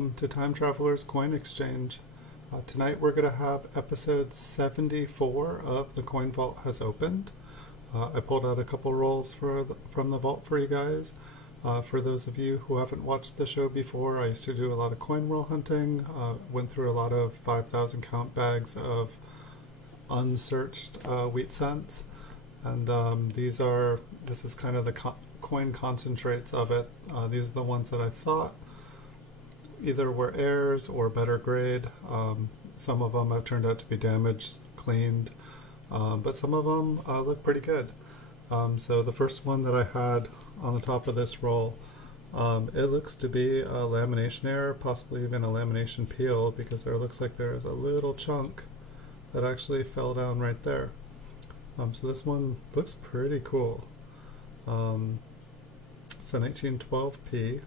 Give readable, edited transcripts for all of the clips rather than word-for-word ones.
To Time Traveler's Coin Exchange. Tonight we're going to have episode 74 of The Coin Vault Has Opened. I pulled out a couple rolls from the vault for you guys. For those of you who haven't watched the show before, I used to do a lot of coin roll hunting, went through a lot of 5,000 count bags of unsearched wheat cents, and this is kind of the coin concentrates of it. These are the ones that I thought either were errors or better grade. Some of them have turned out to be damaged, cleaned, but some of them look pretty good. So the first one that I had on the top of this roll, it looks to be a lamination error, possibly even a lamination peel, because there looks like there is a little chunk that actually fell down right there. So this one looks pretty cool. It's a 1912p.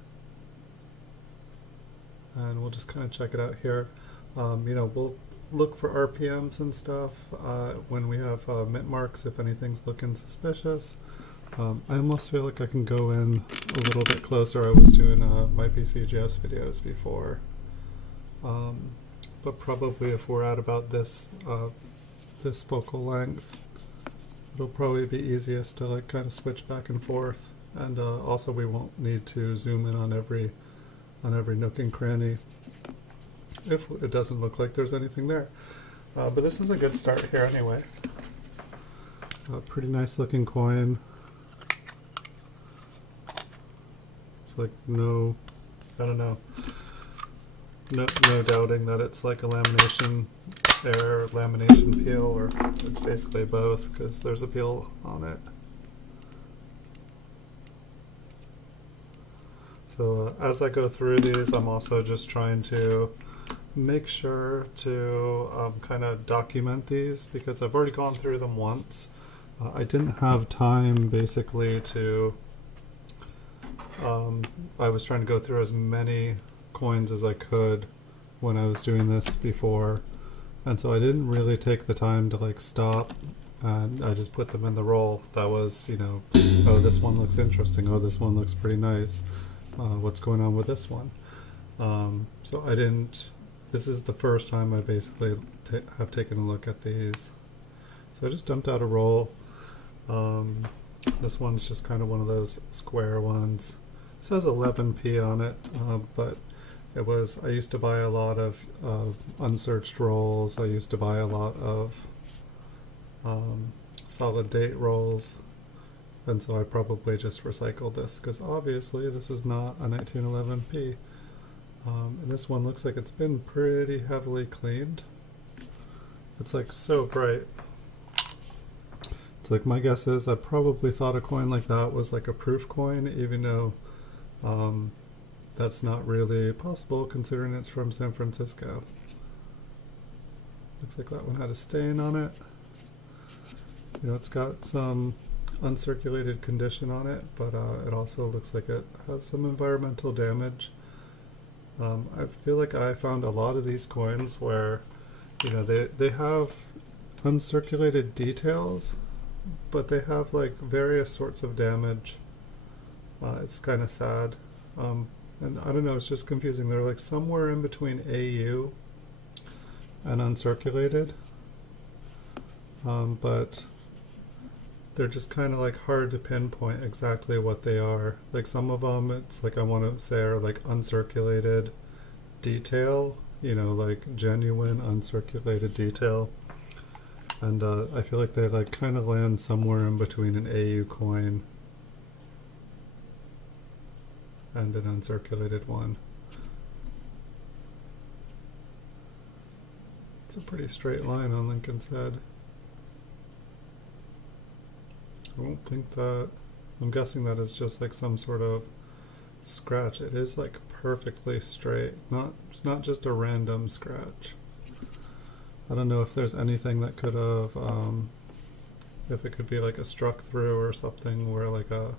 And we'll just kind of check it out here. We'll look for RPMs and stuff when we have mint marks if anything's looking suspicious. I almost feel like I can go in a little bit closer. I was doing my PCGS videos before, but probably if we're at about this focal length, it'll probably be easiest to like kind of switch back and forth, and also we won't need to zoom in on every nook and cranny if it doesn't look like there's anything there. But this is a good start here anyway. A pretty nice looking coin. It's like no doubting that it's like a lamination error, lamination peel, or it's basically both because there's a peel on it. So as I go through these, I'm also just trying to make sure to kind of document these because I've already gone through them once. I didn't have time basically to, I was trying to go through as many coins as I could when I was doing this before, and so I didn't really take the time to like stop, and I just put them in the roll. That was, oh, this one looks interesting, oh, this one looks pretty nice. What's going on with this one? So I didn't, this is the first time I basically have taken a look at these. So I just dumped out a roll. This one's just kind of one of those square ones. It says 11p on it, but I used to buy a lot of unsearched rolls. I used to buy a lot of solid date rolls. And so I probably just recycled this because obviously this is not a 1911p. And this one looks like it's been pretty heavily cleaned. It's like so bright. It's like my guess is I probably thought a coin like that was like a proof coin, even though that's not really possible considering it's from San Francisco. Looks like that one had a stain on it. It's got some uncirculated condition on it, but it also looks like it has some environmental damage. I feel like I found a lot of these coins where they have uncirculated details, but they have like various sorts of damage. It's kind of sad, and I don't know, it's just confusing. They're like somewhere in between AU and uncirculated, but they're just kind of like hard to pinpoint exactly what they are. Like some of them, it's like I want to say are like uncirculated detail, like genuine uncirculated detail. And I feel like they like kind of land somewhere in between an AU coin and an uncirculated one. It's a pretty straight line on Lincoln's head. I don't think that, I'm guessing that is just like some sort of scratch. It is like perfectly straight. It's not just a random scratch. I don't know if there's anything that could have, if it could be like a struck through or something where like a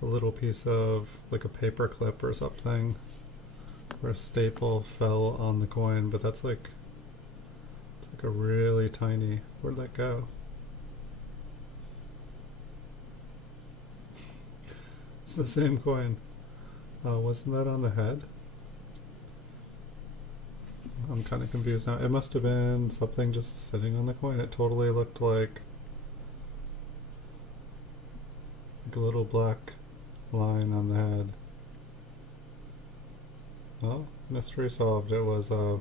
little piece of like a paper clip or something where a staple fell on the coin, but it's like a really tiny, where'd that go? It's the same coin. Wasn't that on the head? I'm kind of confused now. It must have been something just sitting on the coin. It totally looked like a little black line on the head. Well, mystery solved. It was a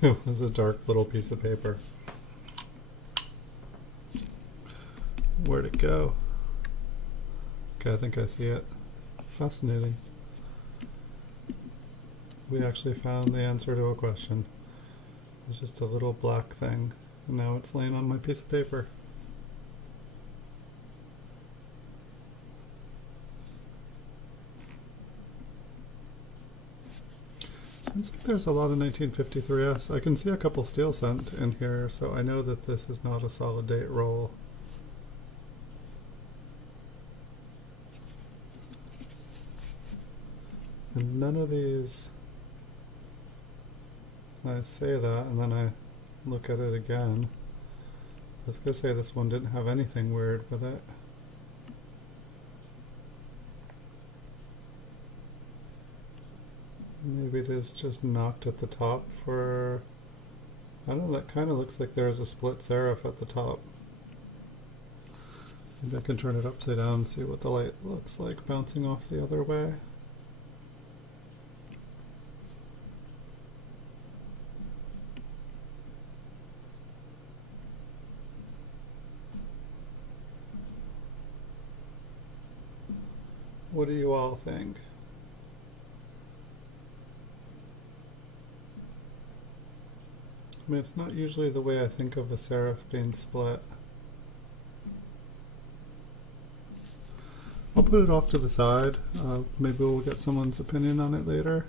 it was a dark little piece of paper. Where'd it go? Okay, I think I see it. Fascinating. We actually found the answer to a question. It's just a little black thing, and now it's laying on my piece of paper. Seems like there's a lot of 1953s. I can see a couple steel cent in here, so I know that this is not a solid date roll. And none of these, I say that and then I look at it again. I was going to say this one didn't have anything weird with it. Maybe it is just knocked at the top for, I don't know, that kind of looks like there's a split serif at the top. Maybe I can turn it upside down and see what the light looks like bouncing off the other way. What do you all think? I mean, it's not usually the way I think of a serif being split. I'll put it off to the side. Maybe we'll get someone's opinion on it later.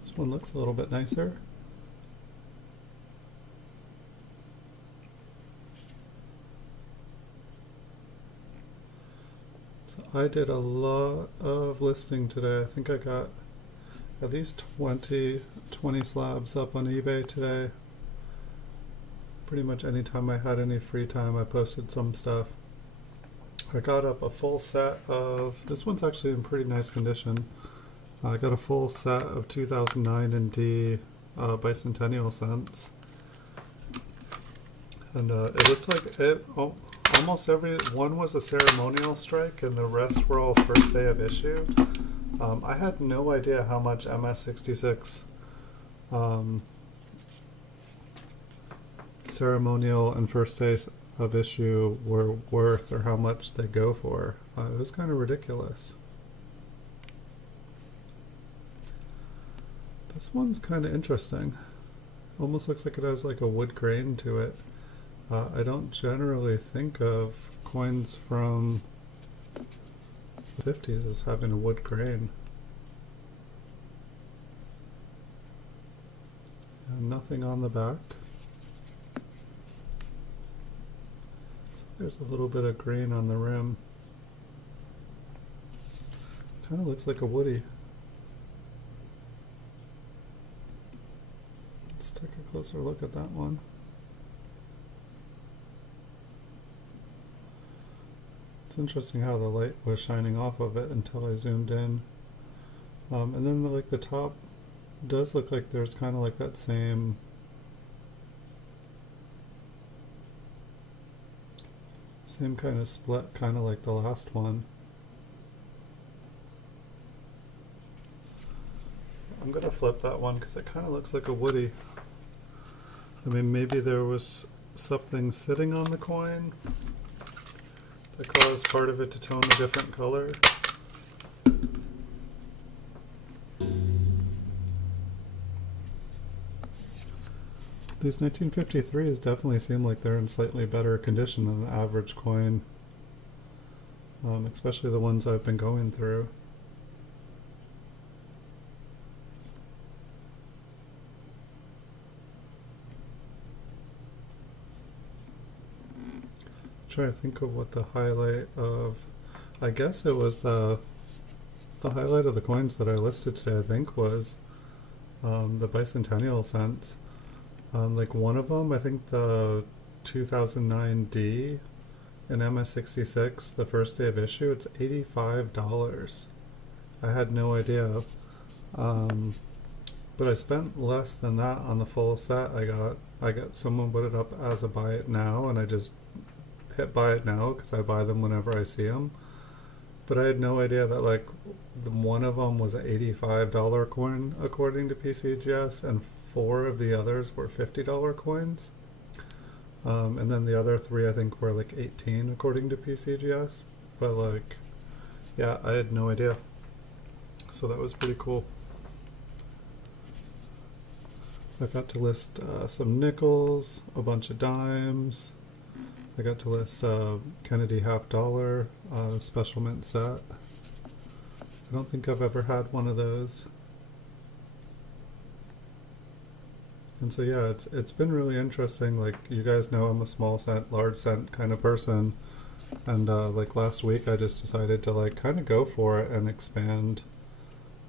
This one looks a little bit nicer. So I did a lot of listing today. I think I got at least 20 slabs up on eBay today. Pretty much any time I had any free time, I posted some stuff. I got up a full set of, this one's actually in pretty nice condition. I got a full set of 2009 and D bicentennial cents. And it looked like it, almost every one was a ceremonial strike and the rest were all first day of issue. I had no idea how much MS66 ceremonial and first day of issue were worth, or how much they go for. It was kind of ridiculous. This one's kind of interesting. Almost looks like it has like a wood grain to it. I don't generally think of coins from the 50s as having a wood grain. And nothing on the back. So there's a little bit of grain on the rim. Kind of looks like a woody. Let's take a closer look at that one. It's interesting how the light was shining off of it until I zoomed in. And then like the top does look like there's kind of like that same kind of split, kind of like the last one. I'm gonna flip that one because it kind of looks like a woody. I mean, maybe there was something sitting on the coin that caused part of it to tone a different color. These 1953s definitely seem like they're in slightly better condition than the average coin, especially the ones I've been going through. Trying to think of what the highlight of, I guess it was the highlight of the coins that I listed today, I think, was the bicentennial cents. Like one of them, I think the 2009D in MS66, the first day of issue. It's $85. I had no idea. But I spent less than that on the full set. I got someone put it up as a buy it now, and I just hit buy it now because I buy them whenever I see them. But I had no idea that like one of them was an $85 coin according to PCGS, and 4 of the others were $50 coins. And then the other 3 I think were like 18 according to PCGS. But like, yeah, I had no idea. So that was pretty cool. I got to list some nickels, a bunch of dimes. I got to list Kennedy $50 special mint set. I don't think I've ever had one of those. And so yeah, it's been really interesting. Like, you guys know I'm a small cent, large cent kind of person. And like last week I just decided to like kind of go for it and expand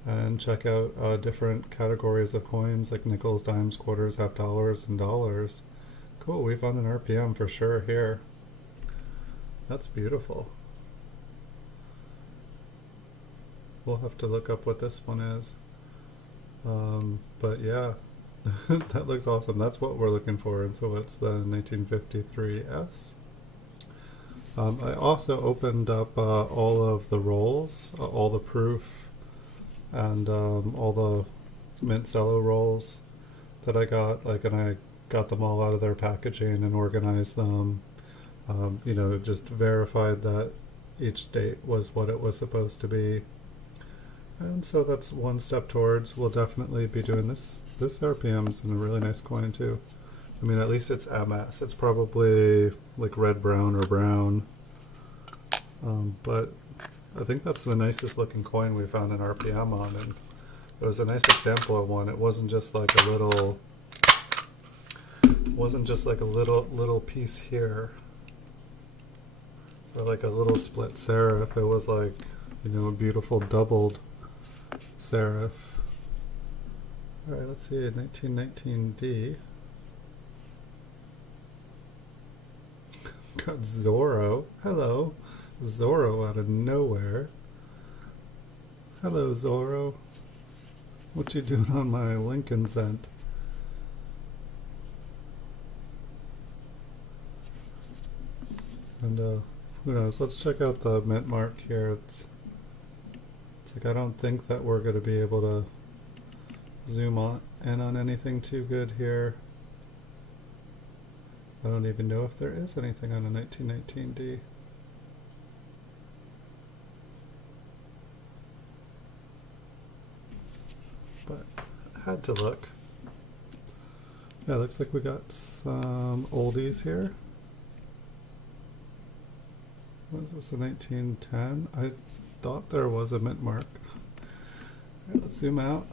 and check out different categories of coins like nickels, dimes, quarters, $50, and dollars. Cool, we found an RPM for sure here. That's beautiful. We'll have to look up what this one is. But yeah, that looks awesome. That's what we're looking for. And so it's the 1953S. I also opened up all of the rolls, all the proof, and all the mint cello rolls that I got. Like, and I got them all out of their packaging and organized them. You know, just verified that each date was what it was supposed to be. And so that's one step towards. We'll definitely be doing this. This RPM's in a really nice coin too. I mean, at least it's MS. It's probably like red, brown, or brown. But I think that's the nicest looking coin we found an RPM on, and it was a nice example of one. It wasn't just like a little, little piece here, or like a little split serif. It was like, you know, a beautiful doubled serif. All right, let's see, 1919D. Got Zorro. Hello. Zorro out of nowhere. Hello, Zorro. What you doing on my Lincoln cent? And who knows? Let's check out the mint mark here. It's like I don't think that we're going to be able to zoom in on anything too good here. I don't even know if there is anything on a 1919D. But I had to look. Yeah, looks like we got some oldies here. What is this, a 1910? I thought there was a mint mark. All right, let's zoom out.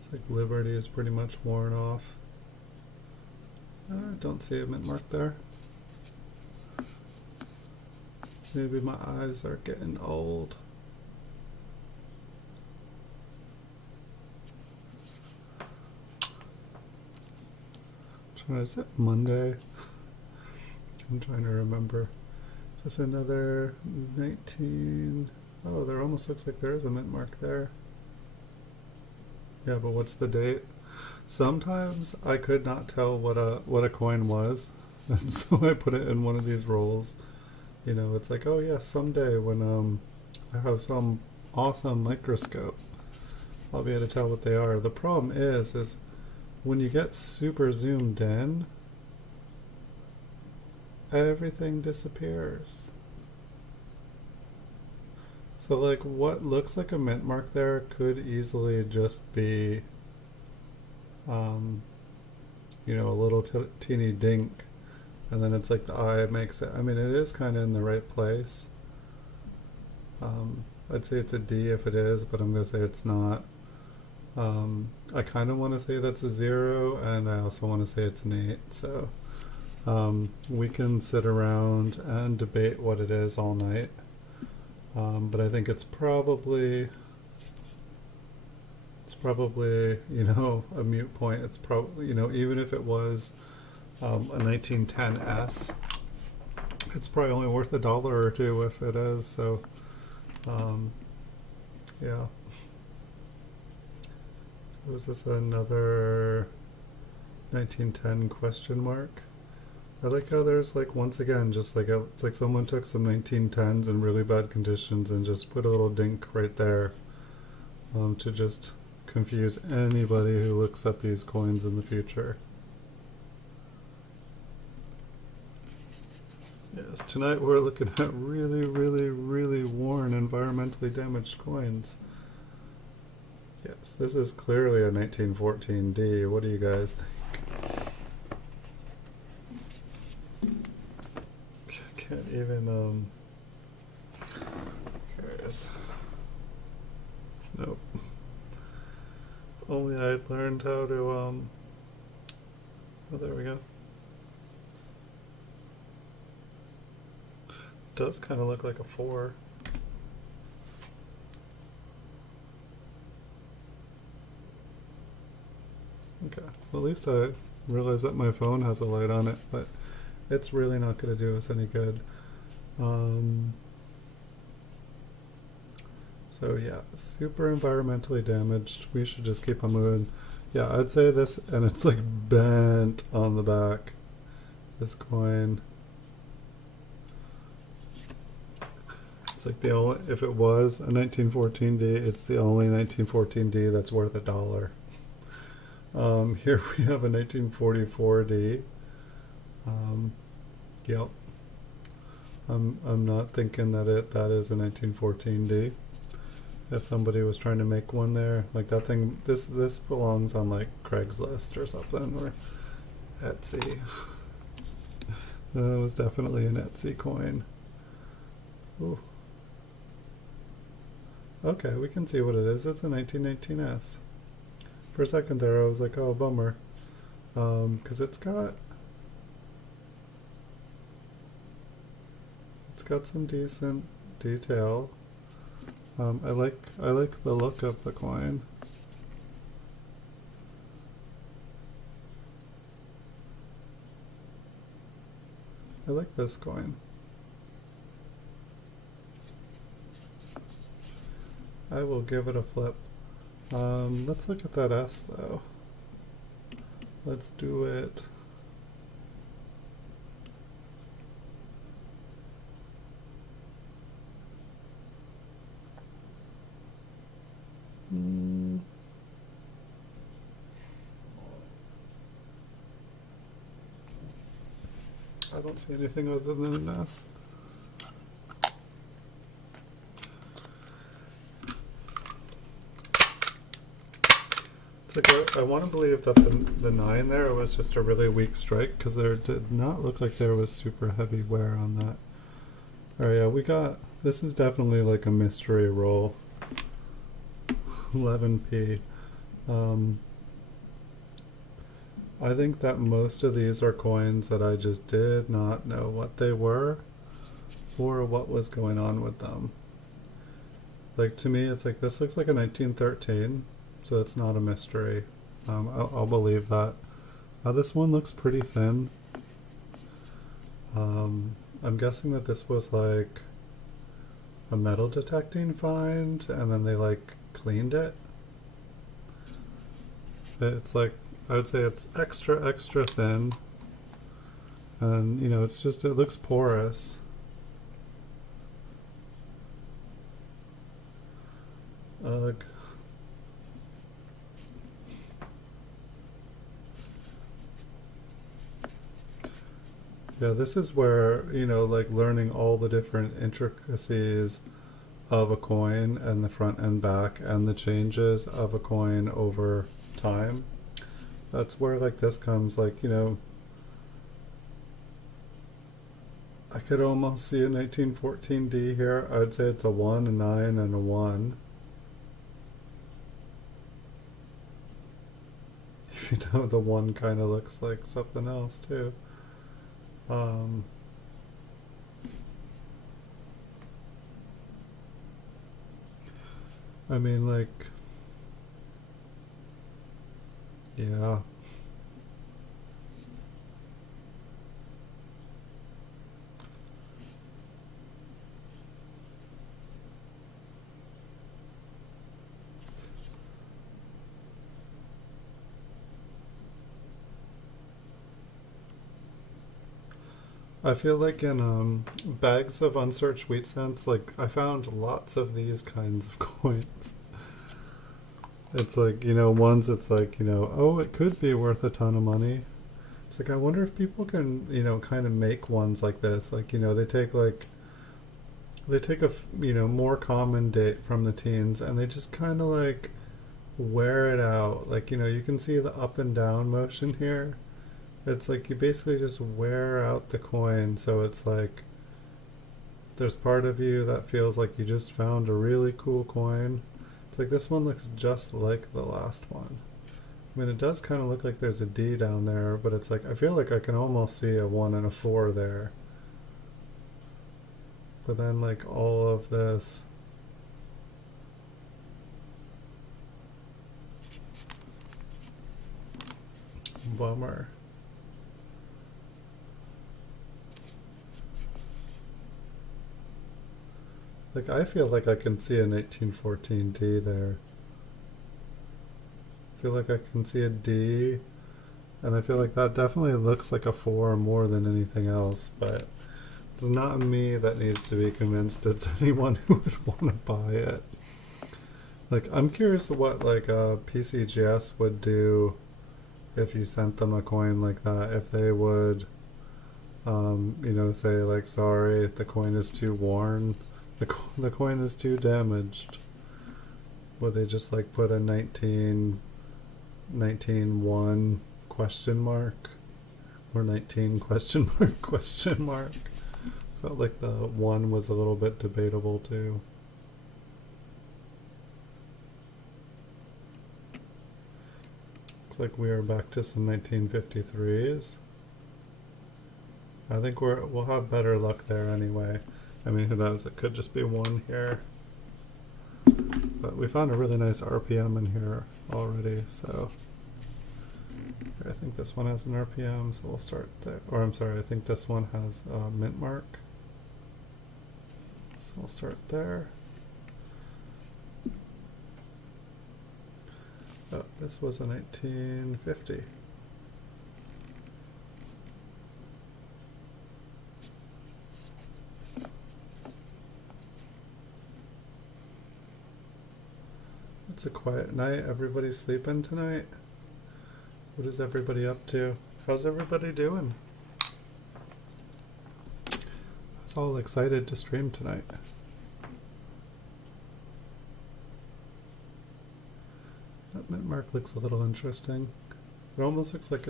It's like Liberty is pretty much worn off. I don't see a mint mark there. Maybe my eyes are getting old. Is it Monday? I'm trying to remember. Is this another 19? Oh, there almost looks like there is a mint mark there. Yeah, but what's the date? Sometimes I could not tell what a coin was, and so I put it in one of these rolls. You know, it's like, oh yeah, someday when I have some awesome microscope, I'll be able to tell what they are. The problem is when you get super zoomed in, everything disappears. So like what looks like a mint mark there could easily just be, you know, a little teeny dink. And then it's like the eye makes it, I mean, it is kind of in the right place. I'd say it's a D if it is, but I'm going to say it's not. I kind of want to say that's a 0, and I also want to say it's an 8. So we can sit around and debate what it is all night. But I think it's probably it's probably, you know, a mute point. It's probably, you know, even if it was a 1910S, it's probably only worth $1 or $2 if it is. So, yeah. So is this another 1910 question mark? I like how there's like, once again, just like it's like someone took some 1910s in really bad conditions and just put a little dink right there, to just confuse anybody who looks at these coins in the future. Yes, tonight we're looking at really, really, really worn, environmentally damaged coins. Yes, this is clearly a 1914D. What do you guys think? Can't even, curious. Nope. If only I'd learned how to, oh, there we go. Does kind of look like a 4. Okay, well, at least I realize that my phone has a light on it, but it's really not going to do us any good. So yeah, super environmentally damaged. We should just keep on moving. Yeah, I'd say this, and it's like bent on the back. This coin. It's like the only, if it was a 1914D, it's the only 1914D that's worth $1. Here we have a 1944D. Yep. I'm not thinking that that is a 1914D. If somebody was trying to make one there, like that thing, this belongs on like Craigslist or something, or Etsy. That was definitely an Etsy coin. Ooh. Okay, we can see what it is. It's a 1919S. For a second there, I was like, oh, bummer. Because it's got some decent detail. I like the look of the coin. I like this coin. I will give it a flip. Let's look at that S though. Let's do it. I don't see anything other than an S. It's like I want to believe that the 9 there was just a really weak strike, because there did not look like there was super heavy wear on that. Alright, yeah, we got, this is definitely like a mystery roll. 11p. I think that most of these are coins that I just did not know what they were or what was going on with them. Like, to me, it's like, this looks like a 1913, so it's not a mystery. I'll believe that. This one looks pretty thin. I'm guessing that this was like a metal detecting find, and then they like cleaned it. It's like, I would say it's extra thin, and you know, it's just, it looks porous. Ugh. Yeah, this is where, you know, like learning all the different intricacies of a coin and the front and back and the changes of a coin over time. That's where like this comes, like, you know, I could almost see a 1914D here. I'd say it's a 1, a 9, and a 1. You know, the 1 kind of looks like something else too. I mean, like, Yeah. I feel like in bags of unsearched wheat cents, like I found lots of these kinds of coins. It's like, ones it's like, oh, it could be worth a ton of money. It's like, I wonder if people can, kind of make ones like this. Like, they take a, more common date from the teens and they just kind of like wear it out. Like, you can see the up and down motion here. It's like you basically just wear out the coin. So it's like there's part of you that feels like you just found a really cool coin. It's like this one looks just like the last one. I mean, it does kind of look like there's a D down there, but it's like I feel like I can almost see a 1 and a 4 there. But then, like, all of this. Bummer. Like, I feel like I can see an 1814 D there. I feel like I can see a D, and I feel like that definitely looks like a 4 more than anything else, but it's not me that needs to be convinced, it's anyone who would want to buy it. Like, I'm curious what, like, PCGS would do if you sent them a coin like that. If they would, say, like, sorry, the coin is too worn, the coin is too damaged. Would they just, like, put a 19 1 question mark? Or 19 question mark question mark? Felt like the 1 was a little bit debatable too. Looks like we are back to some 1953s. I think we'll have better luck there anyway. I mean, who knows? It could just be 1 here. But we found a really nice RPM in here already, so I think this one has an RPM, so we'll start there. Or I'm sorry, I think this one has a mint mark. So we'll start there. Oh, this was a 1950. It's a quiet night. Everybody's sleeping tonight. What is everybody up to? How's everybody doing? I was all excited to stream tonight. That mint mark looks a little interesting. It almost looks like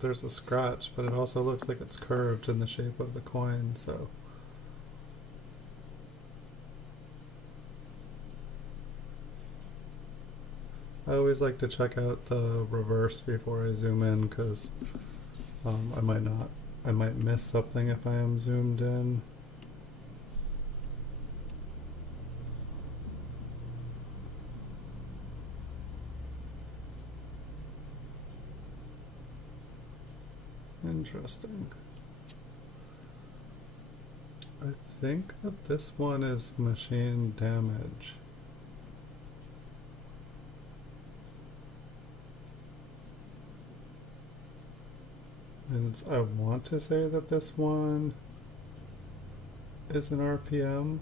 there's a scratch, but it also looks like it's curved in the shape of the coin, so. I always like to check out the reverse before I zoom in, because I might miss something if I am zoomed in. Interesting. I think that this one is machine damage. And I want to say that this one is an RPM.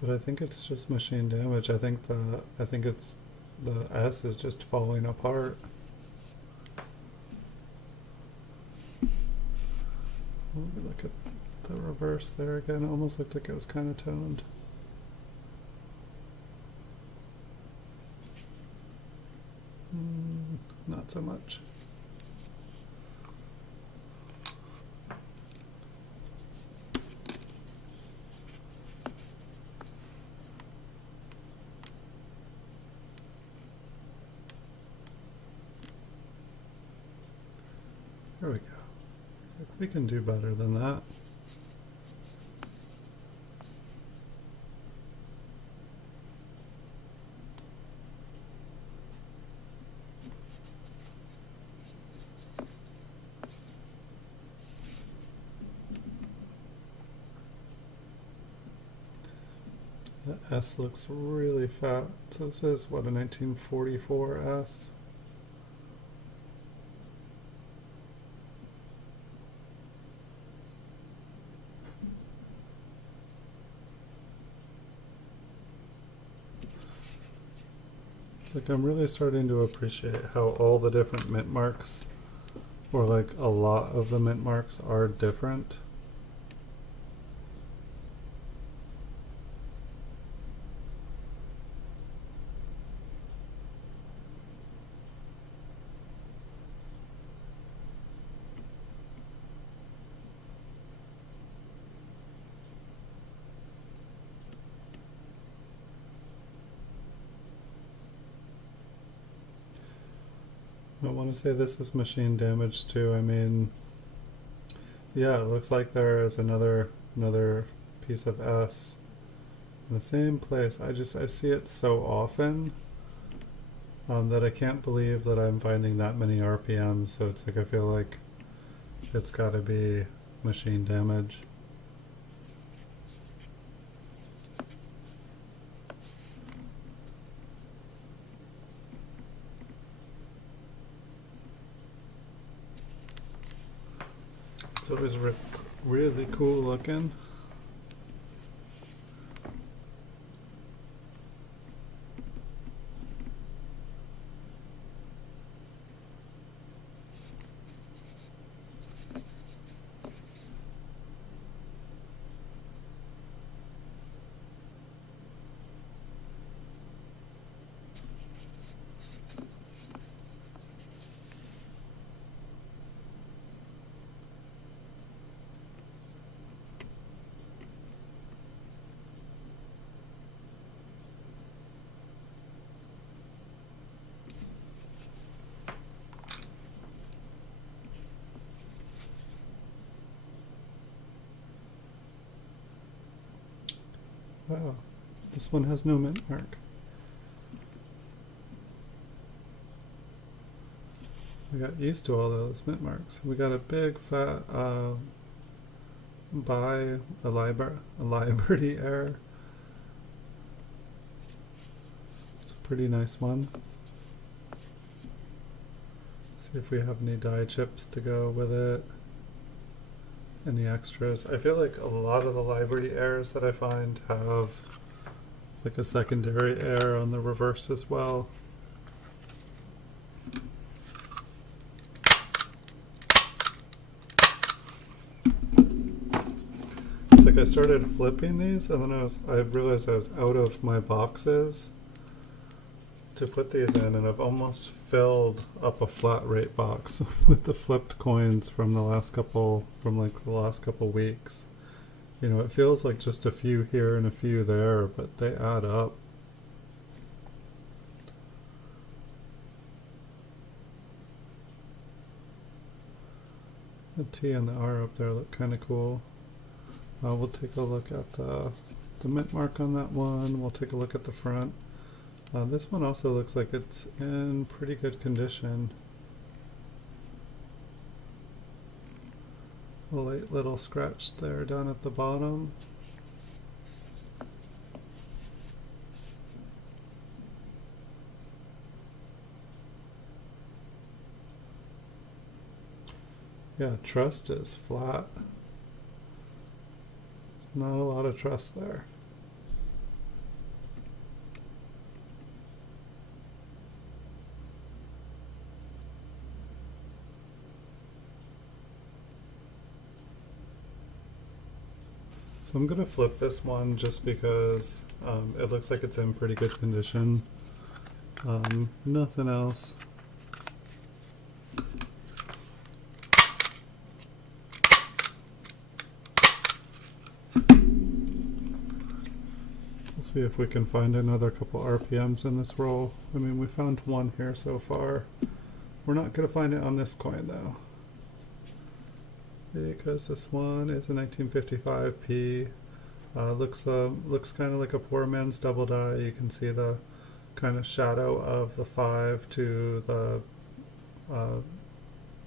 But I think it's just machine damage. I think it's the S is just falling apart. Let me look at the reverse there again. It almost looked like it was kind of toned. Not so much. There we go. It's like we can do better than that. The S looks really fat. So this is what, a 1944 S? It's like I'm really starting to appreciate how all the different mint marks, or like a lot of the mint marks, are different. I want to say this is machine damage too. I mean, yeah, it looks like there is another piece of S in the same place. I see it so often that I can't believe that I'm finding that many RPMs. So it's like I feel like it's got to be machine damage. It's always really cool looking. Wow, this one has no mint mark. I got used to all those mint marks. We got a big fat buy a Liberty error. It's a pretty nice one. See if we have any die chips to go with it. Any extras. I feel like a lot of the Liberty errors that I find have like a secondary error on the reverse as well. It's like I started flipping these and then I realized I was out of my boxes to put these in, and I've almost filled up a flat rate box with the flipped coins from the last couple weeks. You know, it feels like just a few here and a few there, but they add up. The T and the R up there look kind of cool. We'll take a look at the mint mark on that one. We'll take a look at the front. This one also looks like it's in pretty good condition. A late little scratch there down at the bottom. Yeah, trust is flat. Not a lot of trust there. So I'm going to flip this one just because it looks like it's in pretty good condition. Nothing else. Let's see if we can find another couple RPMs in this roll. I mean, we found one here so far. We're not going to find it on this coin though, because this one is a 1955p. Looks kind of like a poor man's double die. You can see the kind of shadow of the 5 to the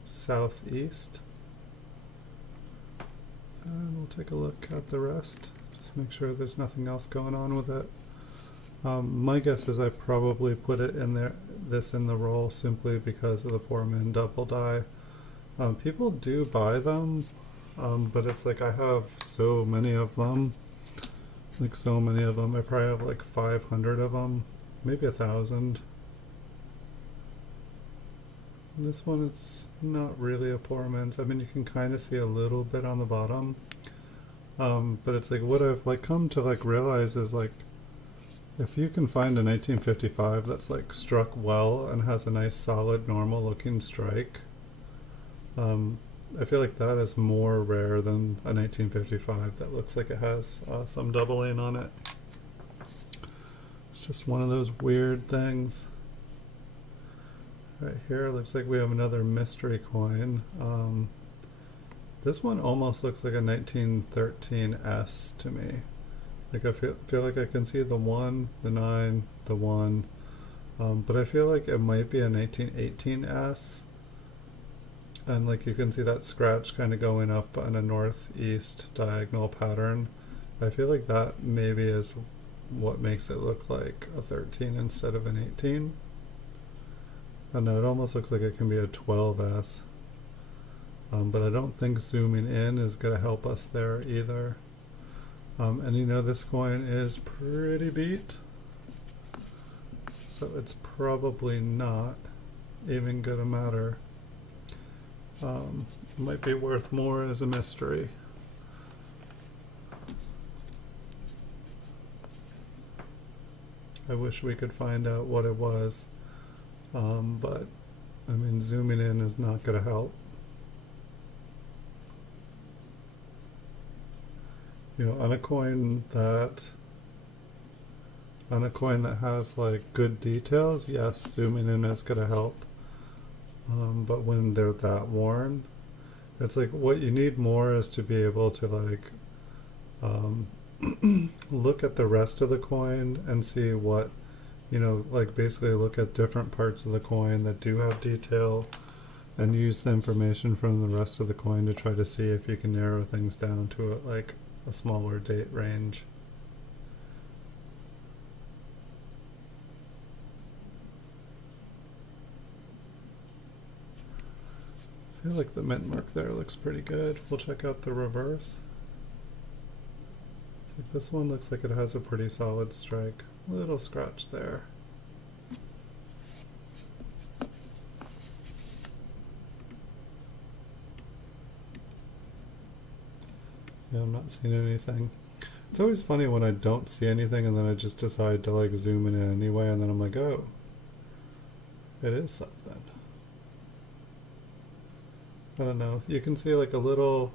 southeast. And we'll take a look at the rest Just make sure there's nothing else going on with it. My guess is I probably put it in there, this in the roll simply because of the poor man double die. People do buy them, but it's like I have so many of them. Like so many of them. I probably have like 500 of them, maybe 1,000. This one, it's not really a poor man's. I mean, you can kind of see a little bit on the bottom. But it's like what I've like come to like realize is like if you can find a 1955 that's like struck well and has a nice solid normal looking strike, I feel like that is more rare than a 1955 that looks like it has some doubling on it. It's just one of those weird things. Right here looks like we have another mystery coin. This one almost looks like a 1913S to me. Like I feel like I can see the 1, the 9, the 1, but I feel like it might be a 1918S. And like you can see that scratch kind of going up on a northeast diagonal pattern. I feel like that maybe is what makes it look like a 13 instead of an 18. I don't know, it almost looks like it can be a 12S. But I don't think zooming in is going to help us there either. And you know, this coin is pretty beat, so it's probably not even going to matter. It might be worth more as a mystery. I wish we could find out what it was, but I mean, zooming in is not going to help. You know, on a coin that has like good details, yes, zooming in is going to help. But when they're that worn, it's like what you need more is to be able to like look at the rest of the coin and see what, you know, like basically look at different parts of the coin that do have detail and use the information from the rest of the coin to try to see if you can narrow things down to like a smaller date range. I feel like the mint mark there looks pretty good. We'll check out the reverse. This one looks like it has a pretty solid strike. Little scratch there. Yeah, I'm not seeing anything. It's always funny when I don't see anything and then I just decide to like zoom in anyway, and then I'm like, oh, it is something. I don't know. You can see like a little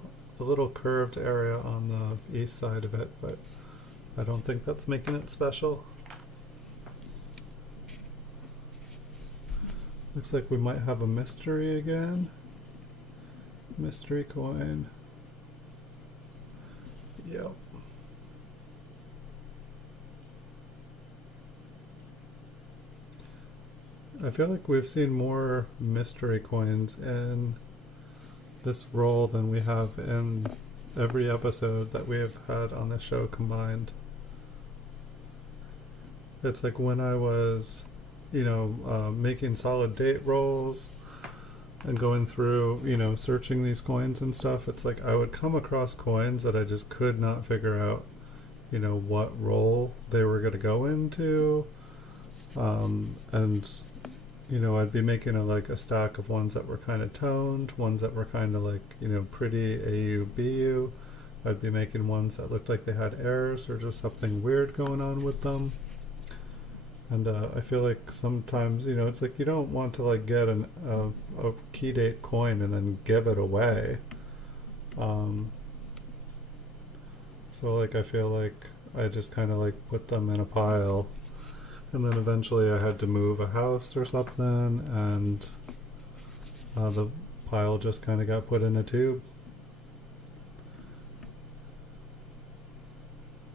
curved area on the east side of it, but I don't think that's making it special. Looks like we might have a mystery again. Mystery coin. Yep. I feel like we've seen more mystery coins in this roll than we have in every episode that we have had on the show combined. It's like when I was, you know, making solid date rolls and going through, you know, searching these coins and stuff, it's like I would come across coins that I just could not figure out, you know, what roll they were going to go into. And you know, I'd be making a stack of ones that were kind of toned, ones that were kind of like, you know, pretty AU, BU. I'd be making ones that looked like they had errors or just something weird going on with them. And I feel like sometimes, you know, it's like you don't want to like get a key date coin and then give it away. So like I feel like I just kind of like put them in a pile. And then eventually I had to move a house or something, and the pile just kind of got put in a tube.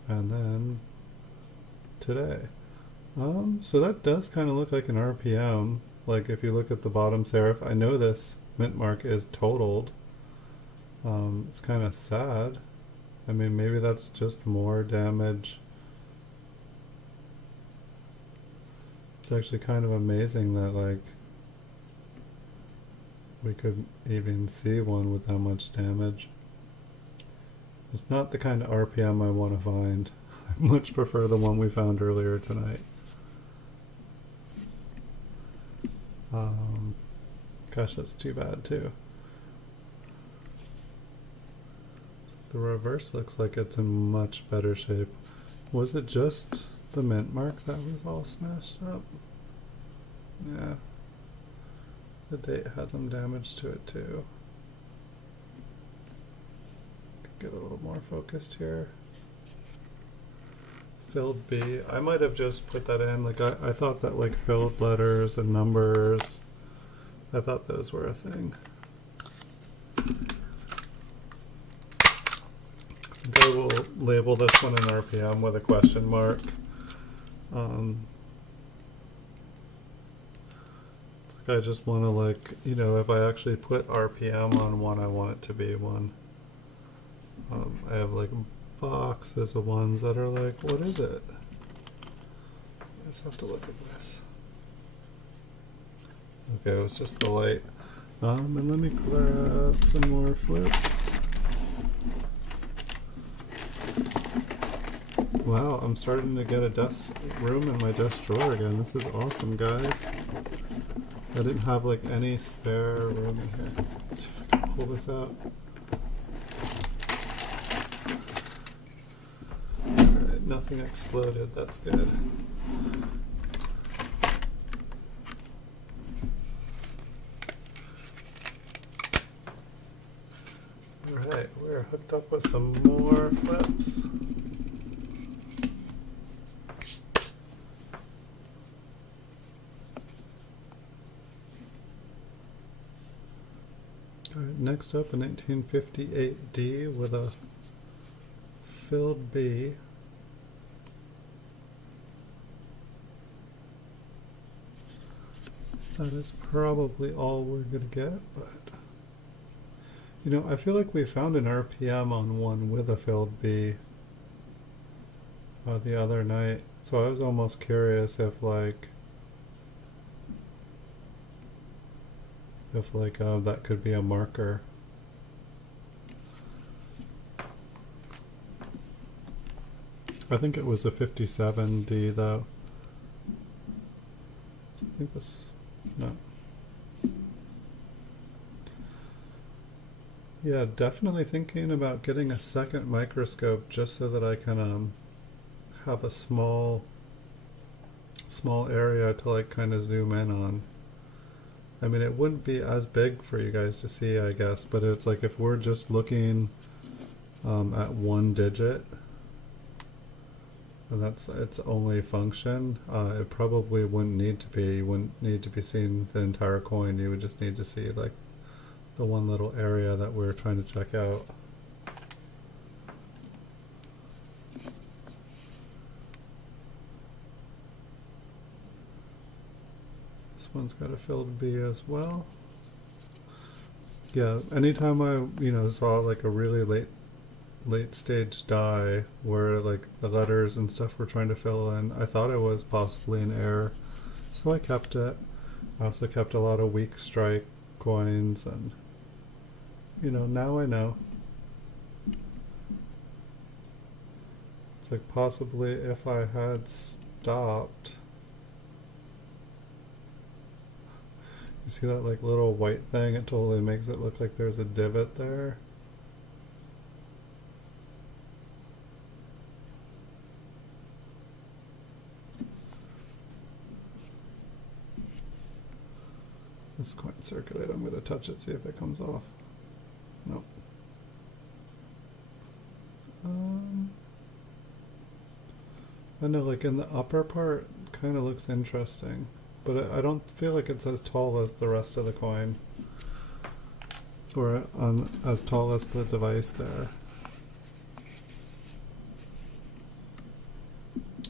And then today. So that does kind of look like an RPM. Like if you look at the bottom serif, I know this mint mark is totaled. It's kind of sad. I mean, maybe that's just more damage. It's actually kind of amazing that, like, we could even see one with that much damage. It's not the kind of RPM I want to find. I much prefer the one we found earlier tonight. Gosh, that's too bad too. The reverse looks like it's in much better shape. Was it just the mint mark that was all smashed up? Yeah. The date had some damage to it too. Get a little more focused here. Filled B. I might have just put that in. Like I thought that like filled letters and numbers, I thought those were a thing. I will label this one in RPM with a question mark. It's like I just want to, like, you know, if I actually put RPM on one, I want it to be one. I have like boxes of ones that are like, what is it? I just have to look at this. Okay, it was just the light. And let me grab some more flips. Wow, I'm starting to get a desk room in my desk drawer again. This is awesome, guys. I didn't have like any spare room in here. Let's see if I can pull this out. Alright, nothing exploded. That's good. Alright, we're hooked up with some more flips. Alright, next up a 1958D with a filled B. That is probably all we're going to get, but you know, I feel like we found an RPM on one with a filled B the other night, so I was almost curious if like that could be a marker. I think it was a 57D though. I think this, no. Yeah, definitely thinking about getting a second microscope just so that I can have a small area to like kind of zoom in on. I mean, it wouldn't be as big for you guys to see, I guess, but it's like if we're just looking at one digit, and that's its only function, it probably wouldn't need to be. You wouldn't need to be seeing the entire coin. You would just need to see like the one little area that we're trying to check out. This one's got a filled B as well. Yeah, anytime I, you know, saw like a really late stage die where like the letters and stuff we're trying to fill in, I thought it was possibly an error, so I kept it. I also kept a lot of weak strike coins, and you know, now I know. It's like possibly if I had stopped. You see that like little white thing? It totally makes it look like there's a divot there. This coin circulate, I'm going to touch it, see if it comes off. Nope. I know, like in the upper part, kind of looks interesting, but I don't feel like it's as tall as the rest of the coin, or as tall as the device there.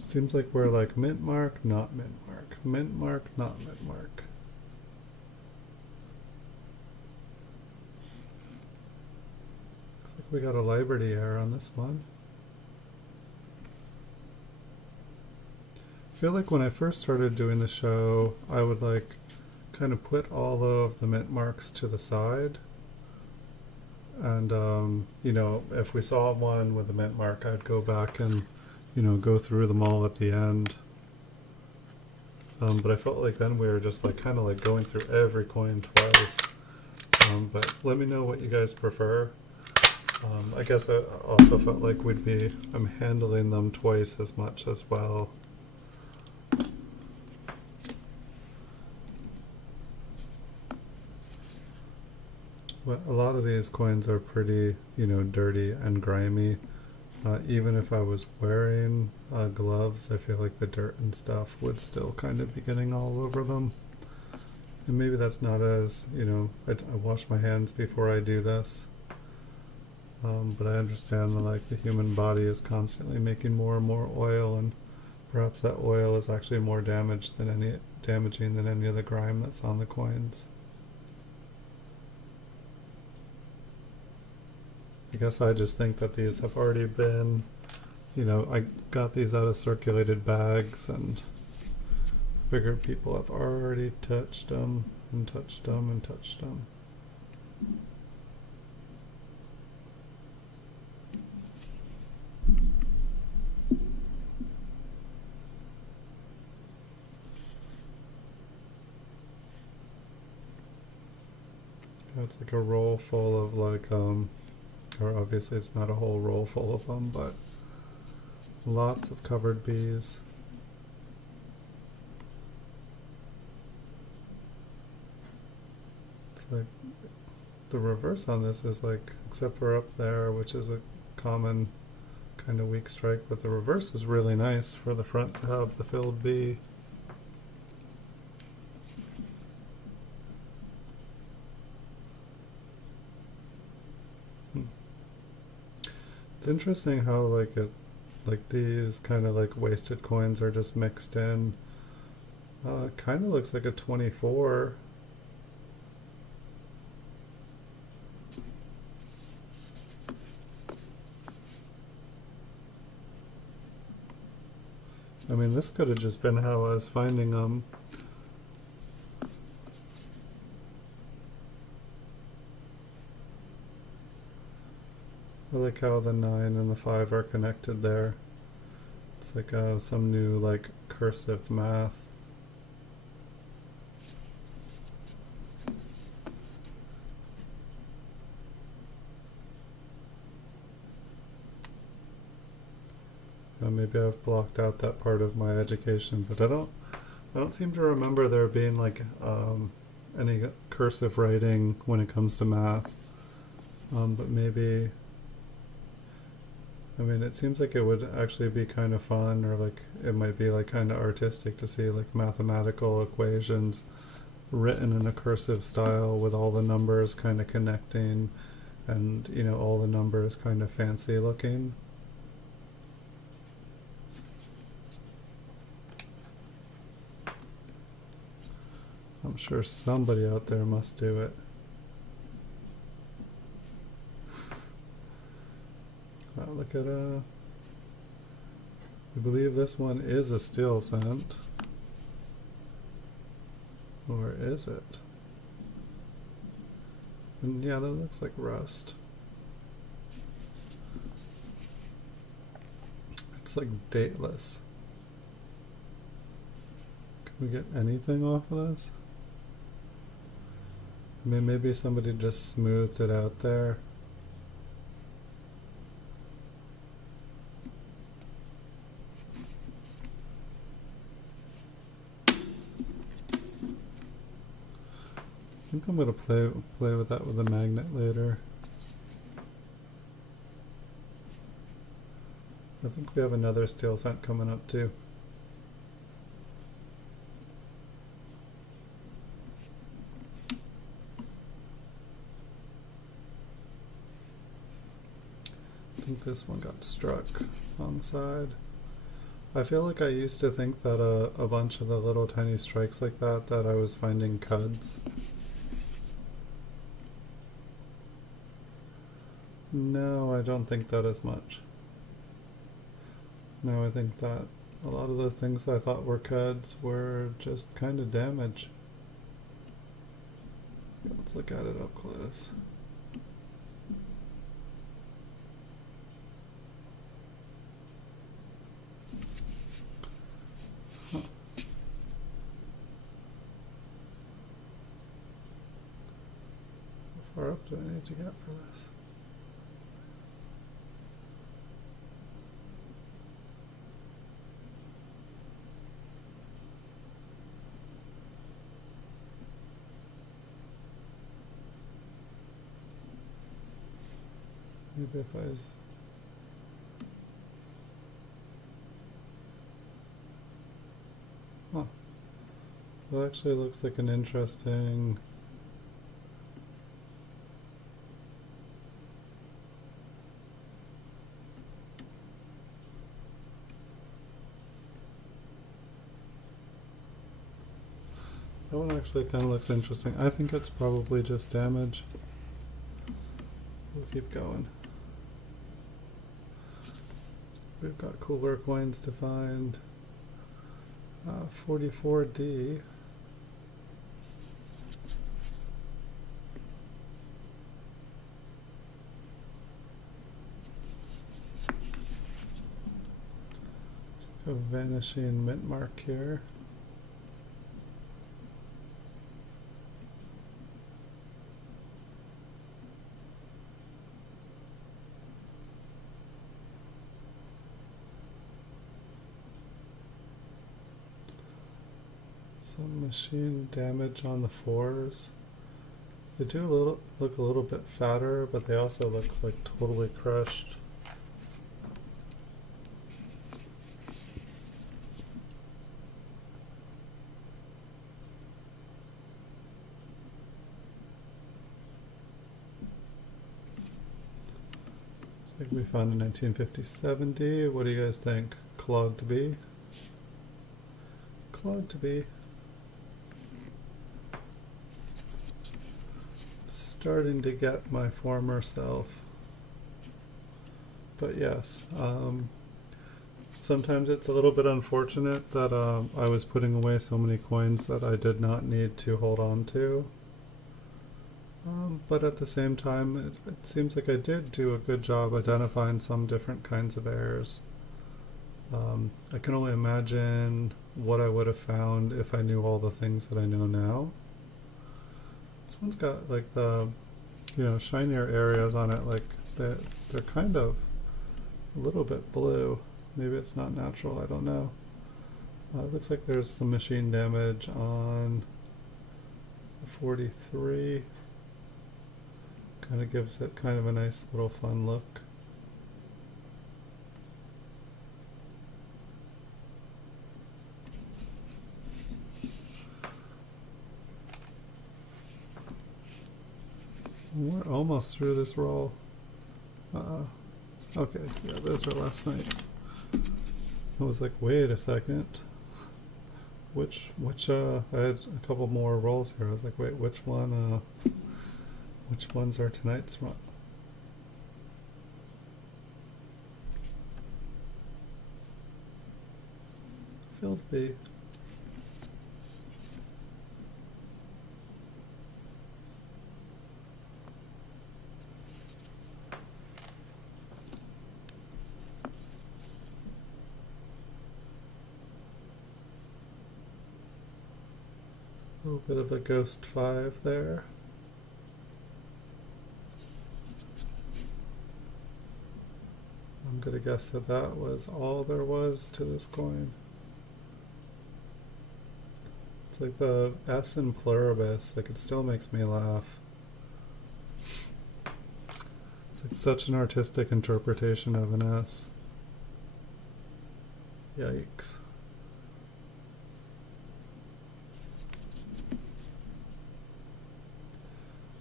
Seems like we're like mint mark, not mint mark, mint mark, not mint mark. We got a Liberty error on this one. I feel like when I first started doing the show, I would like kind of put all of the mint marks to the side. And, you know, if we saw one with a mint mark, I'd go back and, you know, go through them all at the end. But I felt like then we were just like kind of like going through every coin twice. But let me know what you guys prefer. I guess I also felt like I'm handling them twice as much as well. But a lot of these coins are pretty, you know, dirty and grimy. Even if I was wearing gloves, I feel like the dirt and stuff would still kind of be getting all over them. And maybe that's not as, you know, I wash my hands before I do this. But I understand that like the human body is constantly making more and more oil, and perhaps that oil is actually more damaging than any of the grime that's on the coins. I guess I just think that these have already been, you know, I got these out of circulated bags and figured people have already touched them and touched them and touched them. It's like a roll full of like, or obviously it's not a whole roll full of them, but lots of covered bees. It's like the reverse on this is like, except for up there, which is a common kind of weak strike, but the reverse is really nice for the front to have the filled bee. It's interesting how like these kind of like wasted coins are just mixed in. Kind of looks like a 24. I mean, this could have just been how I was finding them. I like how the 9 and the 5 are connected there. It's like some new like cursive math. Maybe I've blocked out that part of my education, but I don't seem to remember there being like any cursive writing when it comes to math. But maybe, I mean, it seems like it would actually be kind of fun, or like it might be like kind of artistic to see like mathematical equations written in a cursive style with all the numbers kind of connecting, and you know, all the numbers kind of fancy looking. I'm sure somebody out there must do it. Look at I believe this one is a steel cent. Or is it? And yeah, that looks like rust. It's like dateless. Can we get anything off of this? I mean, maybe somebody just smoothed it out there. I think I'm gonna play with that with a magnet later. I think we have another steel cent coming up too. I think this one got struck on the side. I feel like I used to think that a bunch of the little tiny strikes like that I was finding cuds. No, I don't think that as much. No, I think that a lot of the things I thought were cuds were just kind of damage. Let's look at it up close. Huh. How far up do I need to get for this? Maybe if I huh. It actually looks like an interesting that one actually kind of looks interesting. I think it's probably just damage. We'll keep going. We've got cooler coins to find. 44D. It's like a vanishing mint mark here. Some machine damage on the fours. They do look a little bit fatter, but they also look like totally crushed. Looks like we found a 1950-70. What do you guys think? Clogged B? Clogged B. Starting to get my former self. But yes, sometimes it's a little bit unfortunate that I was putting away so many coins that I did not need to hold on to. But at the same time, it seems like I did do a good job identifying some different kinds of errors. I can only imagine what I would have found if I knew all the things that I know now. This one's got like the, shinier areas on it, like they're kind of a little bit blue. Maybe it's not natural, I don't know. It looks like there's some machine damage on the 43. Kind of gives it kind of a nice little fun look. We're almost through this roll. Okay, yeah, those are last night's. I was like, wait a second. Which, I had a couple more rolls here. I was like, wait, which ones are tonight's run? Filthy. A little bit of a ghost 5 there. I'm gonna guess that that was all there was to this coin. It's like the S in pluribus, like it still makes me laugh. It's like such an artistic interpretation of an S. Yikes.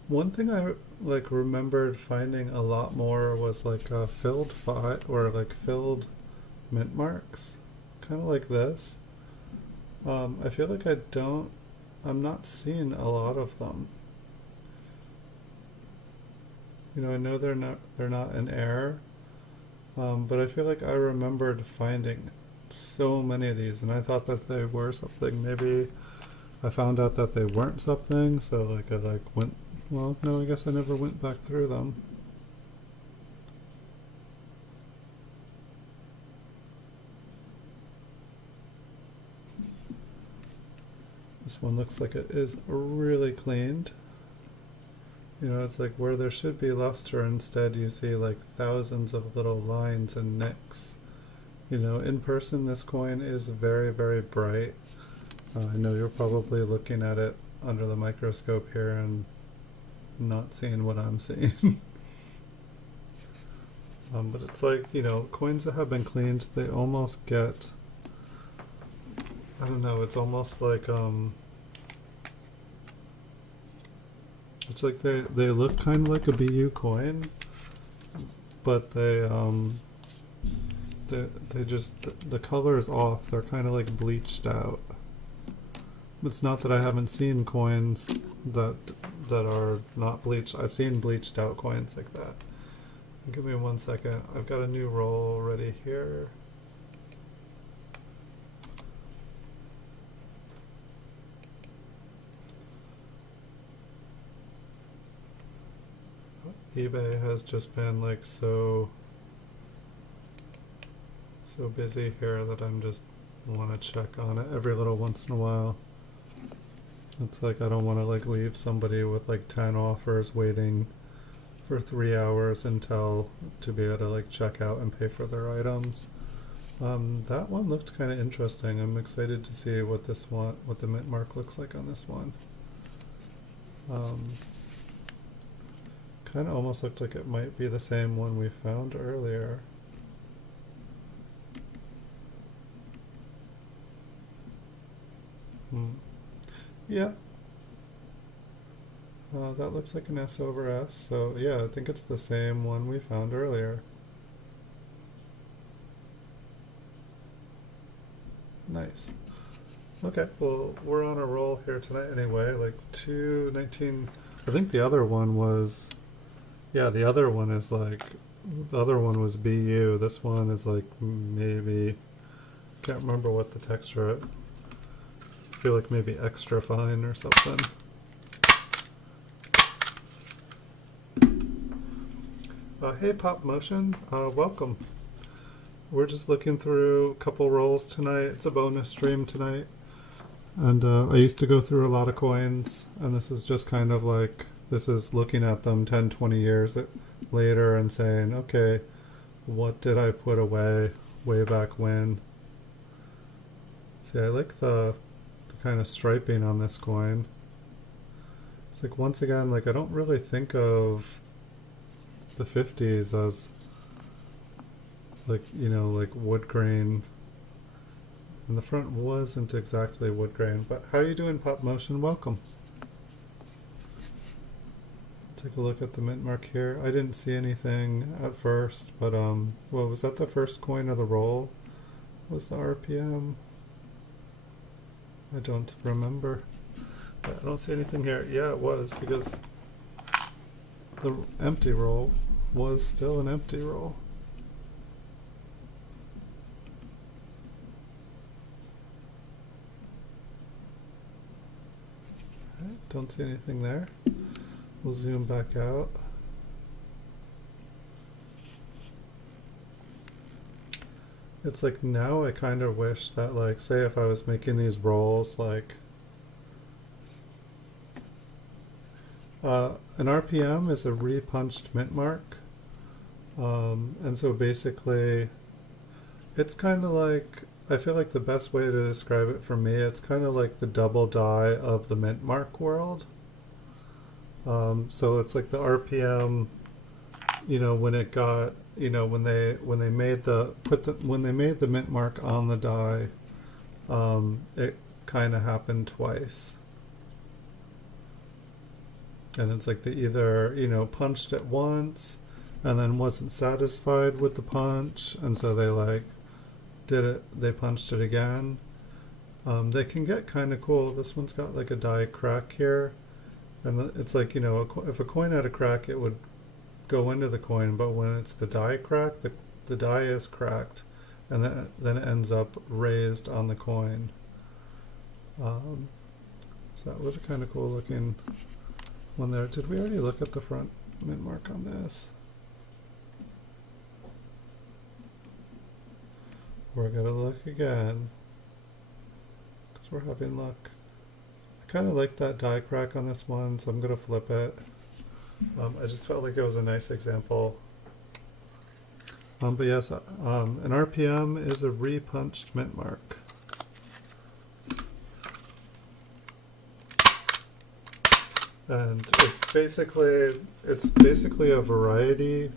One thing I remembered finding a lot more was like filled or like filled mint marks, kind of like this. I feel like I'm not seeing a lot of them. I know they're not an error, but I feel like I remembered finding so many of these, and I thought that they were something. Maybe I found out that they weren't something, so like I went. Well, no, I guess I never went back through them. This one looks like it is really cleaned. It's like where there should be luster, instead you see like thousands of little lines and nicks. In person this coin is very, very bright. I know you're probably looking at it under the microscope here and not seeing what I'm seeing. But it's like, coins that have been cleaned, they almost get, I don't know, it's almost like, it's like they look kind of like a BU coin, but they just, the color is off. They're kind of like bleached out. It's not that I haven't seen coins that are not bleached. I've seen bleached out coins like that. Give me 1 second. I've got a new roll ready here. eBay has just been like so busy here that I'm just want to check on it every little once in a while. It's like I don't want to like leave somebody with like 10 offers waiting for 3 hours until to be able to like check out and pay for their items. That one looked kind of interesting. I'm excited to see what the mint mark looks like on this one. Kind of almost looked like it might be the same one we found earlier. Yeah. That looks like an S over S, so yeah, I think it's the same one we found earlier. Nice. Okay, well, we're on a roll here tonight anyway, like 219. I think the other one was, yeah, the other one is like, the other one was BU. This one is like maybe, can't remember what the texture, I feel like maybe extra fine or something. Hey Pop Motion, welcome. We're just looking through a couple rolls tonight. It's a bonus stream tonight. And I used to go through a lot of coins, and this is just kind of like, this is looking at them 10, 20 years later and saying, okay, what did I put away way back when? See, I like the kind of striping on this coin. It's like, once again, like I don't really think of the 50s as like, like wood grain. And the front wasn't exactly wood grain, but how are you doing, Pop Motion? Welcome. Take a look at the mint mark here. I didn't see anything at first, but well, was that the first coin of the roll? Was the RPM? I don't remember. I don't see anything here. Yeah, it was, because the empty roll was still an empty roll. Don't see anything there. We'll zoom back out. It's like now I kind of wish that, like, say if I was making these rolls, like an RPM is a repunched mint mark, and so basically it's kind of like, I feel like the best way to describe it for me, it's kind of like the double die of the mint mark world. So it's like the RPM, when it got, when they made the mint mark on the die, it kind of happened twice. And it's like they either, punched it once and then wasn't satisfied with the punch, and so they like they punched it again. They can get kind of cool. This one's got like a die crack here, and it's like, if a coin had a crack, it would go into the coin, but when it's the die crack, the die is cracked, and then it ends up raised on the coin. So that was a kind of cool looking one there. Did we already look at the front mint mark on this? We're gonna look again because we're having luck. I kind of like that die crack on this one, so I'm gonna flip it. I just felt like it was a nice example. But yes, an RPM is a repunched mint mark. And it's basically a variety.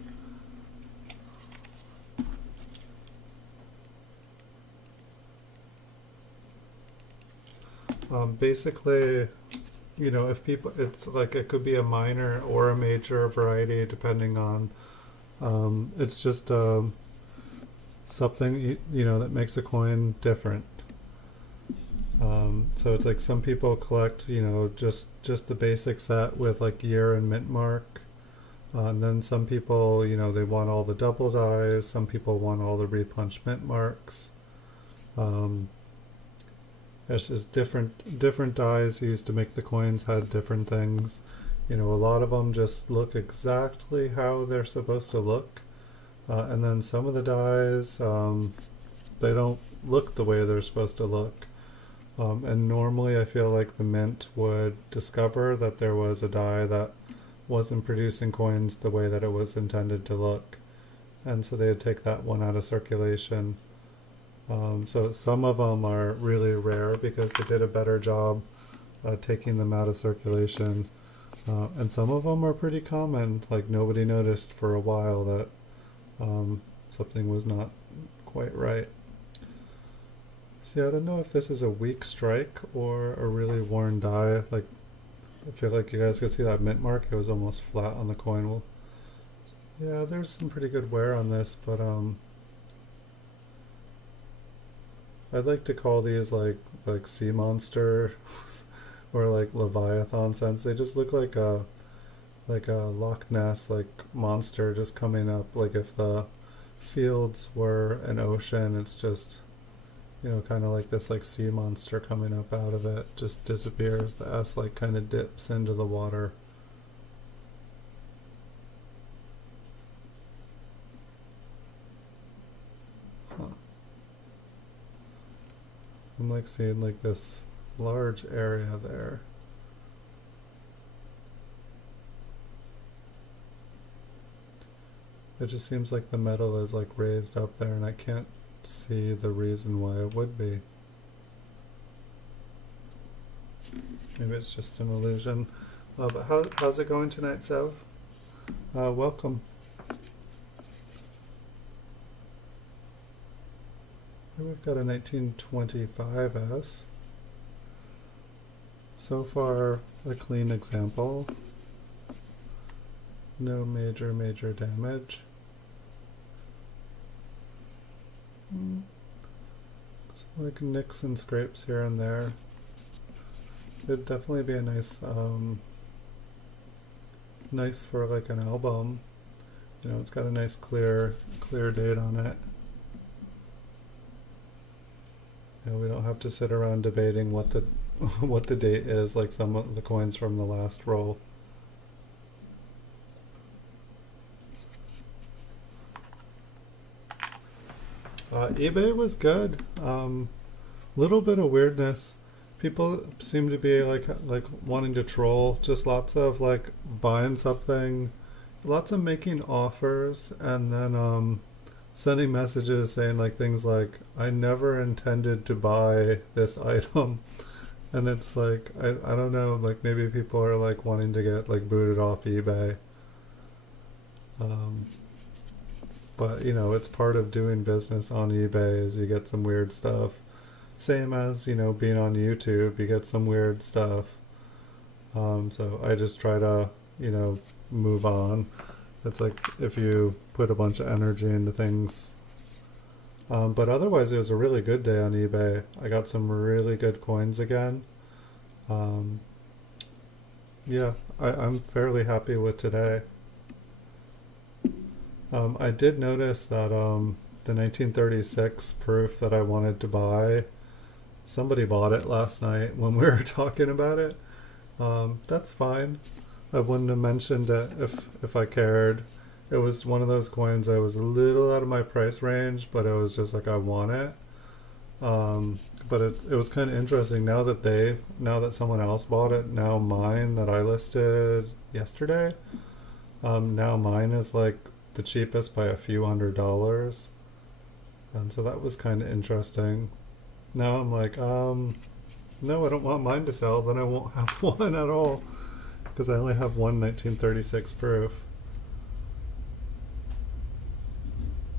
Basically, you know, if people, it's like it could be a minor or a major variety depending on. It's just something you know that makes a coin different. So it's like some people collect, you know, just the basic set with like year and mint mark. And then some people, you know, they want all the double dies. Some people want all the repunched mint marks. It's just different dies used to make the coins had different things. You know, a lot of them just look exactly how they're supposed to look. And then some of the dies, they don't look the way they're supposed to look. And normally I feel like the mint would discover that there was a die that wasn't producing coins the way that it was intended to look. And so they'd take that one out of circulation. So some of them are really rare because they did a better job taking them out of circulation. And some of them are pretty common, like nobody noticed for a while that something was not quite right. See, I don't know if this is a weak strike or a really worn die. Like, I feel like you guys could see that mint mark. It was almost flat on the coin. Well, yeah, there's some pretty good wear on this, but I'd like to call these like sea monster or like Leviathan sense. They just look like a Loch Ness like monster just coming up. Like if the fields were an ocean, it's just, you know, kind of like this like sea monster coming up out of it, just disappears. The S like kind of dips into the water. Huh. I'm like seeing like this large area there. It just seems like the metal is like raised up there, and I can't see the reason why it would be. Maybe it's just an illusion. But how's it going tonight, Sev? Welcome. Here we've got a 1925S. So far, a clean example. No major damage. Some like nicks and scrapes here and there. It'd definitely be a nice nice for like an album. You know, it's got a nice clear date on it. You know, we don't have to sit around debating what the what the date is like some of the coins from the last roll. eBay was good. Little bit of weirdness. People seem to be like wanting to troll. Just lots of like buying something, lots of making offers, and then sending messages saying like things like, "I never intended to buy this item," and it's like I don't know. Like maybe people are like wanting to get like booted off eBay. But you know, it's part of doing business on eBay is you get some weird stuff. Same as, you know, being on YouTube, you get some weird stuff. So I just try to, you know, move on. It's like if you put a bunch of energy into things. But otherwise, it was a really good day on eBay. I got some really good coins again. Yeah, I'm fairly happy with today. I did notice that the 1936 proof that I wanted to buy, somebody bought it last night when we were talking about it. That's fine. I wouldn't have mentioned it if I cared. It was one of those coins that was a little out of my price range, but it was just like I want it. But it was kind of interesting now that someone else bought it. Now mine that I listed yesterday, now mine is like the cheapest by a few $100s, and so that was kind of interesting. Now I'm like, no, I don't want mine to sell. Then I won't have one at all because I only have one 1936 proof.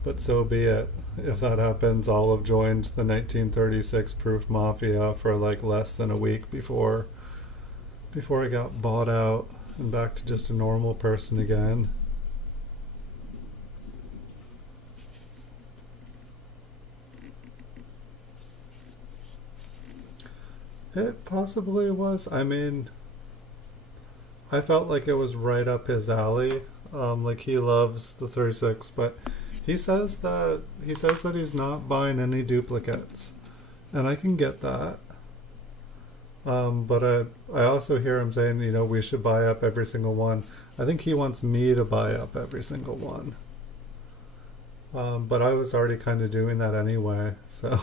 But so be it. If that happens, I'll have joined the 1936 proof mafia for like less than a week before I got bought out and back to just a normal person again. It possibly was. I mean, I felt like it was right up his alley. Like he loves the 36, but he says that he's not buying any duplicates, and I can get that. But I also hear him saying, we should buy up every single one. I think he wants me to buy up every single one. But I was already kind of doing that anyway, so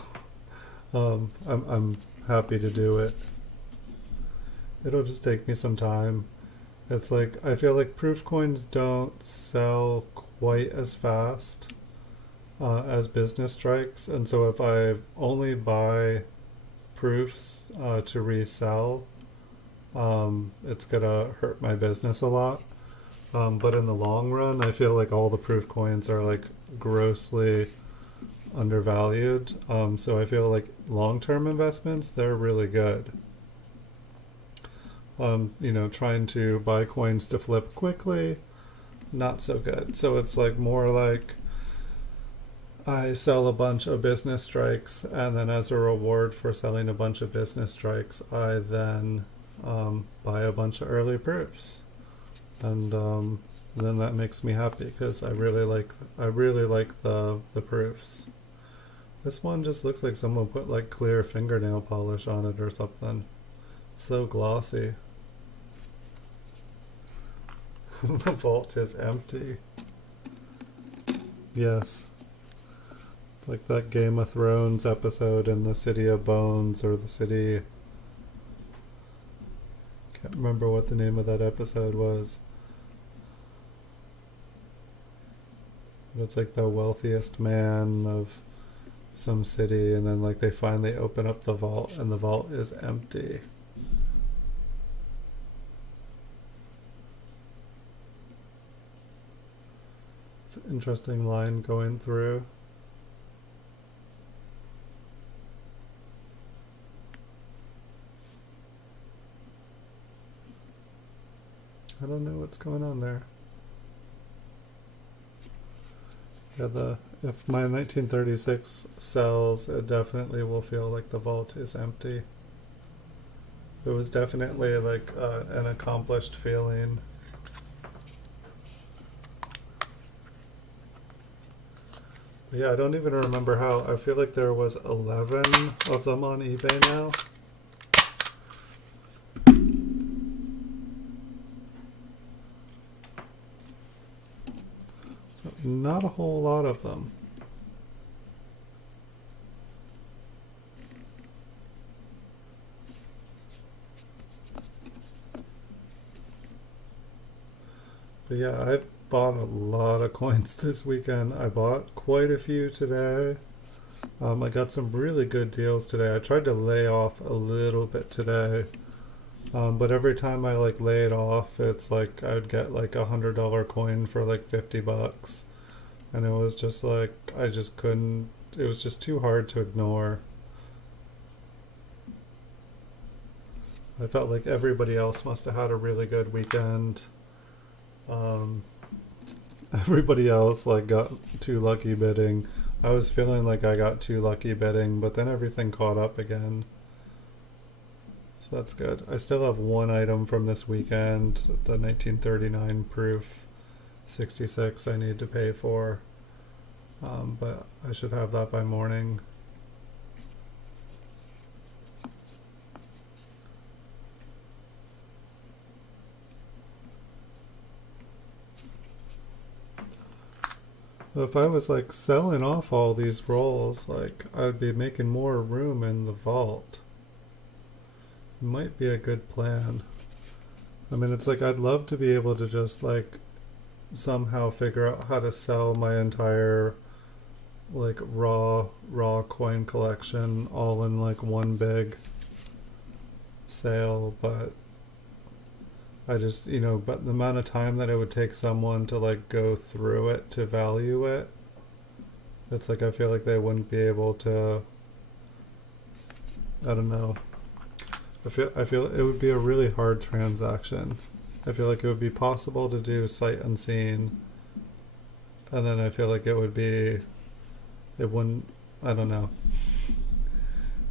I'm happy to do it. It'll just take me some time. It's like I feel like proof coins don't sell quite as fast as business strikes, and so if I only buy proofs to resell, it's gonna hurt my business a lot. But in the long run, I feel like all the proof coins are like grossly undervalued. So I feel like long-term investments, they're really good. Trying to buy coins to flip quickly, not so good. So it's like more like I sell a bunch of business strikes, and then as a reward for selling a bunch of business strikes, I then buy a bunch of early proofs, and then that makes me happy because I really like the proofs. This one just looks like someone put like clear fingernail polish on it or something. It's so glossy. The vault is empty. Yes. Like that Game of Thrones episode in the City of Bones, or the City... Can't remember what the name of that episode was. But it's like the wealthiest man of some city, and then like they finally open up the vault and the vault is empty. It's an interesting line going through. I don't know what's going on there. Yeah, if my 1936 sells, it definitely will feel like the vault is empty. It was definitely like an accomplished feeling. Yeah, I don't even remember how. I feel like there was 11 of them on eBay now. So not a whole lot of them. But yeah, I've bought a lot of coins this weekend. I bought quite a few today. I got some really good deals today. I tried to lay off a little bit today, but every time I like lay it off, it's like I would get like $100 coin for like $50, and it was just like I just couldn't. It was just too hard to ignore. I felt like everybody else must have had a really good weekend. Everybody else like got too lucky bidding. I was feeling like I got too lucky bidding, but then everything caught up again. So that's good. I still have one item from this weekend, the 1939 proof 66 I need to pay for, but I should have that by morning. If I was like selling off all these rolls, like I would be making more room in the vault. It might be a good plan. I mean, it's like I'd love to be able to just like somehow figure out how to sell my entire like raw coin collection all in like one big sale, but I just, but the amount of time that it would take someone to like go through it to value it, it's like I feel like they wouldn't be able to. I don't know. I feel it would be a really hard transaction. I feel like it would be possible to do sight unseen, and then I feel like it wouldn't. I don't know.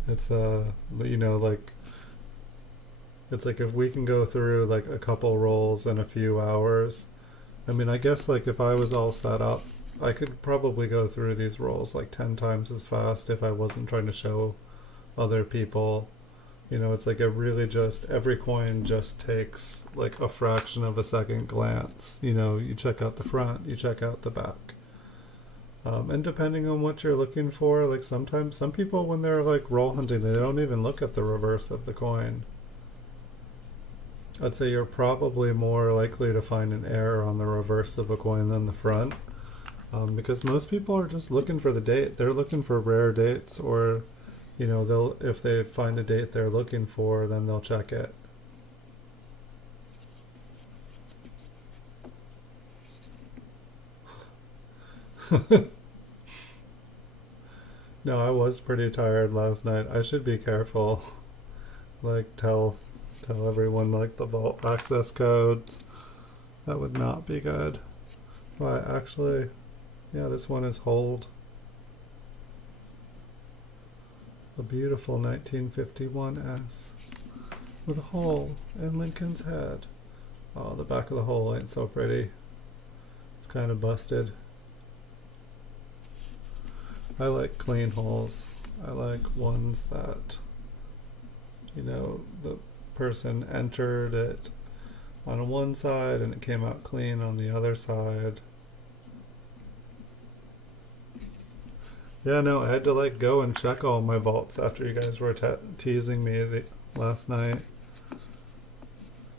It's like. It's like if we can go through like a couple rolls in a few hours. I mean, I guess like if I was all set up, I could probably go through these rolls like 10 times as fast if I wasn't trying to show other people. It's like every coin just takes like a fraction of a second glance. You check out the front, you check out the back. And depending on what you're looking for, like sometimes some people when they're like roll hunting, they don't even look at the reverse of the coin. I'd say you're probably more likely to find an error on the reverse of a coin than the front, because most people are just looking for the date. They're looking for rare dates, or if they find a date they're looking for, then they'll check it. No, I was pretty tired last night. I should be careful. Like tell everyone like the vault access codes. That would not be good. But actually, yeah, this one is hold. A beautiful 1951S with a hole in Lincoln's head. Oh, the back of the hole ain't so pretty. It's kind of busted. I like clean holes. I like ones that, the person entered it on one side and it came out clean on the other side. Yeah, no, I had to like go and check all my vaults after you guys were teasing me last night.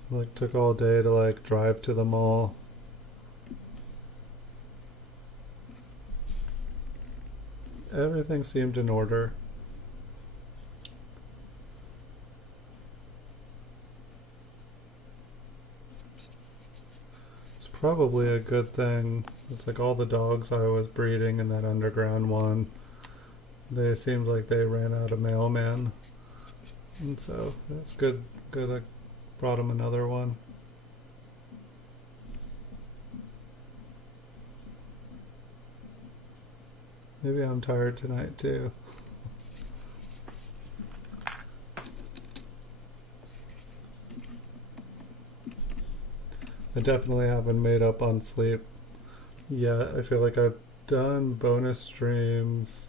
Like took all day to like drive to the mall. Everything seemed in order. Probably a good thing. It's like all the dogs I was breeding in that underground one, they seemed like they ran out of mailman, and so it's good I brought them another one. Maybe I'm tired tonight too. I definitely haven't made up on sleep yet. I feel like I've done bonus streams.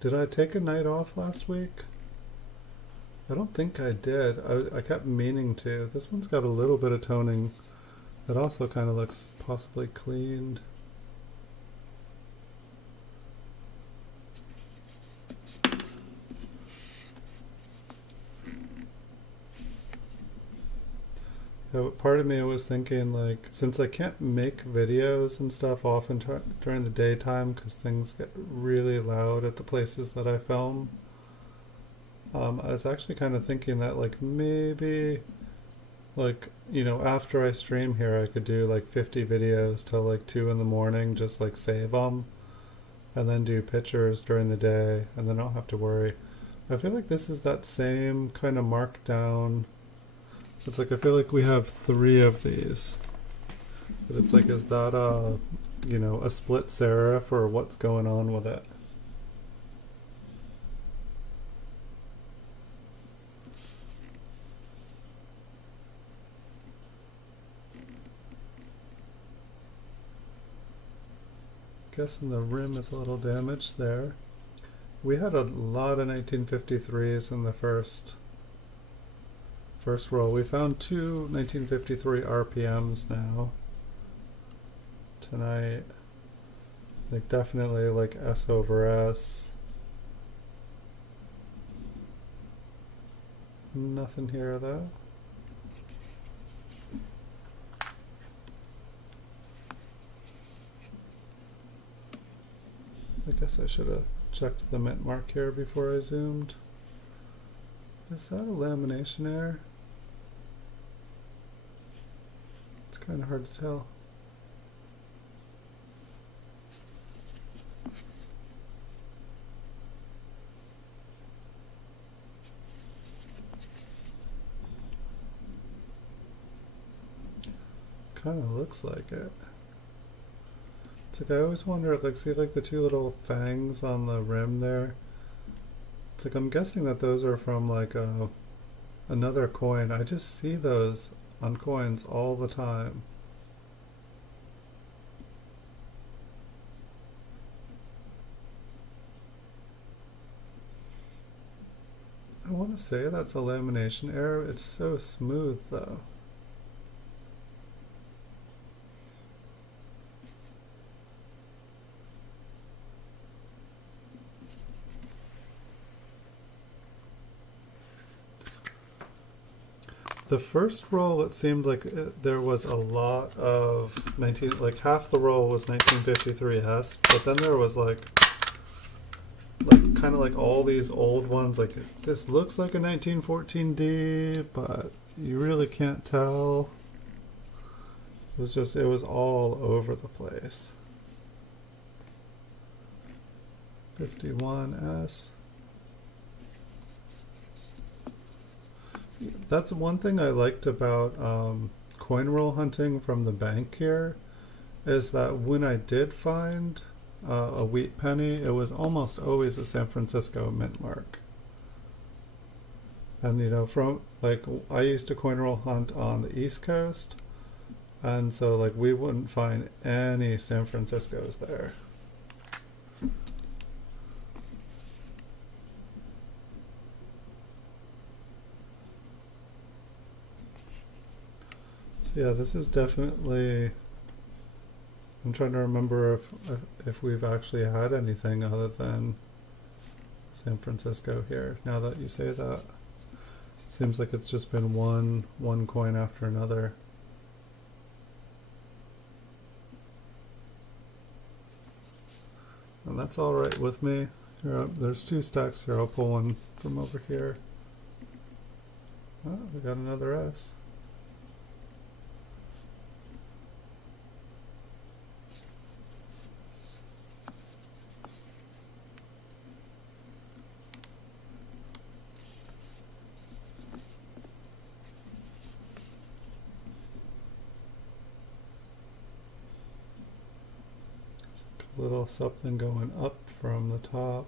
Did I take a night off last week? I don't think I did. I kept meaning to. This one's got a little bit of toning. It also kind of looks possibly cleaned. Part of me was thinking, like, since I can't make videos and stuff often during the daytime because things get really loud at the places that I film, I was actually kind of thinking that, like, maybe, like, after I stream here, I could do, like, 50 videos till, like, 2 in the morning, just, like, save them, and then do pictures during the day, and then I don't have to worry. I feel like this is that same kind of markdown. It's like I feel like we have 3 of these, but it's like, is that a split serif or what's going on with it? guessing the rim is a little damaged there. We had a lot of 1953s in the first roll. We found two 1953 RPMs now tonight. Like definitely like S over S. Nothing here though. I guess I should have checked the mint mark here before I zoomed. Is that a lamination error? It's kind of hard to tell. Kind of looks like it. It's like I always wonder, like, see like the two little fangs on the rim there? It's like I'm guessing that those are from like another coin. I just see those on coins all the time. I want to say that's a lamination error. It's so smooth though. The first roll, it seemed like there was a lot of like half the roll was 1953S, but then there was like kind of like all these old ones. Like this looks like a 1914D, but you really can't tell. It was all over the place. 51S. That's one thing I liked about coin roll hunting from the bank here, is that when I did find a wheat penny, it was almost always a San Francisco mint mark. And you know, from like I used to coin roll hunt on the East Coast, and so like we wouldn't find any San Franciscos there. Yeah, this is definitely. I'm trying to remember if we've actually had anything other than San Francisco here. Now that you say that, seems like it's just been one coin after another. And that's all right with me. Here, there's two stacks here. I'll pull one from over here. Oh, we got another S. Little something going up from the top.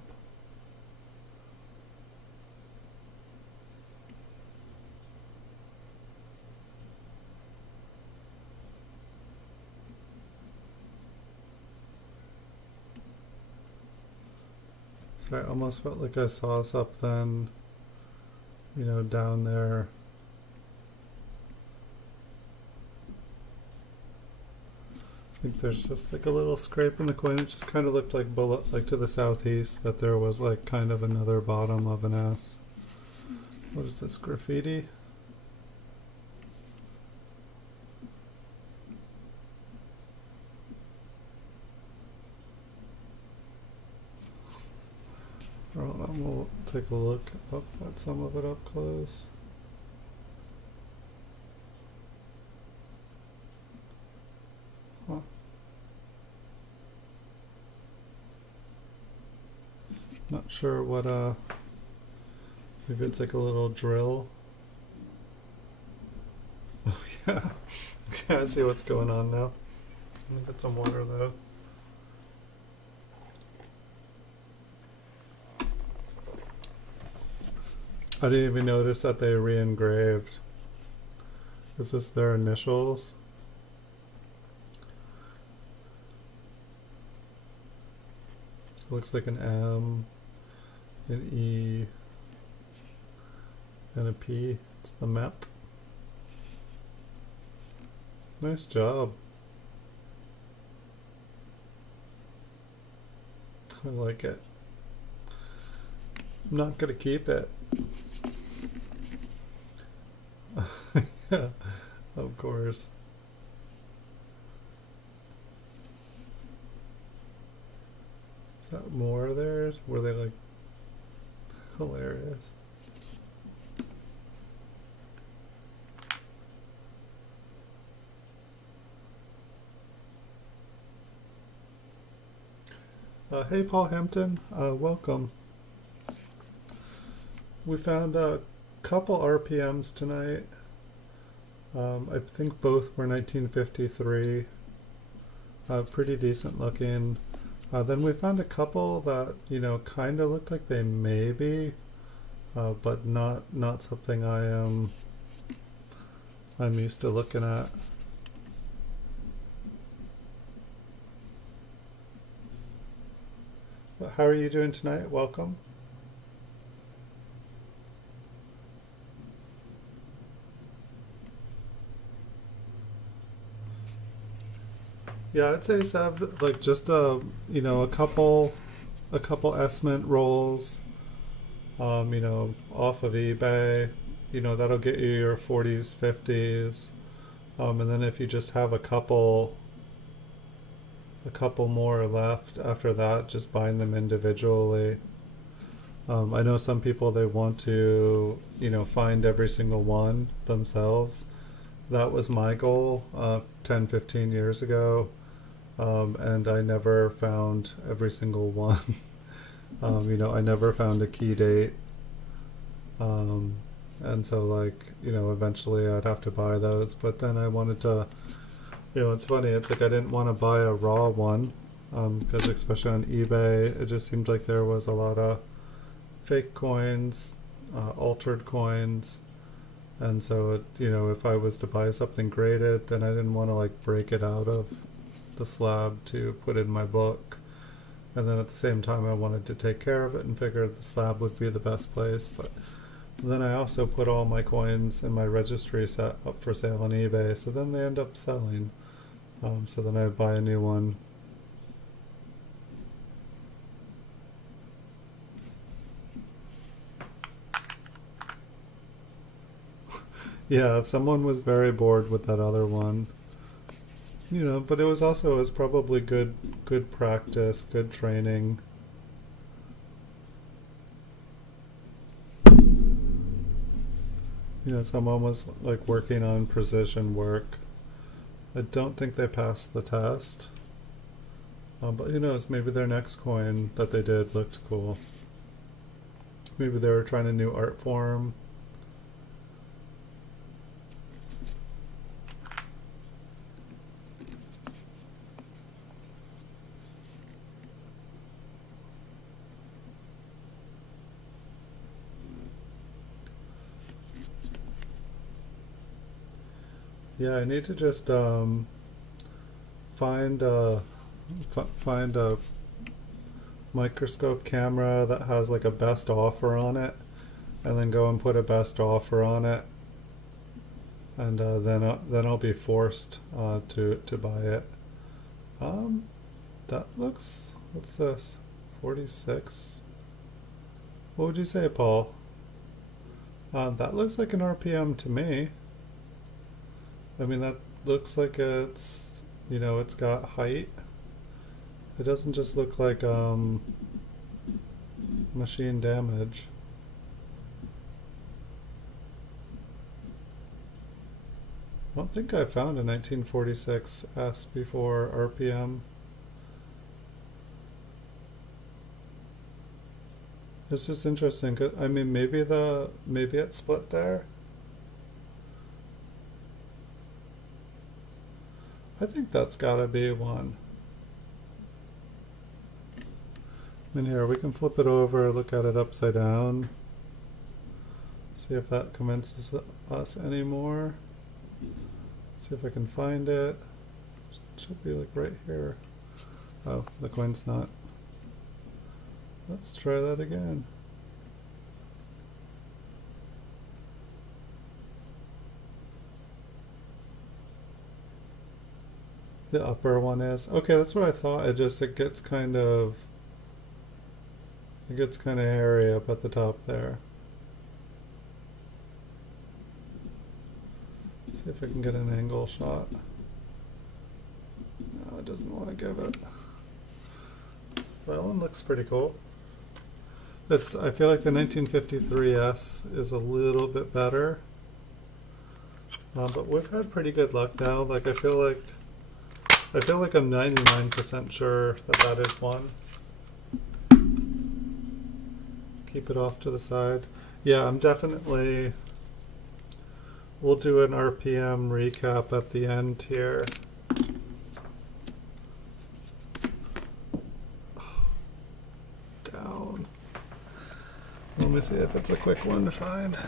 So I almost felt like I saw something, you know, down there. I think there's just like a little scrape in the coin. It just kind of looked like to the southeast that there was like kind of another bottom of an S. What is this, graffiti? Hold on, we'll take a look up at some of it up close. Huh. Not sure what, maybe it's like a little drill. Oh yeah, okay, I see what's going on now. Let me get some water though. I didn't even notice that they re-engraved. Is this their initials? It looks like an M, an E, and a P. It's the map. Nice job. I like it. I'm not gonna keep it. Yeah, of course. Is that more there? Were they like hilarious? Hey Paul Hampton, welcome. We found a couple RPMs tonight. I think both were 1953. Pretty decent looking. Then we found a couple that, you know, kind of looked like they may be, but not something I'm used to looking at. How are you doing tonight? Welcome. Yeah, I'd say Sev, like just you know, a couple S-mint rolls, you know, off of eBay, you know, that'll get you your 40s, 50s, and then if you just have a couple more left after that, just buying them individually. I know some people, they want to, you know, find every single one themselves. That was my goal 10, 15 years ago. And I never found every single one. You know, I never found a key date. And so, like, you know, eventually I'd have to buy those. But then I wanted to, you know, it's funny. It's like I didn't want to buy a raw one because especially on eBay, it just seemed like there was a lot of fake coins, altered coins. And so, it, you know, if I was to buy something graded, then I didn't want to, like, break it out of the slab to put in my book, and then at the same time I wanted to take care of it and figured the slab would be the best place. But then I also put all my coins in my registry set up for sale on eBay, so then they end up selling, so then I buy a new one. Yeah, someone was very bored with that other one. You know, but it was probably good practice, good training. You know, someone was like working on precision work. I don't think they passed the test. But who knows, maybe their next coin that they did looked cool. Maybe they were trying a new art form. Yeah, I need to just find find a microscope camera that has like a best offer on it, and then go and put a best offer on it, and then I'll be forced to buy it. That looks, what's this? 46. What would you say, Paul? That looks like an RPM to me. I mean, that looks like it's, you know, it's got height. It doesn't just look like machine damage. I don't think I found a 1946 S before RPM. It's just interesting. 'Cause, I mean, maybe it split there. I think that's gotta be one. And here, we can flip it over, look at it upside down. See if that convinces us anymore. See if I can find it. It should be like right here. Oh, the coin's not. Let's try that again. The upper one is. Okay, that's what I thought. It gets kind of hairy up at the top there. See if I can get an angle shot. No, it doesn't want to give it. That one looks pretty cool. I feel like the 1953S is a little bit better. But we've had pretty good luck now. Like I feel like I'm 99% sure that is one. Keep it off to the side. Yeah, I'm definitely... We'll do an RPM recap at the end here. Down. Let me see if it's a quick one to find.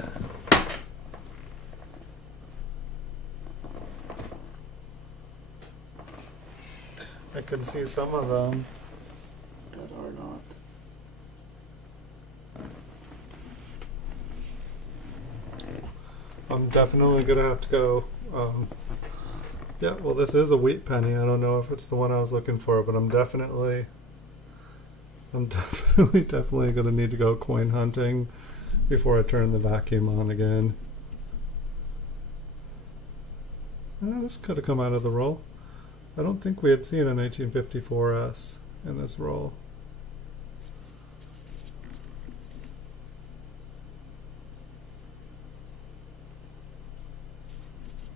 I can see some of them that are not. I'm definitely gonna have to go. Yeah, well, this is a wheat penny. I don't know if it's the one I was looking for, but I'm definitely gonna need to go coin hunting before I turn the vacuum on again. This could have come out of the roll. I don't think we had seen a 1954S in this roll.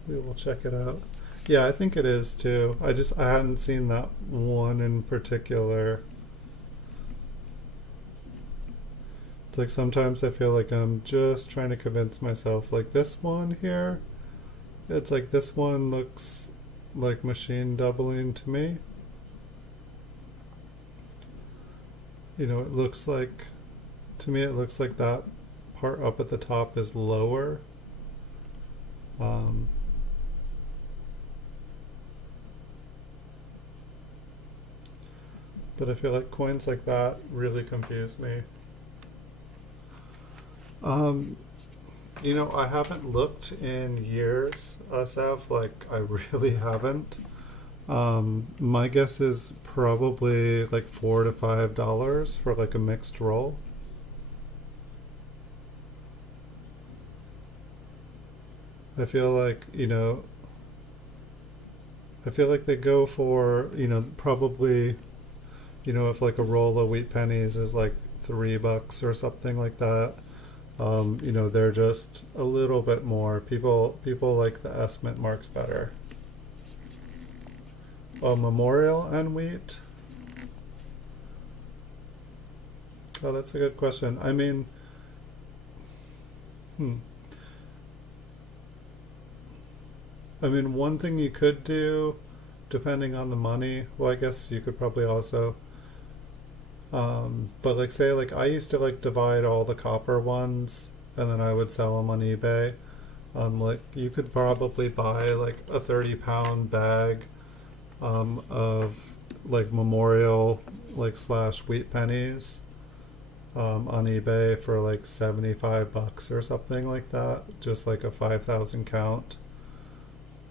We will check it out. Yeah, I think it is too. I hadn't seen that one in particular. It's like sometimes I feel like I'm just trying to convince myself, like this one here, it's like this one looks like machine doubling to me. You know, it looks like, to me it looks like that part up at the top is lower. But I feel like coins like that really confuse me. You know, I haven't looked in years, SF, like I really haven't. My guess is probably like $4 to $5 for like a mixed roll. I feel like, you know, I feel like they go for, you know, probably, you know, if like a roll of wheat pennies is like $3 or something like that, you know, they're just a little bit more. People like the S mint marks better. Oh, memorial and wheat? Oh, that's a good question. I mean, I mean, one thing you could do, depending on the money, well, I guess you could probably also, but like say, like I used to like divide all the copper ones and then I would sell them on eBay. Like you could probably buy like a 30-pound bag of like memorial like slash wheat pennies on eBay for like $75 or something like that, just like a 5,000 count.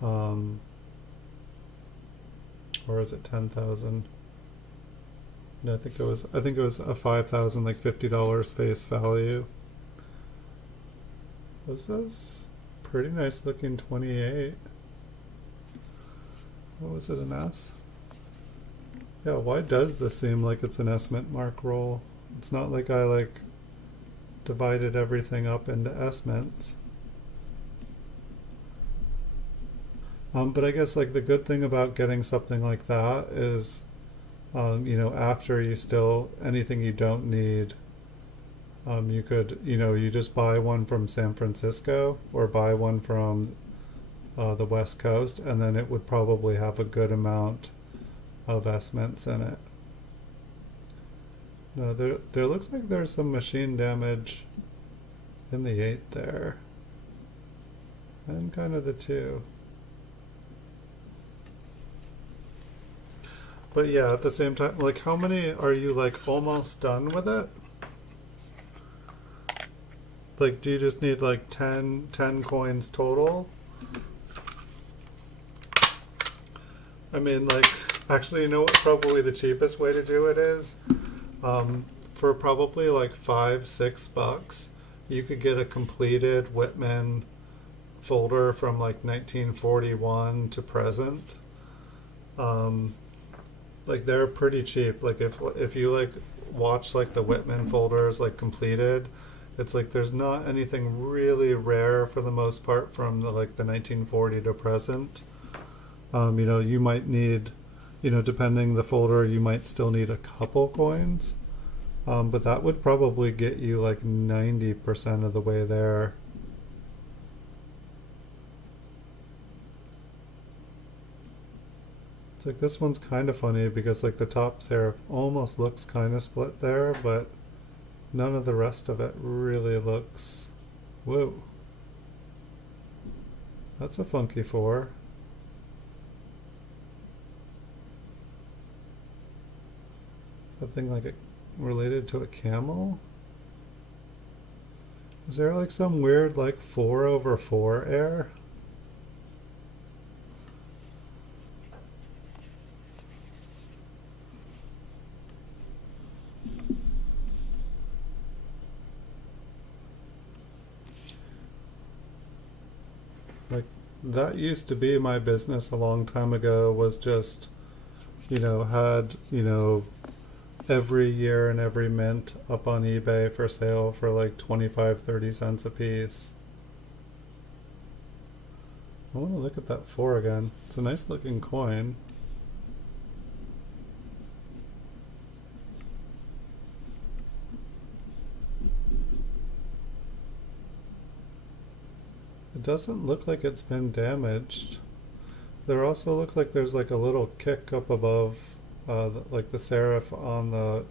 Or is it 10,000? No, I think it was a 5,000, like $50 face value. Was this pretty nice looking 28? What was it, an S? Yeah, why does this seem like it's an S mint mark roll? It's not like I like divided everything up into S mints. But I guess like the good thing about getting something like that is, you know, after you still, anything you don't need, you could, you know, you just buy one from San Francisco or buy one from the West Coast, and then it would probably have a good amount of S mints in it. No, there looks like there's some machine damage in the 8 there. And kind of the 2. But yeah, at the same time, like, how many are you like almost done with it? Like, do you just need like 10 coins total? I mean, like, actually, you know what probably the cheapest way to do it is? For probably like $5-6, you could get a completed Whitman folder from like 1941 to present. Um, like they're pretty cheap. Like if you like watch like the Whitman folders like completed, it's like there's not anything really rare for the most part from the 1940 to present. You might need, depending the folder, you might still need a couple coins. But that would probably get you like 90% of the way there. It's like this one's kind of funny because like the top serif almost looks kind of split there, but none of the rest of it really looks... Whoa. That's a funky 4. Something like it related to a camel? Is there like some weird like 4/4 error? Like that used to be my business a long time ago, was just, had, every year and every mint up on eBay for sale for like 25-30 cents a piece. I want to look at that 4 again. It's a nice looking coin. It doesn't look like it's been damaged. There also looks like there's like a little kick up above, like the serif on the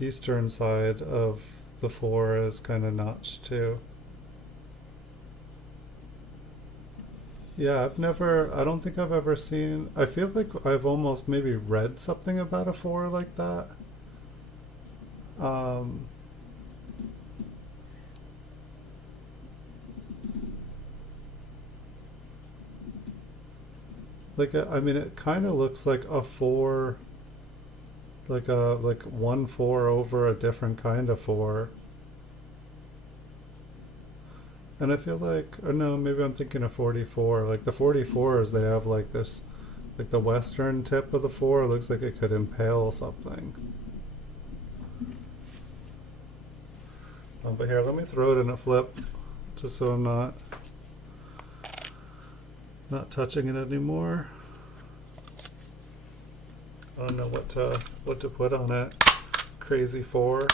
eastern side of the 4 is kind of notched too. Yeah, I don't think I've ever seen, I feel like I've almost maybe read something about a 4 like that. Um, I mean, it kind of looks like a 4, like 1/4 over a different kind of 4. And I feel like, or no, maybe I'm thinking of 44. Like the 44s, they have like this, like the western tip of the 4 looks like it could impale something. But here, let me throw it in a flip, just so I'm not touching it anymore. I don't know what to put on it. Crazy 4,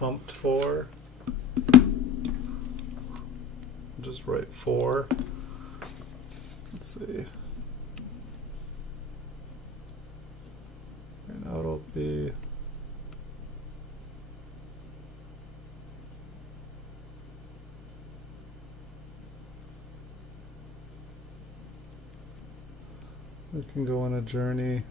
humped 4. Just write 4. Let's see. Right now it'll be... We can go on a journey.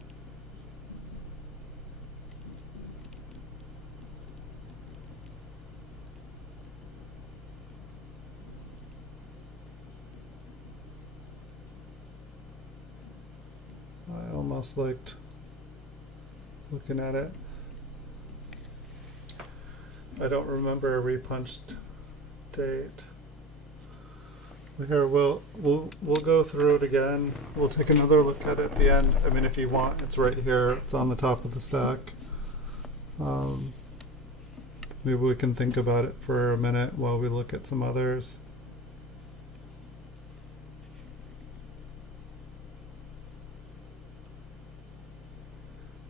I almost liked looking at it. I don't remember a repunched date. Here, we'll go through it again. We'll take another look at it at the end. I mean, if you want, it's right here. It's on the top of the stack. Maybe we can think about it for a minute while we look at some others.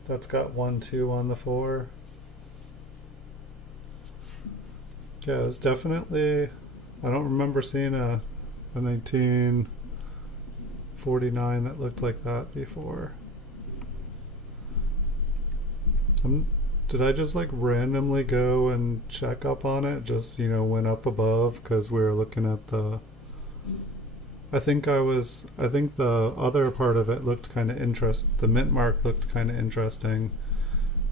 That's got 1, 2 on the 4. Yeah, it's definitely... I don't remember seeing a 1949 that looked like that before. Did I just like randomly go and check up on it? Just, went up above because we were looking at the... I think the other part of it looked kind of the mint mark looked kind of interesting.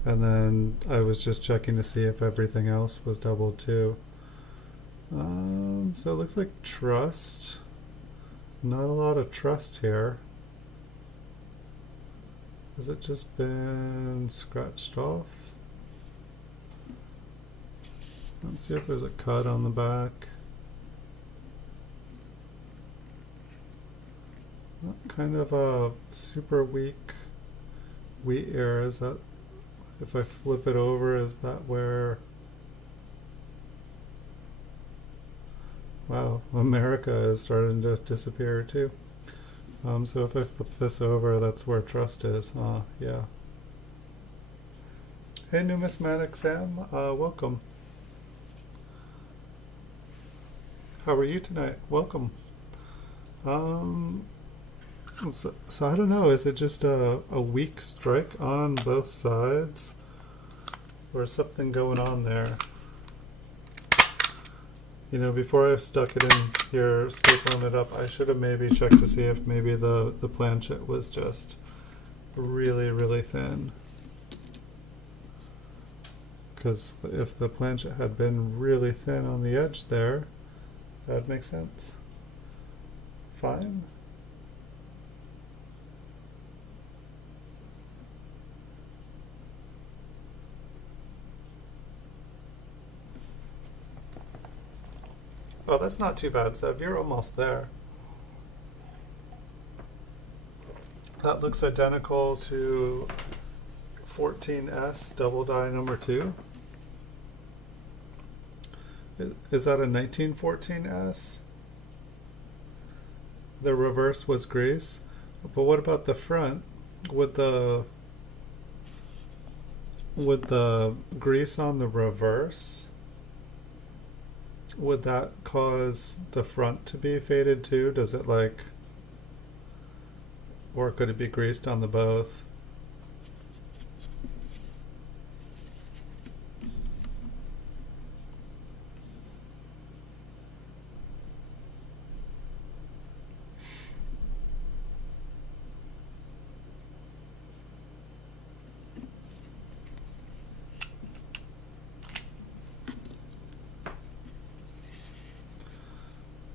And then I was just checking to see if everything else was doubled too. So it looks like trust. Not a lot of trust here. Has it just been scratched off? Let's see if there's a cut on the back. Kind of a super weak wheat ear. Is that, if I flip it over, is that where? Wow, America is starting to disappear too. So if I flip this over, that's where trust is. Yeah. Hey, Numismatic Sam, welcome. How are you tonight? Welcome. So I don't know, is it just a weak strike on both sides? Or is something going on there? You know, before I stuck it in here, stapling it up, I should have maybe checked to see if maybe the planchet was just really, really thin. Because if the planchet had been really thin on the edge there, that would make sense. Fine. Oh, that's not too bad, Seb. You're almost there. That looks identical to 14S double die number 2. Is that a 1914S? The reverse was grease. But what about the front? Would the grease on the reverse, would that cause the front to be faded too? Does it like, or could it be greased on the both?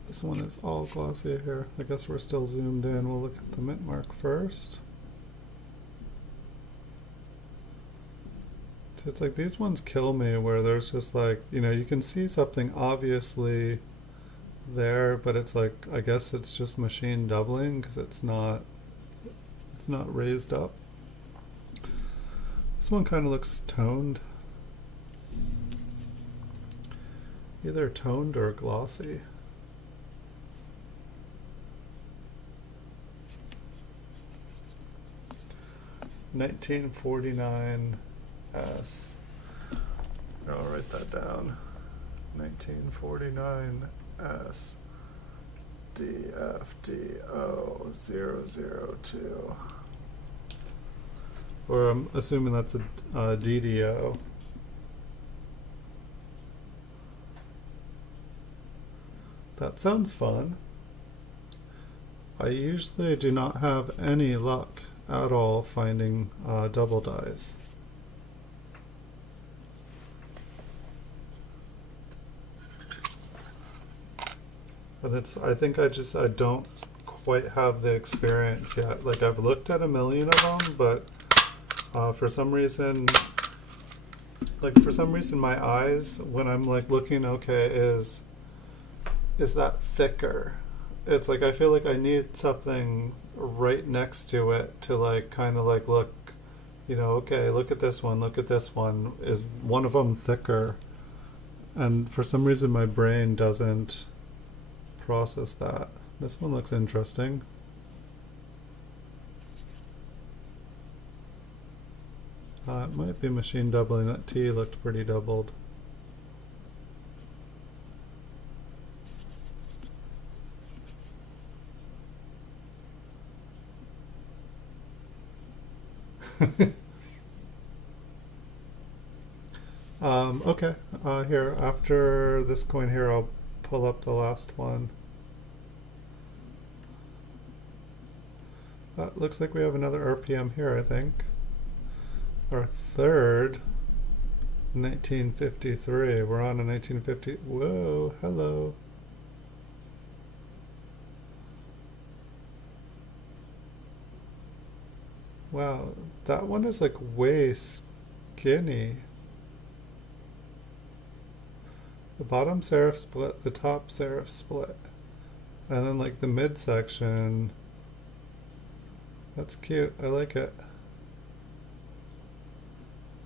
This one is all glossy here. I guess we're still zoomed in. We'll look at the mint mark first. So it's like these ones kill me where there's just like, you know, you can see something obviously there, but it's like, I guess it's just machine doubling because it's not raised up. This one kind of looks toned. Either toned or glossy. $19.49 S. I'll write that down. 1949 S DFDO 002. Or I'm assuming that's a DDO. That sounds fun. I usually do not have any luck at all finding double dies. And I think I don't quite have the experience yet. Like I've looked at a million of them, but for some reason my eyes, when I'm like looking, okay, is that thicker? It's like I feel like I need something right next to it to like kind of like look, you know, okay, look at this one, is one of them thicker? And for some reason my brain doesn't process that. This one looks interesting. It might be machine doubling. That T looked pretty doubled. Okay, here, after this coin here, I'll pull up the last one. Looks like we have another RPM here, I think. Our third 1953. We're on a 1950. Whoa, hello. Wow, that one is like way skinny. The bottom serif split, the top serif split. And then like the midsection. That's cute. I like it.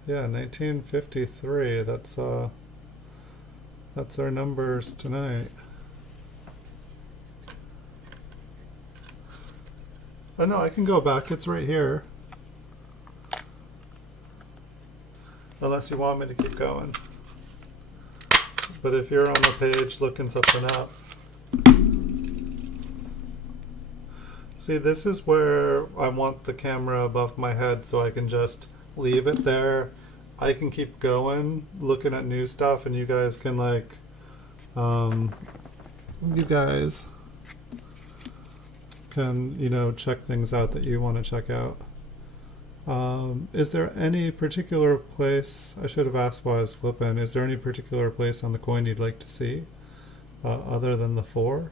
Yeah, 1953. That's our numbers tonight. Oh no, I can go back. It's right here. Unless you want me to keep going. But if you're on the page looking something up. See, this is where I want the camera above my head so I can just leave it there. I can keep going looking at new stuff, and you guys can like you guys can, you know, check things out that you want to check out. Is there any particular place, I should have asked while I was flipping, is there any particular place on the coin you'd like to see other than the 4?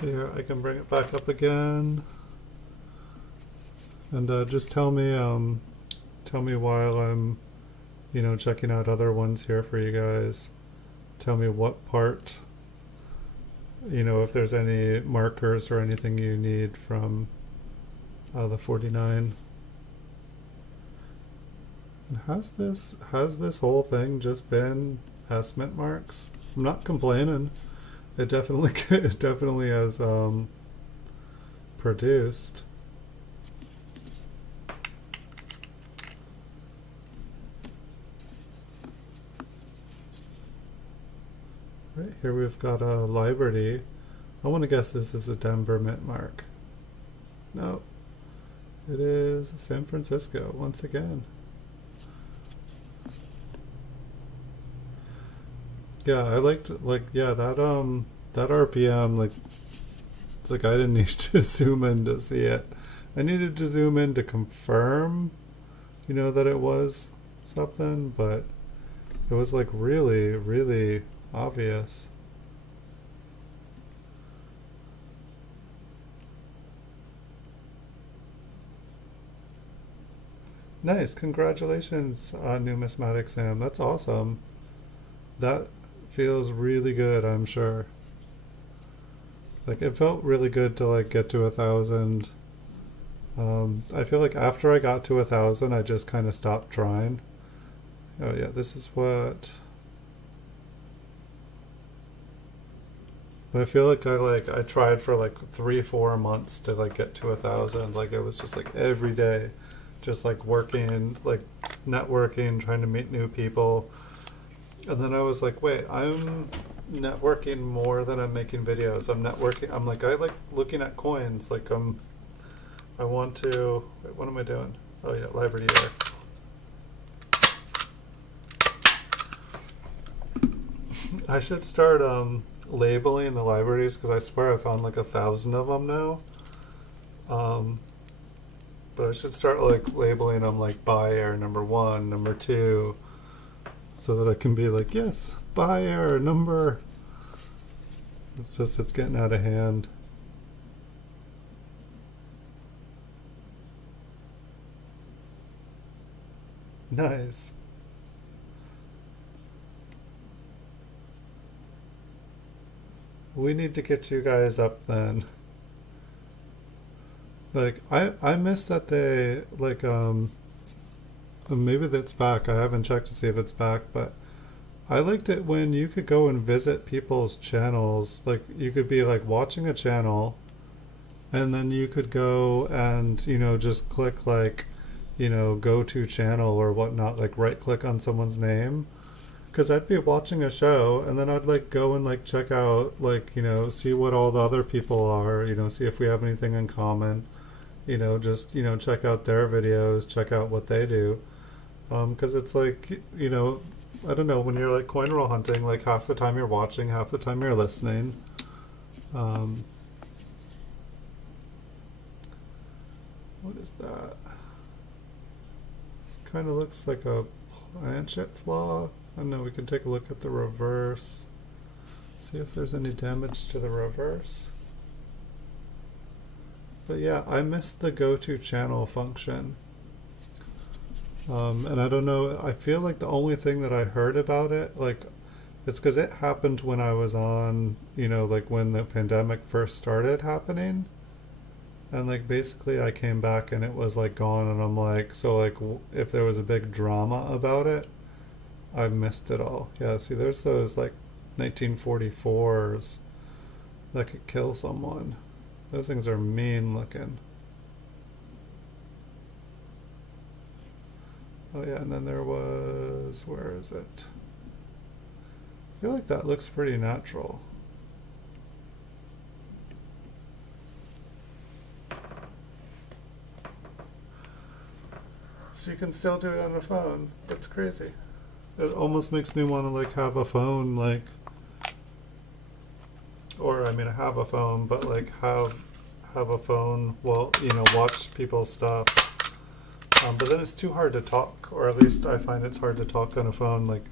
Here, I can bring it back up again. And just tell me while I'm, you know, checking out other ones here for you guys. Tell me what part, you know, if there's any markers or anything you need from the 49. And has this whole thing just been estimate marks? I'm not complaining. It definitely has produced. Right here we've got a Liberty. I want to guess this is a Denver mint mark. No, it is San Francisco once again. Yeah, I liked yeah, that RPM, like, it's like I didn't need to zoom in to see it. I needed to zoom in to confirm, you know, that it was something, but it was like really, really obvious. Nice, congratulations, Numismatic Sam. That's awesome. That feels really good, I'm sure. Like, it felt really good to like get to 1,000. I feel like after I got to 1,000, I just kind of stopped trying. Oh yeah, this is what. But I feel like I tried for like 3-4 months to like get to 1,000. Like it was just like every day, just like working, like networking, trying to meet new people. And then I was like, wait, I'm networking more than I'm making videos. I'm networking. I'm like, I like looking at coins. Like I want to. Wait, what am I doing? Oh yeah, library there. I should start labeling the libraries because I swear I found like 1,000 of them now. But I should start like labeling them like buyer number 1, number 2, so that I can be like, yes, buyer number. It's getting out of hand. Nice. We need to get you guys up then. Like I miss that they like maybe that's back. I haven't checked to see if it's back, but I liked it when you could go and visit people's channels. Like you could be like watching a channel and then you could go and, you know, just click like, you know, go to channel or whatnot, like right click on someone's name. because I'd be watching a show and then I'd like go and like check out like see what all the other people are, see if we have anything in common, just check out their videos, check out what they do, because it's like I don't know, when you're like coin roll hunting, like half the time you're watching, half the time you're listening. um, what is that? Kind of looks like a planchet flaw. I don't know, we can take a look at the reverse, see if there's any damage to the reverse. But yeah, I missed the go to channel function. And I don't know, I feel like the only thing that I heard about it, like, it's because it happened when I was on, like when the pandemic first started happening. And like basically I came back and it was like gone, and I'm like, so like if there was a big drama about it, I missed it all. Yeah, see, there's those like 1944s that could kill someone. Those things are mean looking. Oh yeah, and then there was, where is it? I feel like that looks pretty natural. So you can still do it on a phone. That's crazy. It almost makes me want to like have a phone, like, or I mean I have a phone, but like have a phone, well, watch people's stuff. But then it's too hard to talk, or at least I find it's hard to talk on a phone. Like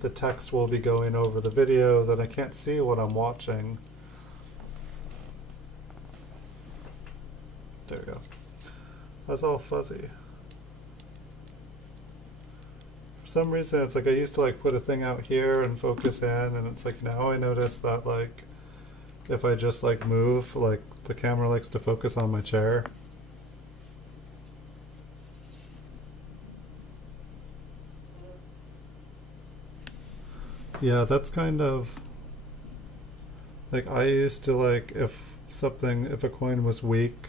the text will be going over the video, then I can't see what I'm watching. There we go. That's all fuzzy. For some reason, it's like I used to like put a thing out here and focus in, and it's like now I notice that like if I just like move, like the camera likes to focus on my chair. Yeah, that's kind of like I used to like if a coin was weak,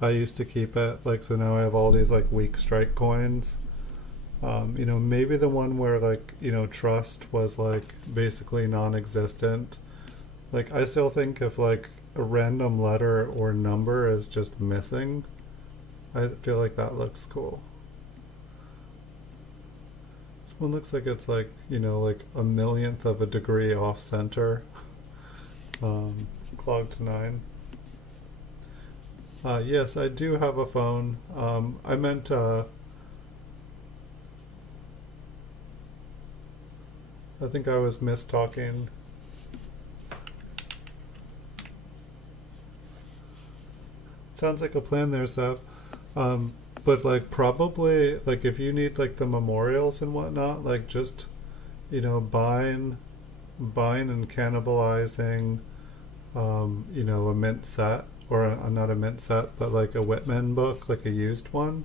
I used to keep it, like, so now I have all these like weak strike coins. Maybe the one where like trust was like basically non-existent. Like I still think if like a random letter or number is just missing, I feel like that looks cool. This one looks like it's like like a millionth of a degree off center. Clogged to 9. Yes, I do have a phone. I meant I think I was mistalking. Sounds like a plan there, Sev. But like probably like if you need like the memorials and whatnot, like just buying and cannibalizing a mint set, or not a mint set, but like a Whitman book, like a used one.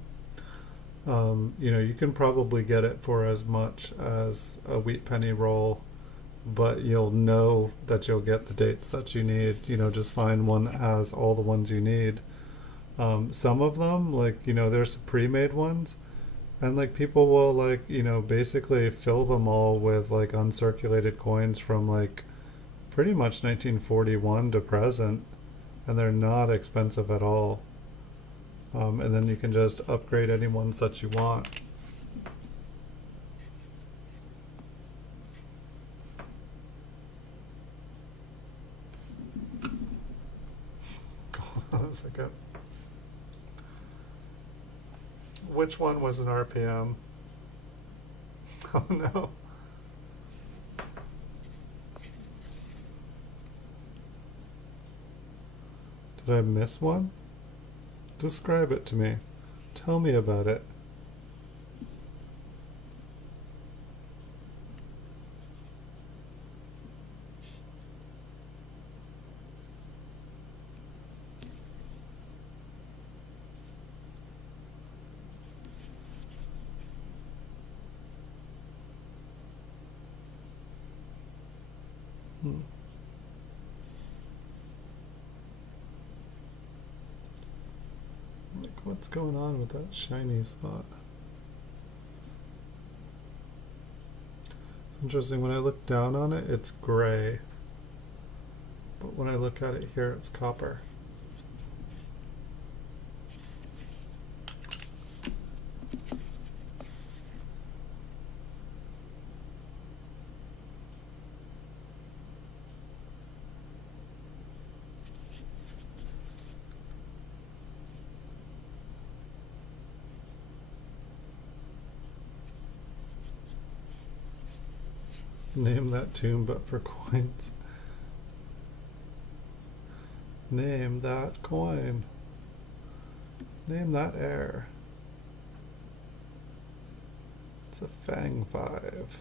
You can probably get it for as much as a wheat penny roll, but you'll know that you'll get the dates that you need. Just find one that has all the ones you need. Some of them, like, there's pre-made ones, and like people will like, basically fill them all with like uncirculated coins from like pretty much 1941 to present, and they're not expensive at all. And then you can just upgrade any ones that you want. Hold on a second. Which one was an RPM? Oh no. Did I miss one? Describe it to me. Tell me about it. Like, what's going on with that shiny spot? Interesting, when I look down on it, it's gray. But when I look at it here, it's copper. Name that tune but for coins. Name that coin. Name that air. It's a Fang 5.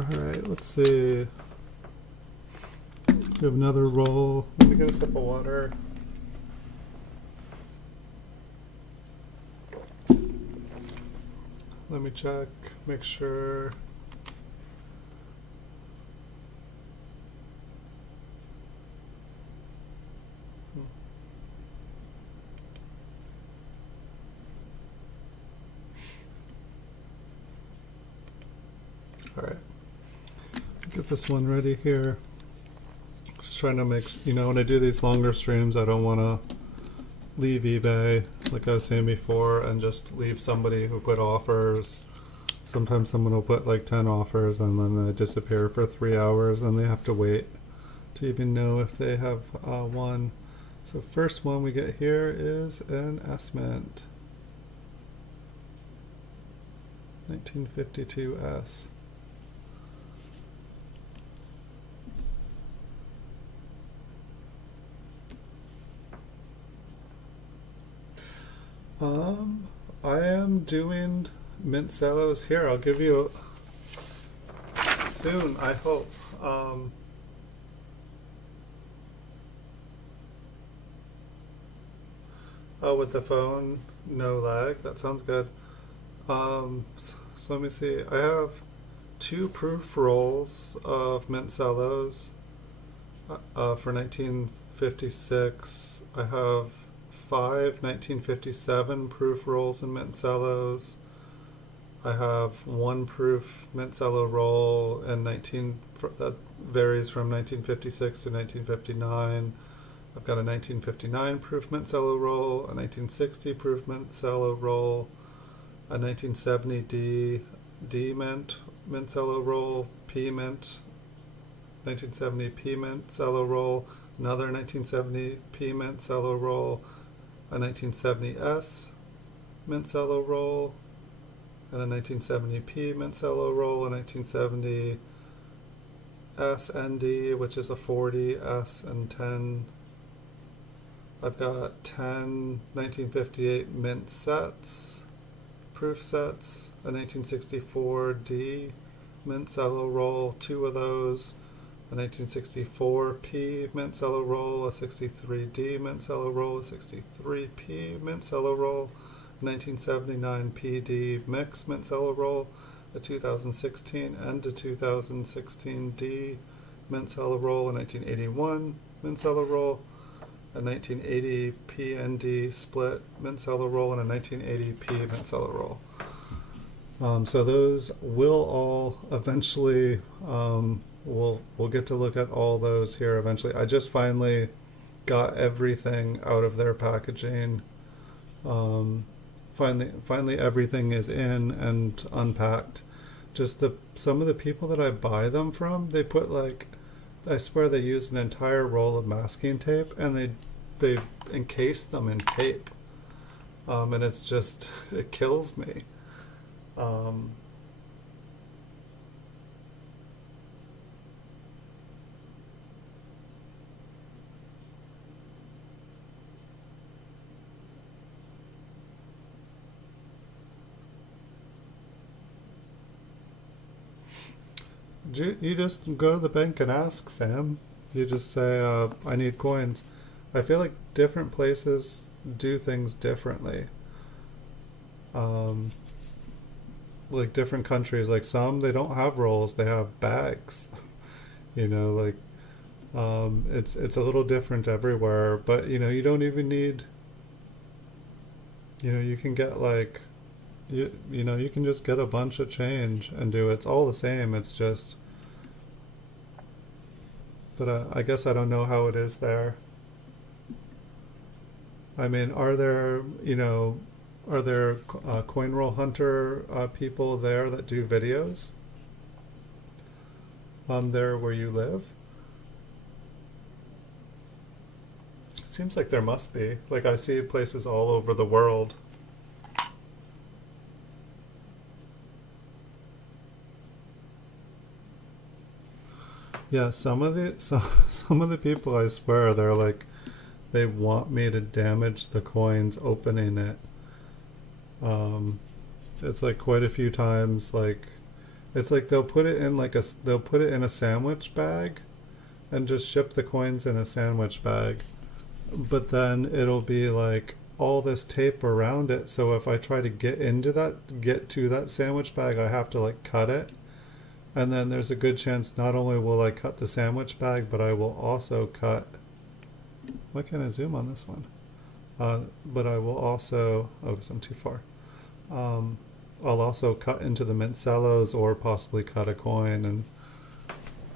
Alright, let's see. We have another roll. Let me get a sip of water. Let me check, make sure. Alright, get this one ready here. Just trying to make, you know, when I do these longer streams, I don't want to leave eBay, like I was saying before, and just leave somebody who put offers. Sometimes someone will put like 10 offers and then I disappear for 3 hours and they have to wait to even know if they have won. So first one we get here is an S-Mint. 1952 S. I am doing mint cellos here. I'll give you soon, I hope. Oh, with the phone, no lag. That sounds good. So let me see. I have 2 proof rolls of mint cellos for 1956. I have 5 1957 proof rolls in mint cellos. I have 1 proof mint cello roll and that varies from 1956 to 1959. I've got a 1959 proof mint cello roll, a 1960 proof mint cello roll, a 1970 D mint cello roll, P mint, 1970 P mint cello roll, another 1970 P mint cello roll, a 1970 S mint cello roll, and a 1970 P mint cello roll, a 1970 S ND, which is a 40 S and 10. I've got 10 1958 mint sets, proof sets, a 1964 D mint cello roll, 2 of those, a 1964 P mint cello roll, a 63 D mint cello roll, a 63 P mint cello roll, a 1979 PD mix mint cello roll, a 2016 and a 2016 D mint cello roll, a 1981 mint cello roll, a 1980 PND split mint cello roll, and a 1980 P mint cello roll. So those will all eventually, we'll get to look at all those here eventually. I just finally got everything out of their packaging. Finally everything is in and unpacked. Just some of the people that I buy them from, they put like, I swear they used an entire roll of masking tape and they encased them in tape. And it's just, it kills me. You just go to the bank and ask, Sam. You just say, I need coins. I feel like different places do things differently. like different countries, like some they don't have rolls, they have bags. You know, like it's a little different everywhere, but you don't even need, you can get like you can just get a bunch of change and do it. It's all the same. It's just, but I guess I don't know how it is there. I mean, are there coin roll hunter people there that do videos there where you live? It seems like there must be. Like I see places all over the world. Yeah, some of the people, I swear, they're like they want me to damage the coins opening it. Um, it's like quite a few times. Like it's like they'll put it in a sandwich bag and just ship the coins in a sandwich bag. But then it'll be like all this tape around it. So if I try to get to that sandwich bag, I have to like cut it. And then there's a good chance not only will I cut the sandwich bag, but I will also cut. Why can't I zoom on this one? But I will also. Oh, because I'm too far. Um, I'll also cut into the Mincellos or possibly cut a coin, and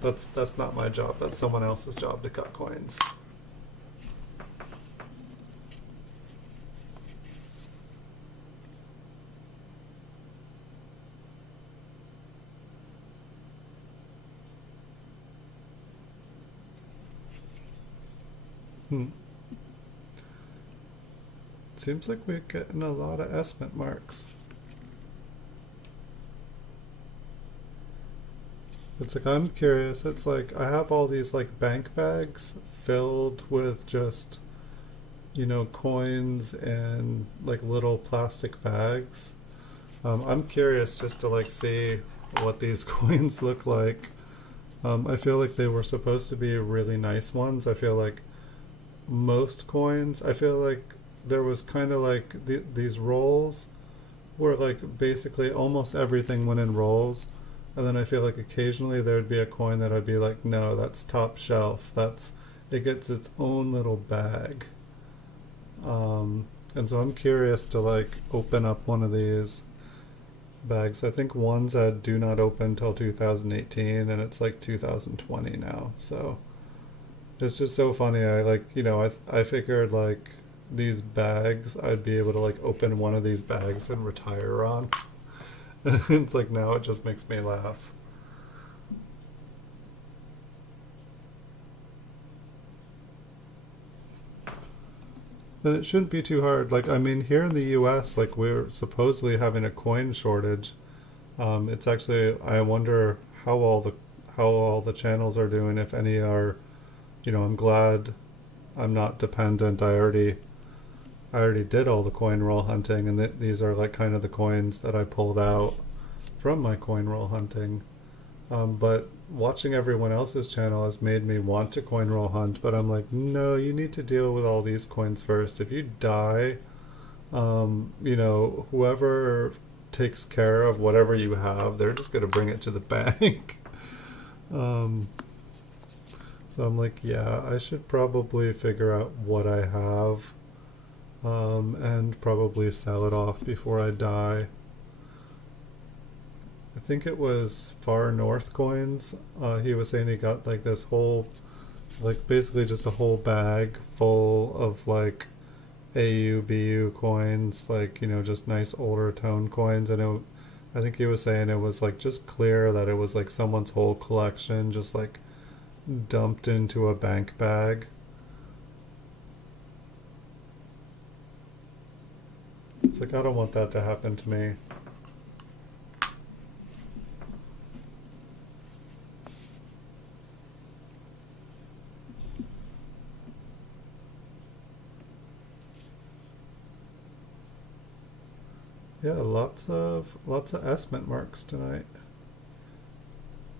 that's not my job. That's someone else's job to cut coins. Hmm. Seems like we're getting a lot of estimate marks. It's like I'm curious. It's like I have all these like bank bags filled with just coins and like little plastic bags. I'm curious just to like see what these coins look like. I feel like they were supposed to be really nice ones. I feel like most coins, I feel like there was kind of like these rolls where like basically almost everything went in rolls, and then I feel like occasionally there would be a coin that I'd be like, no, that's top shelf. It gets its own little bag. And so I'm curious to like open up one of these bags. I think one said do not open till 2018, and it's like 2020 now. So it's just so funny. I like, I figured like these bags, I'd be able to like open one of these bags and retire on. It's like now it just makes me laugh. Then it shouldn't be too hard. Like, I mean, here in the US, like we're supposedly having a coin shortage. It's actually, I wonder how all the channels are doing, if any are, I'm glad I'm not dependent. I already did all the coin roll hunting, and these are like kind of the coins that I pulled out from my coin roll hunting. But watching everyone else's channel has made me want to coin roll hunt, but I'm like, no, you need to deal with all these coins first. If you die, whoever takes care of whatever you have, they're just going to bring it to the bank. um, so I'm like, yeah, I should probably figure out what I have, and probably sell it off before I die. I think it was Far North Coins. He was saying he got like this whole, like basically just a whole bag full of like AU, BU coins, like, just nice older tone coins. I think he was saying it was like just clear that it was like someone's whole collection just like dumped into a bank bag. It's like, I don't want that to happen to me. Yeah, lots of estimate marks tonight.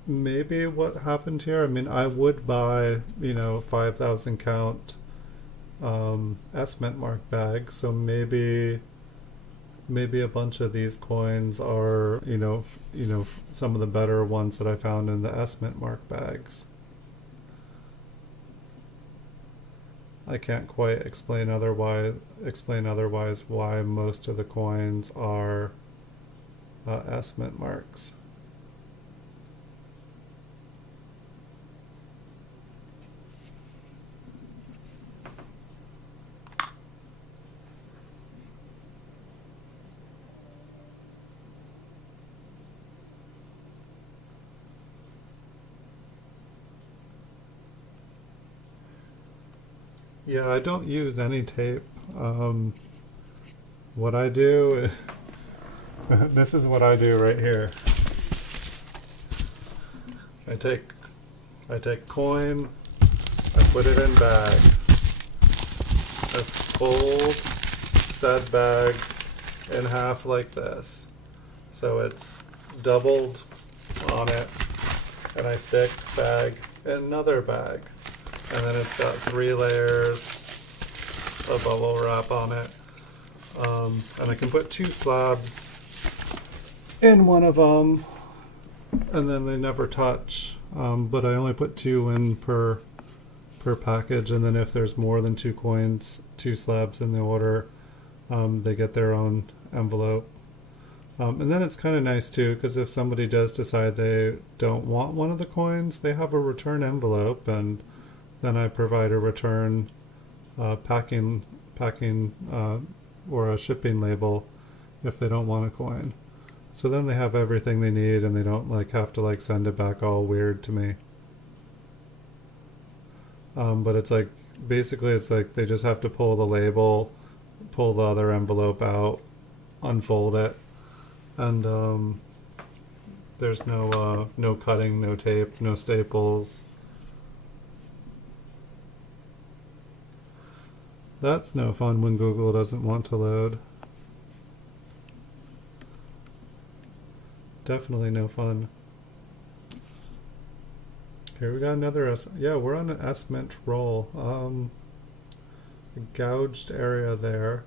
Maybe what happened here, I mean, I would buy, 5,000 count estimate mark bags, so maybe maybe a bunch of these coins are, some of the better ones that I found in the S-Mint mark bags. I can't quite explain otherwise why most of the coins are S-Mint marks. Yeah, I don't use any tape. What I do, this is what I do right here. I take coin, I put it in bag. I fold said bag in half like this, so it's doubled on it, and I stick bag in another bag. And then it's got 3 layers of bubble wrap on it. And I can put 2 slabs in one of them, and then they never touch. But I only put 2 in per package, and then if there's more than 2 coins, 2 slabs in the order, they get their own envelope. And then it's kind of nice too, because if somebody does decide they don't want one of the coins, they have a return envelope, and then I provide a return packing or a shipping label if they don't want a coin. So then they have everything they need, and they don't have to send it back all weird to me. But it's basically it's they just have to pull the label, pull the other envelope out, unfold it, and there's no cutting, no tape, no staples. That's no fun when Google doesn't want to load. Definitely no fun. Here we got another yeah, we're on an S-Mint roll. A gouged area there.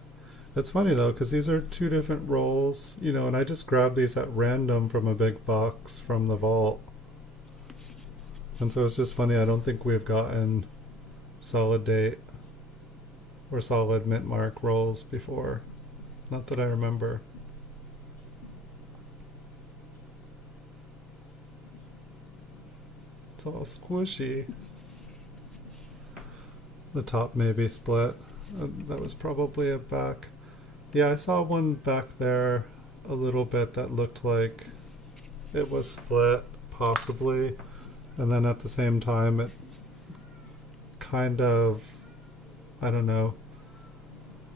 It's funny though, because these are 2 different rolls, and I just grabbed these at random from a big box from the vault. And so it's just funny, I don't think we've gotten solid date or solid mint mark rolls before. Not that I remember. It's all squishy. The top may be split. That was probably a back. Yeah, I saw one back there a little bit that looked like it was split, possibly. And then at the same time, it kind of, I don't know.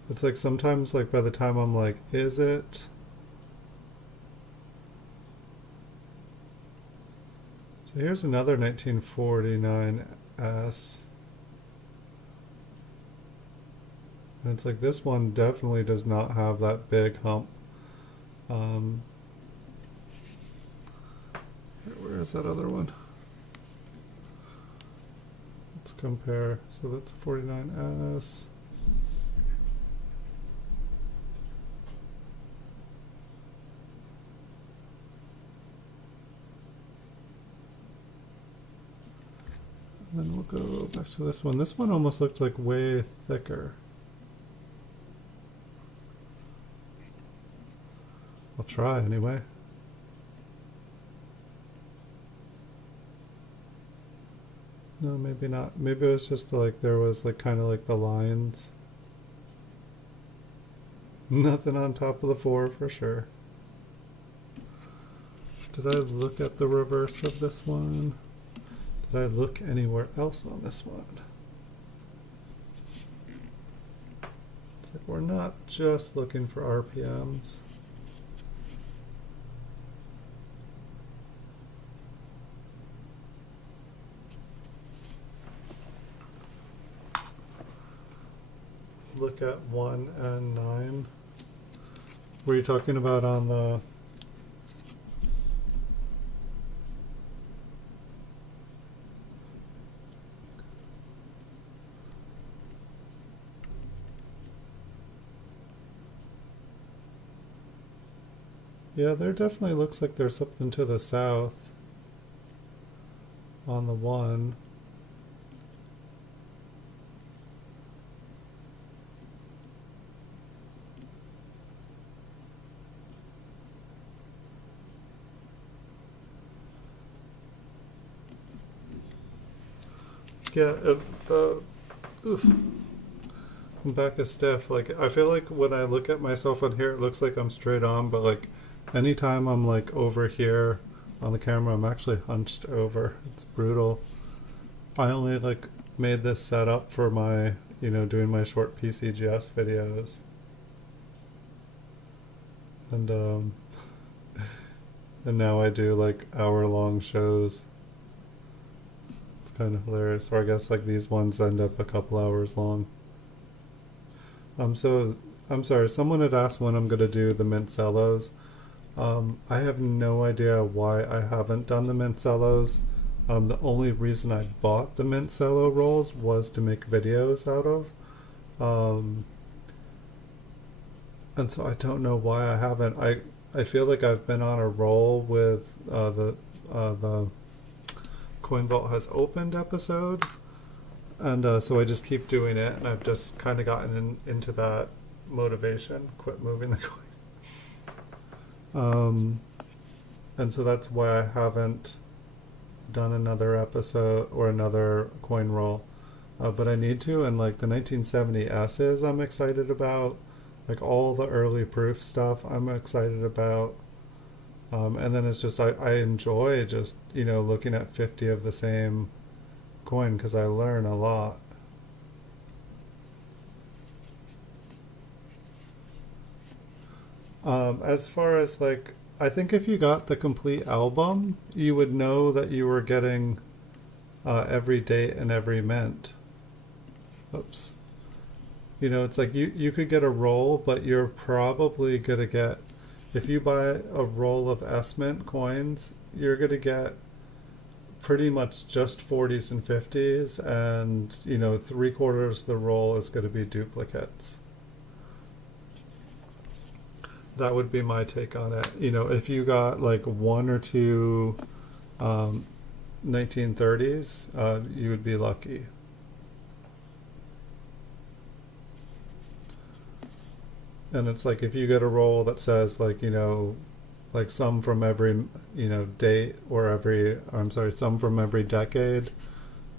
It's sometimes by the time I'm is it? So here's another 1949 S. And it's this one definitely does not have that big hump. Where is that other one? Let's compare. So that's 49S. And then we'll go back to this one. This one almost looked way thicker. I'll try anyway. No, maybe not. Maybe it was just there was kind of the lines. Nothing on top of the 4 for sure. Did I look at the reverse of this one? Did I look anywhere else on this one? It's we're not just looking for RPMs. Look at 1 and 9. Were you talking about on the Yeah, there definitely looks like there's something to the south on the one. Yeah, the oof, my back is stiff. Like I feel like when I look at myself on here, it looks like I'm straight on, but like anytime I'm like over here on the camera, I'm actually hunched over. It's brutal. I only like made this setup for my, doing my short PCGS videos, and and now I do like hour-long shows. It's kind of hilarious. Or I guess like these ones end up a couple hours long. So I'm sorry. Someone had asked when I'm gonna do the mint cellos. I have no idea why I haven't done the mint cellos. The only reason I bought the mint cello rolls was to make videos out of. Um, and so I don't know why I haven't. I feel like I've been on a roll with the Coin Vault has opened episode, and so I just keep doing it, and I've just kind of gotten into that motivation, quit moving the coin. And so that's why I haven't done another episode or another coin roll, but I need to. And like the 1970 S's, I'm excited about. Like all the early proof stuff, I'm excited about. And then it's just I enjoy just looking at 50 of the same coin because I learn a lot. As far as like, I think if you got the complete album, you would know that you were getting every date and every mint. Oops. It's like you could get a roll, but you're probably gonna get, if you buy a roll of S Mint coins, you're gonna get pretty much just 40s and 50s, and 3/4 of the roll is gonna be duplicates. That would be my take on it. If you got like one or two 1930s, you would be lucky. And it's like if you get a roll that says like like some from every date, or I'm sorry, some from every decade,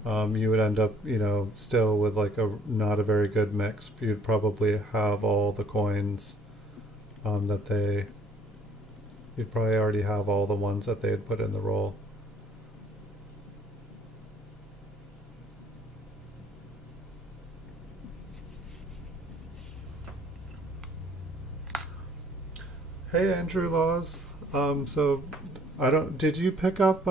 you would end up still with like a not a very good mix. You'd probably have all the coins that you'd probably already have all the ones that they had put in the roll. Hey, Andrew Laws. So I don't. Did you pick up?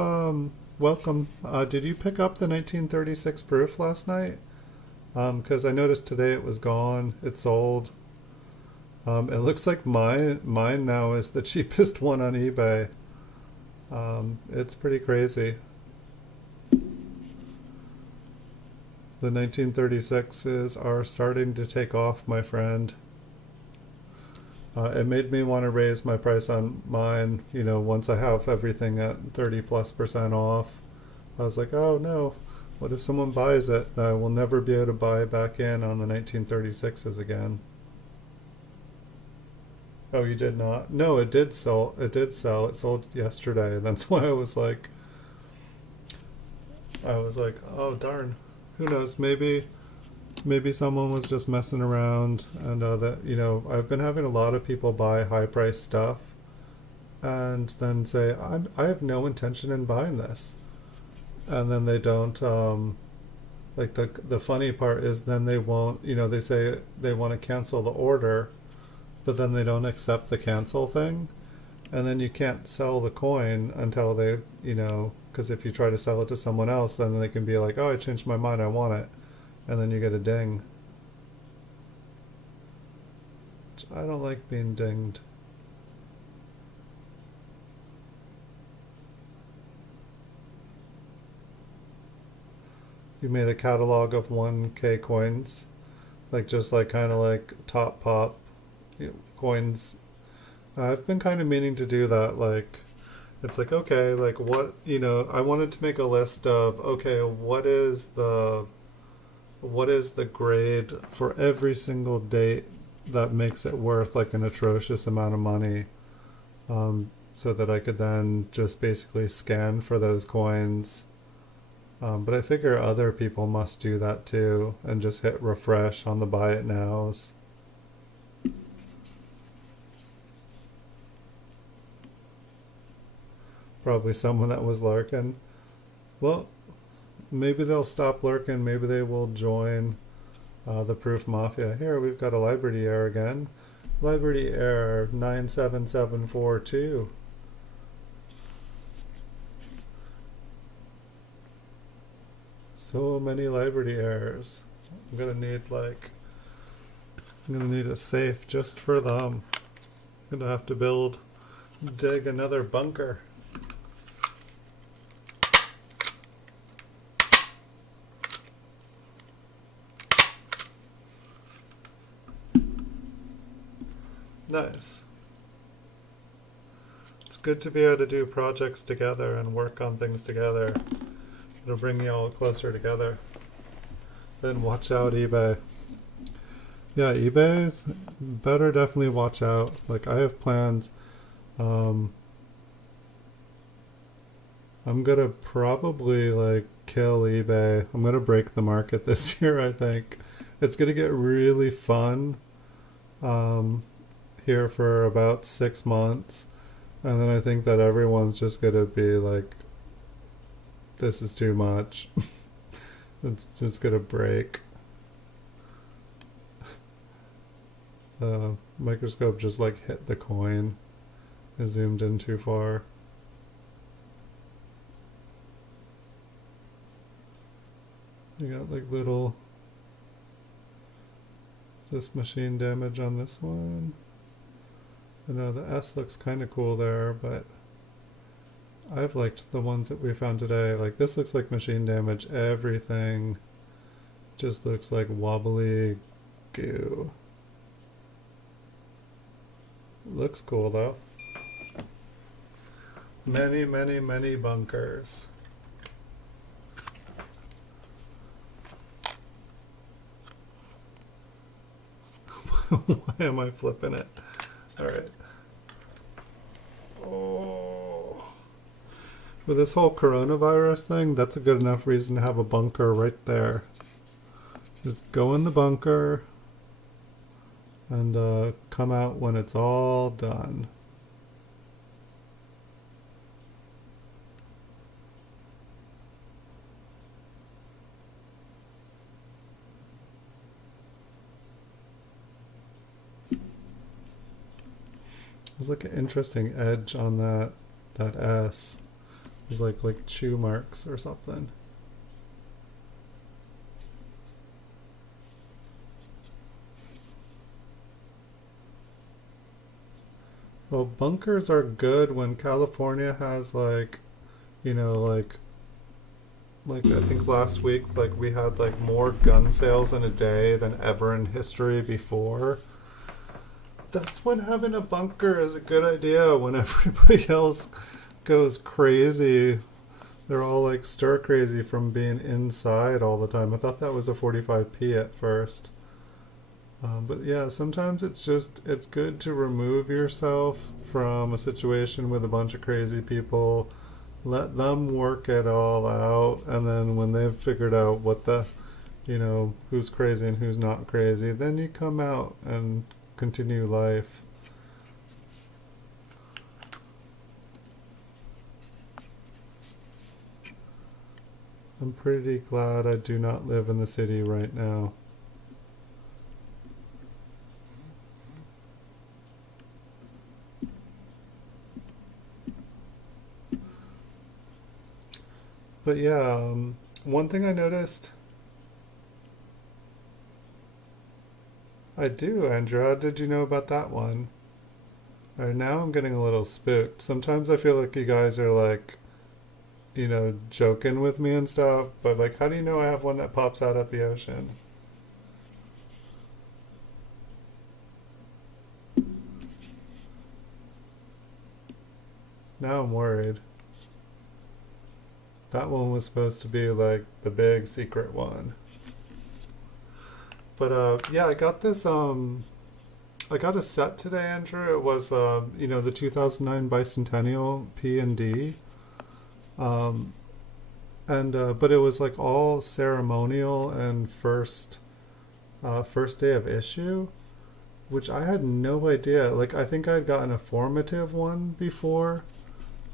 Welcome. Did you pick up the 1936 proof last night? Because I noticed today it was gone. It sold. It looks like mine now is the cheapest one on eBay. It's pretty crazy. The 1936s are starting to take off, my friend. It made me want to raise my price on mine, once I have everything at 30+% off. I was like, oh no, what if someone buys it? I will never be able to buy back in on the 1936s again. Oh, you did not? No, it did sell. It did sell. It sold yesterday, and that's why I was like, oh darn. Who knows? Maybe someone was just messing around, and that I've been having a lot of people buy high price stuff and then say I have no intention in buying this, and then they don't. Like the funny part is then they won't. They say they want to cancel the order, but then they don't accept the cancel thing, and then you can't sell the coin until they because if you try to sell it to someone else, then they can be like, oh, I changed my mind, I want it, and then you get a ding. I don't like being dinged. You made a catalog of 1K coins, like just like kind of like top pop coins. I've been kind of meaning to do that. Like, it's like, okay, like what, I wanted to make a list of, okay, what is the grade for every single date that makes it worth like an atrocious amount of money, so that I could then just basically scan for those coins. But I figure other people must do that too and just hit refresh on the buy it nows. Probably someone that was lurking. Well, maybe they'll stop lurking. Maybe they will join the Proof Mafia. Here we've got a Liberty error again. Liberty error 97742. So many Liberty errors. I'm gonna need a safe just for them. I'm gonna have to dig another bunker. Nice. It's good to be able to do projects together and work on things together. It'll bring you all closer together. Then watch out, eBay. Yeah, eBay, better definitely watch out. Like, I have plans. I'm gonna probably like kill eBay. I'm gonna break the market this year, I think. It's gonna get really fun here for about 6 months. And then I think that everyone's just gonna be like, this is too much. It's just gonna break. The microscope just like hit the coin. I zoomed in too far. You got like little this machine damage on this one. I know the S looks kind of cool there, but I've liked the ones that we found today. Like, this looks like machine damage. Everything just looks like wobbly goo. Looks cool though. Many, many, many bunkers. Why am I flipping it? Alright. Oh. With this whole coronavirus thing, that's a good enough reason to have a bunker right there. Just go in the bunker and come out when it's all done. There's like an interesting edge on that S. There's like chew marks or something. Well, bunkers are good when California has like I think last week like we had like more gun sales in a day than ever in history before. That's when having a bunker is a good idea. When everybody else goes crazy, they're all like stir crazy from being inside all the time. I thought that was a 45p at first. But yeah, sometimes it's good to remove yourself from a situation with a bunch of crazy people, let them work it all out, and then when they've figured out who's crazy and who's not crazy, then you come out and continue life. I'm pretty glad I do not live in the city right now. But yeah, one thing I noticed. I do, Andrew. How did you know about that one? Alright, now I'm getting a little spooked. Sometimes I feel like you guys are like, joking with me and stuff, but like, how do you know I have one that pops out at the ocean? Now I'm worried. That one was supposed to be like the big secret one. But yeah, I got this I got a set today, Andrew. It was the 2009 Bicentennial P and D. Um and but it was like all ceremonial and first day of issue, which I had no idea. Like I think I'd gotten a formative one before,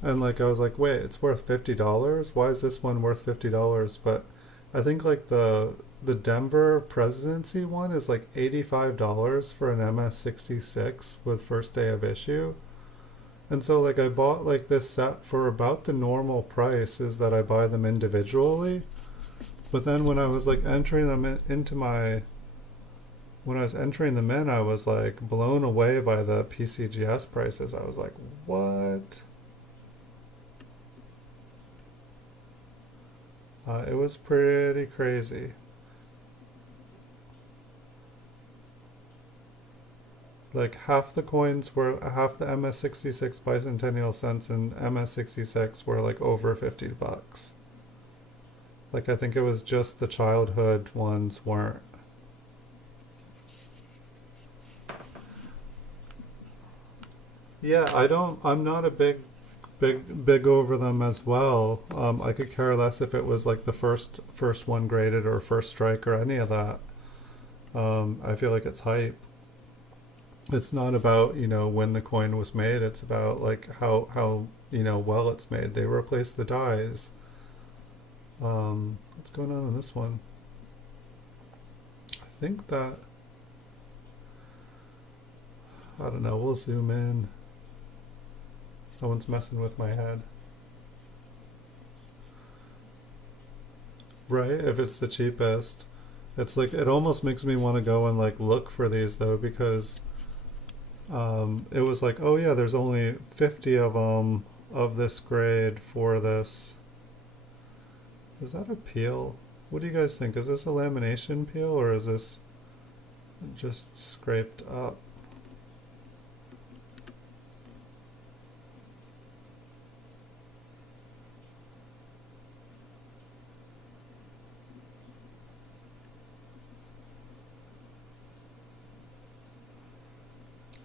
and like I was like, wait, it's worth $50. Why is this one worth $50? But I think like the Denver presidency one is like $85 for an MS-66 with first day of issue. And so like I bought like this set for about the normal price is that I buy them individually. But then when I was like entering them when I was entering them in, I was like blown away by the PCGS prices. I was like, what? It was pretty crazy. Like half the MS-66 bicentennial cents and MS-66 were like over $50. Like I think it was just the childhood ones weren't. Yeah, I'm not a big over them as well. I could care less if it was like the first one graded or first strike or any of that. I feel like it's hype. It's not about, when the coin was made. It's about like how well it's made. They replace the dies. What's going on in this one? I think that, I don't know, we'll zoom in. That one's messing with my head. Right? If it's the cheapest. It's like, it almost makes me want to go and like look for these though, because it was like, oh yeah, there's only 50 of them of this grade for this. Is that a peel? What do you guys think? Is this a lamination peel or is this just scraped up?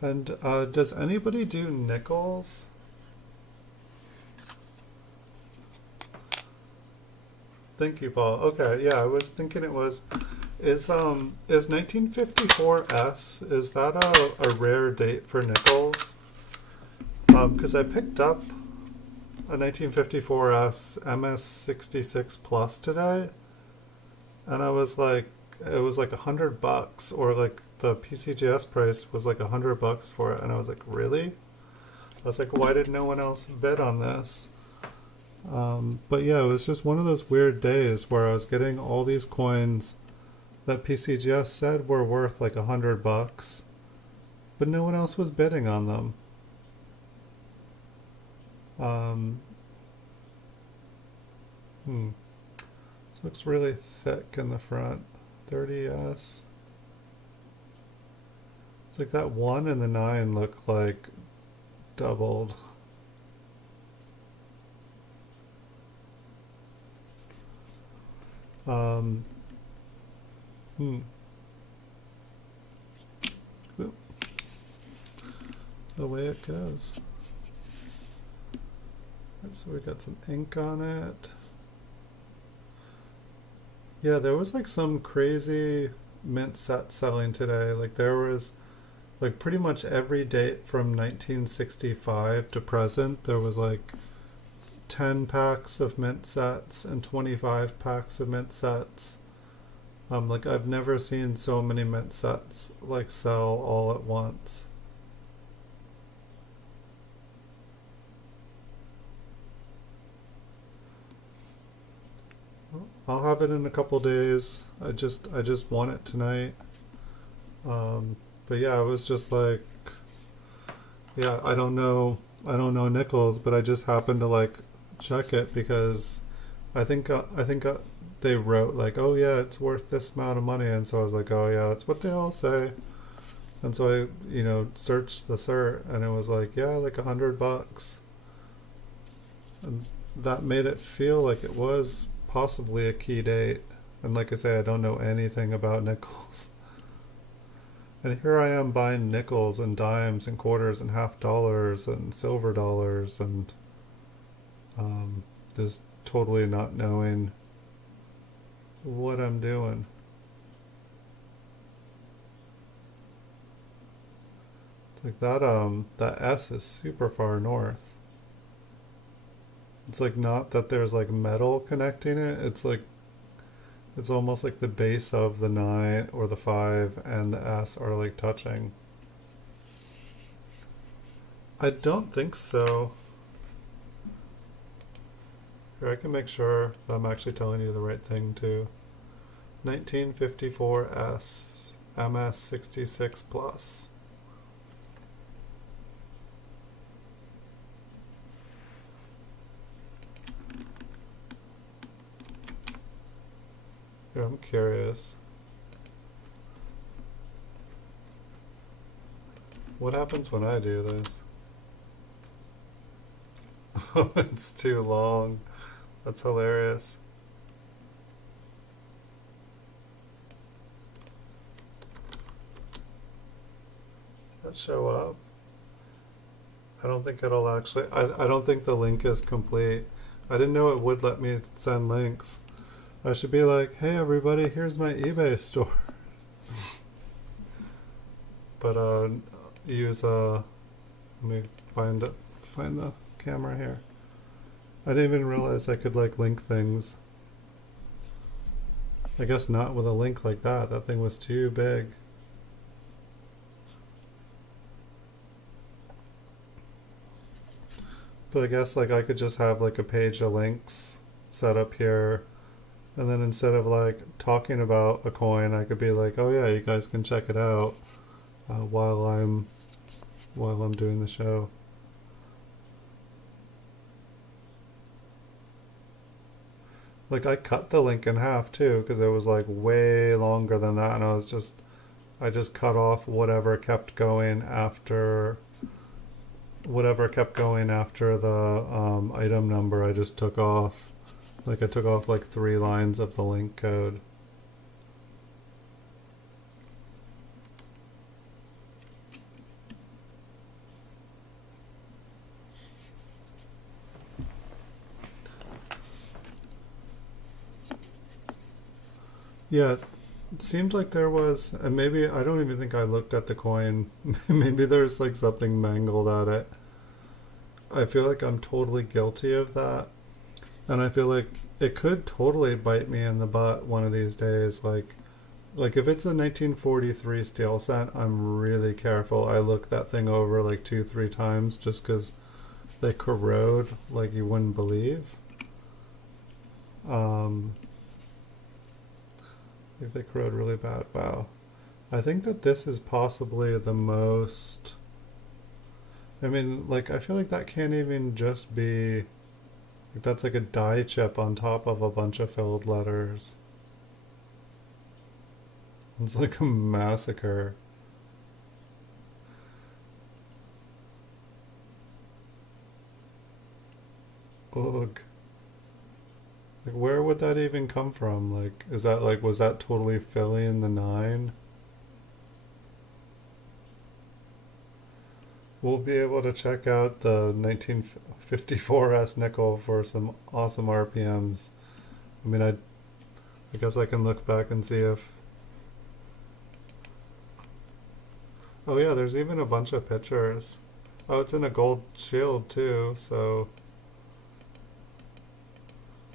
And does anybody do nickels? Thank you, Paul. Okay, yeah, I was thinking it was. Is 1954S, is that a rare date for nickels? Because I picked up a 1954S MS-66 Plus today, and I was like, it was like $100, or like the PCGS price was like $100 for it, and I was like, really? I was like, why did no one else bid on this? But yeah, it was just one of those weird days where I was getting all these coins that PCGS said were worth like $100, but no one else was bidding on them. This looks really thick in the front. 30S. It's like that 1 and the 9 look like doubled. Um, Oop. The way it goes. So we got some ink on it. Yeah, there was like some crazy mint set selling today. Like there was like pretty much every date from 1965 to present. There was like 10 packs of mint sets and 25 packs of mint sets. Like I've never seen so many mint sets like sell all at once. I'll have it in a couple days. I just want it tonight. But yeah, I was just like, yeah, I don't know nickels, but I just happened to like check it because I think they wrote like, oh yeah, it's worth this amount of money, and so I was like, oh yeah, that's what they all say. And so I, searched the cert, and it was like, yeah, like $100. And that made it feel like it was possibly a key date. And like I say, I don't know anything about nickels. And here I am buying nickels and dimes and quarters and half dollars and silver dollars and just totally not knowing what I'm doing. It's like that S is super far north. It's like not that there's like metal connecting it. It's like it's almost like the base of the 9 or the 5 and the S are like touching. I don't think so. Here, I can make sure I'm actually telling you the right thing too. 1954S MS 66 plus. Here, I'm curious. What happens when I do this? Oh, it's too long. That's hilarious. Does that show up? I don't think it'll actually. I don't think the link is complete. I didn't know it would let me send links. I should be like, hey everybody, here's my eBay store. But use let me find the camera here. I didn't even realize I could like link things. I guess not with a link like that. That thing was too big. But I guess like I could just have like a page of links set up here, and then instead of like talking about a coin, I could be like, oh yeah, you guys can check it out while I'm doing the show. Like I cut the link in half too because it was like way longer than that, and I just cut off whatever kept going after the item number. I just took off, like I took off like 3 lines of the link code. Yeah, it seemed like there was, and maybe I don't even think I looked at the coin. Maybe there's like something mangled at it. I feel like I'm totally guilty of that. And I feel like it could totally bite me in the butt one of these days. Like if it's a 1943 steel cent, I'm really careful. I look that thing over like 2-3 times just because they corrode like you wouldn't believe. Like they corrode really bad. Wow. I think that this is possibly the most. I mean, like I feel like that can't even just be. Like that's like a die chip on top of a bunch of filled letters. It's like a massacre. Ugh. Like where would that even come from? Like is that like was that totally filling the 9? We'll be able to check out the 1954S nickel for some awesome RPMs. I mean, I guess I can look back and see if. Oh yeah, there's even a bunch of pictures. Oh, it's in a gold shield too, so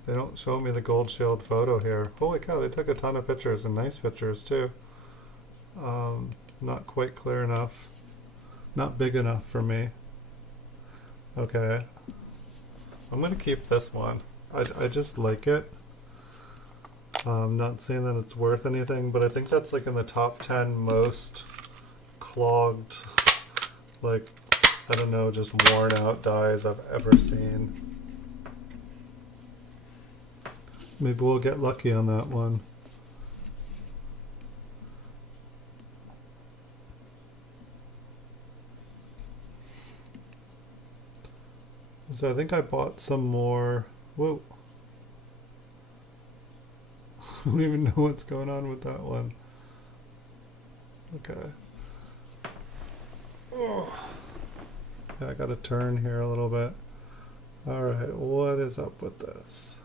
they don't show me the gold shield photo here. Holy cow, they took a ton of pictures and nice pictures too. Not quite clear enough. Not big enough for me. Okay. I'm gonna keep this one. I just like it. I'm not saying that it's worth anything, but I think that's like in the top 10 most clogged, like, I don't know, just worn out dies I've ever seen. Maybe we'll get lucky on that one. So I think I bought some more. Whoa. I don't even know what's going on with that one. Okay. Oh. Yeah, I got to turn here a little bit. All right, what is up with this?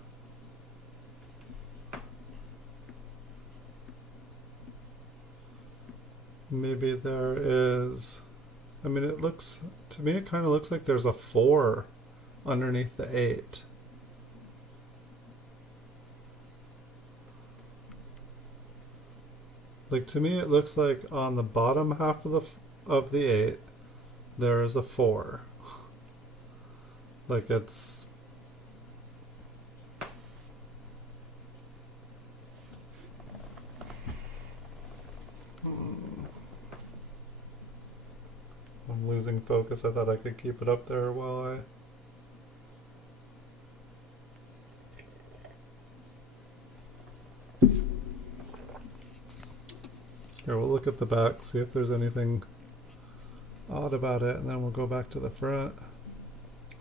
Maybe there is, I mean, it looks, to me it kind of looks like there's a 4 underneath the 8. Like, to me it looks like on the bottom half of the 8 there is a 4. Like it's I'm losing focus. I thought I could keep it up there while I... Here, we'll look at the back, see if there's anything odd about it, and then we'll go back to the front.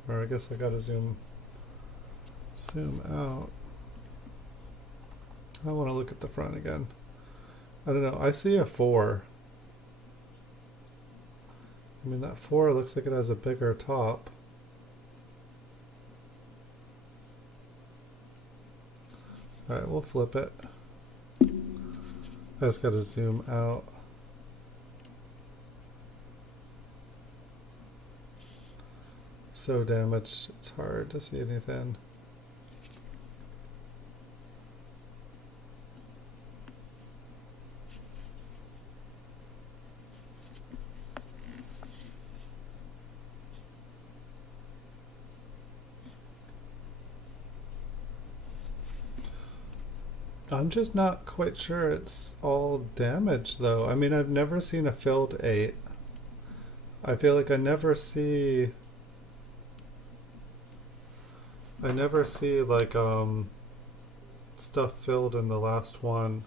Or I guess I gotta zoom out. I want to look at the front again. I don't know, I see a 4. I mean, that 4 looks like it has a bigger top. Alright, we'll flip it. I just gotta zoom out. So damaged, it's hard to see anything. I'm just not quite sure it's all damaged though. I mean, I've never seen a filled 8. I feel like I never see like stuff filled in the last one.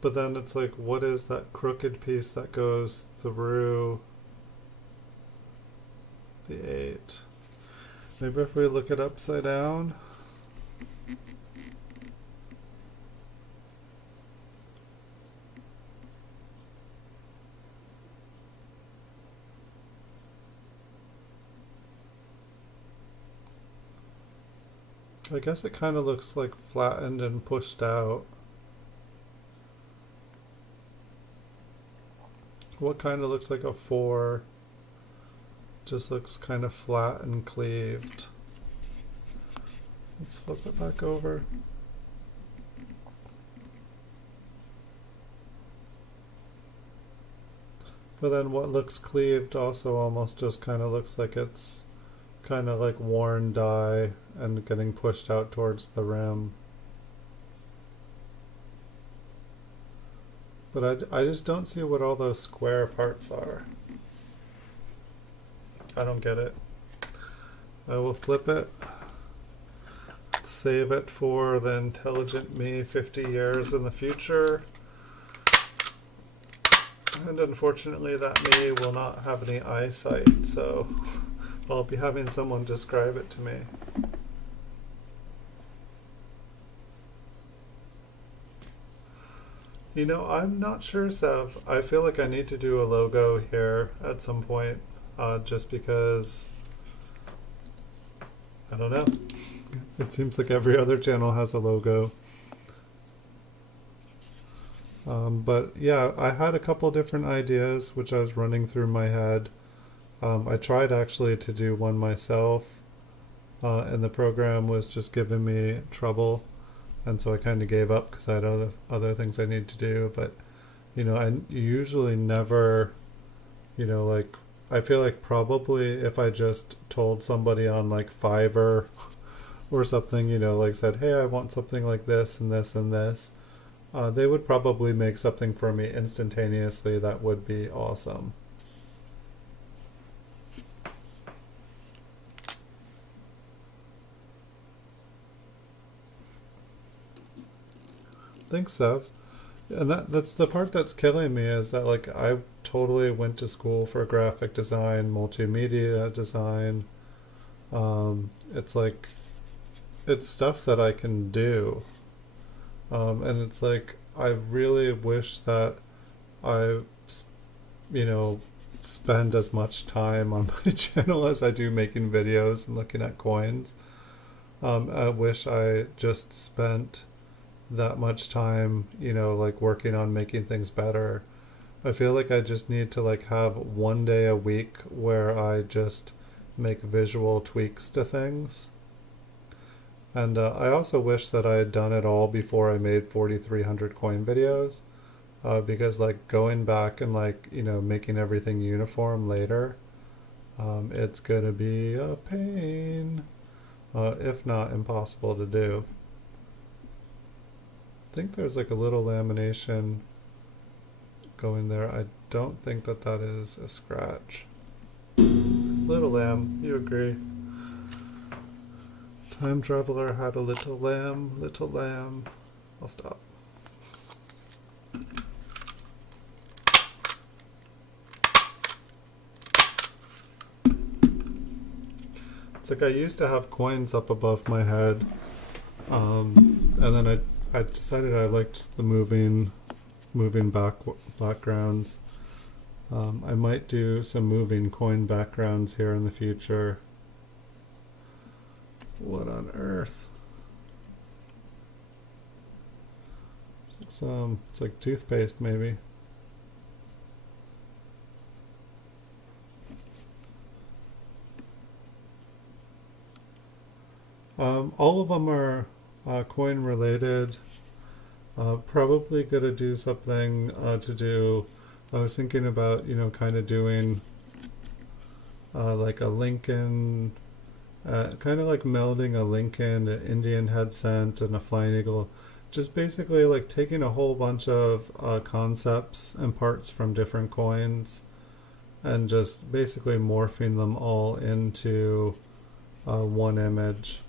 But then it's like, what is that crooked piece that goes through the 8? Maybe if we look it upside down. I guess it kind of looks like flattened and pushed out. What kind of looks like a 4 just looks kind of flat and cleaved. Let's flip it back over. But then what looks cleaved also almost just kind of looks like it's kind of like worn dye and getting pushed out towards the rim. But I just don't see what all those square parts are. I don't get it. I will flip it, save it for the intelligent me 50 years in the future. And unfortunately that me will not have any eyesight, so I'll be having someone describe it to me. You know, I'm not sure, Sev. I feel like I need to do a logo here at some point, just because, I don't know. It seems like every other channel has a logo. But yeah, I had a couple different ideas which I was running through my head. I tried actually to do one myself, and the program was just giving me trouble. And so I kind of gave up because I had other things I need to do. But, you know, I usually never, you know, like, I feel like probably if I just told somebody on like Fiverr or something, you know, like said, hey, I want something like this and this and this, they would probably make something for me instantaneously that would be awesome. Thanks, Sev. And that's the part that's killing me, is that like I totally went to school for graphic design, multimedia design, It's like, it's stuff that I can do. And it's like, I really wish that I, you know, spend as much time on my channel as I do making videos and looking at coins. I wish I just spent that much time, like working on making things better. I feel like I just need to like have one day a week where I just make visual tweaks to things. And I also wish that I had done it all before I made 4,300 coin videos, because like going back and like, making everything uniform later, it's gonna be a pain, if not impossible to do. I think there's like a little lamination going there. I don't think that that is a scratch. Little lamb, you agree. Time traveler had a little lamb, little lamb. I'll stop. It's like I used to have coins up above my head, and then I decided I liked the moving backgrounds. I might do some moving coin backgrounds here in the future. What on earth? It's like toothpaste maybe. All of them are coin related. Probably gonna do something to do. I was thinking about, kind of doing like a Lincoln, kind of like melding a Lincoln, an Indian head cent, and a flying eagle. Just basically like taking a whole bunch of concepts and parts from different coins and just basically morphing them all into one image.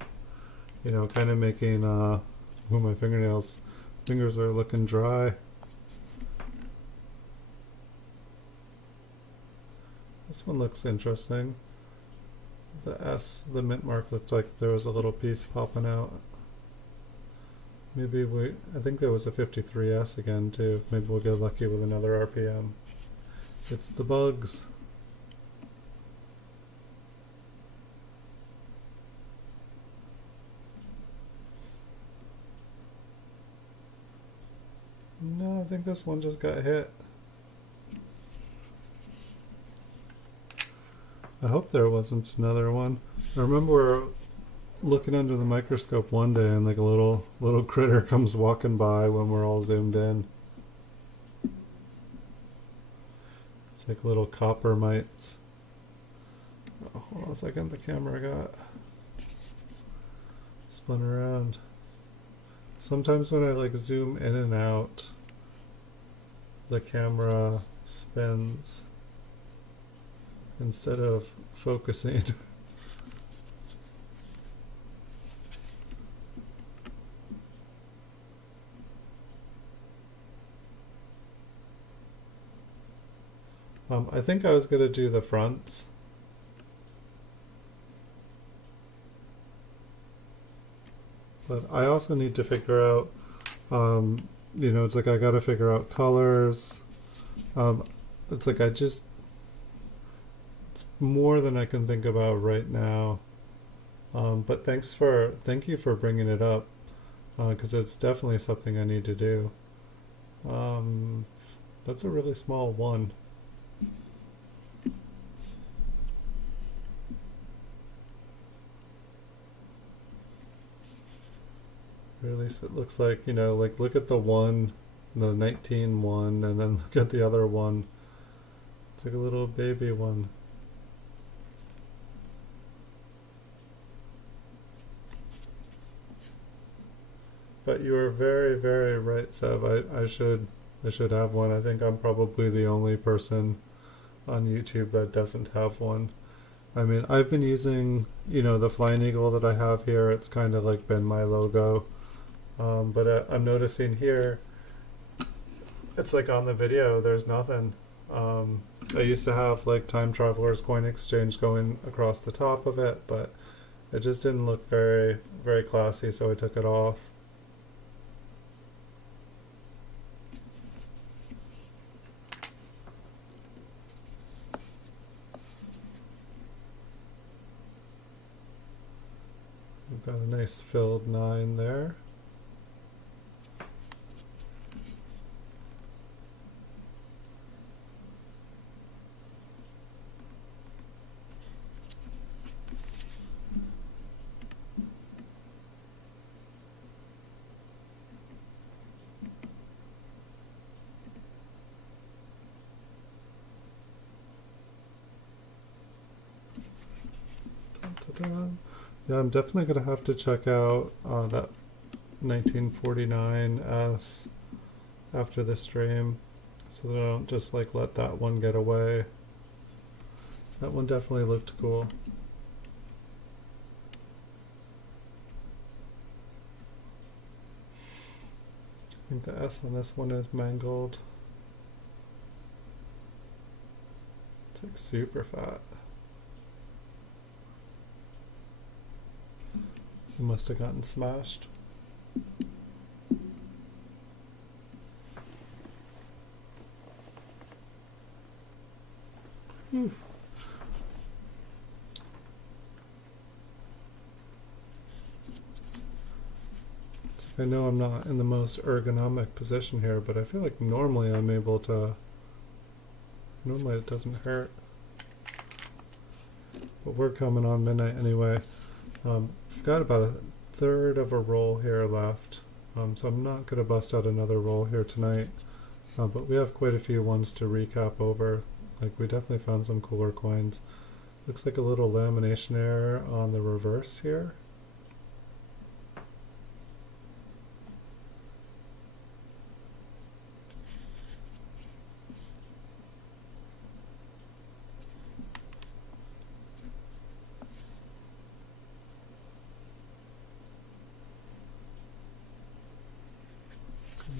Kind of making, my fingers are looking dry. This one looks interesting. The mint mark looked like there was a little piece popping out. I think there was a 53S again too. Maybe we'll get lucky with another RPM. It's the bugs. No, I think this one just got hit. I hope there wasn't another one. I remember looking under the microscope one day and like a little critter comes walking by when we're all zoomed in. It's like little copper mites. Oh, hold on a second, the camera got spun around. Sometimes when I like zoom in and out, the camera spins instead of focusing. I think I was going to do the fronts. But I also need to figure out, it's like I got to figure out colors. It's like it's more than I can think about right now. But thank you for bringing it up, because it's definitely something I need to do. That's a really small one. Or at least it looks like, like look at the 19 one, and then look at the other one. It's like a little baby one. But you were very, very right, Seb. I should have one. I think I'm probably the only person on YouTube that doesn't have one. I mean, I've been using, the flying eagle that I have here. It's kind of like been my logo. But I'm noticing here, it's like on the video, there's nothing. I used to have like Time Traveler's Coin Exchange going across the top of it, but It just didn't look very, very classy, so I took it off. We've got a nice filled 9 there. Yeah, I'm definitely going to have to check out that 1949S after the stream so that I don't just like let that one get away. That one definitely looked cool. I think the S on this one is mangled. It's like super fat. It must have gotten smashed. Whew. So I know I'm not in the most ergonomic position here, but I feel like normally I'm able to, normally it doesn't hurt. But we're coming on midnight anyway. I've got about a third of a roll here left, so I'm not going to bust out another roll here tonight, but we have quite a few ones to recap over. Like, we definitely found some cooler coins. Looks like a little lamination error on the reverse here.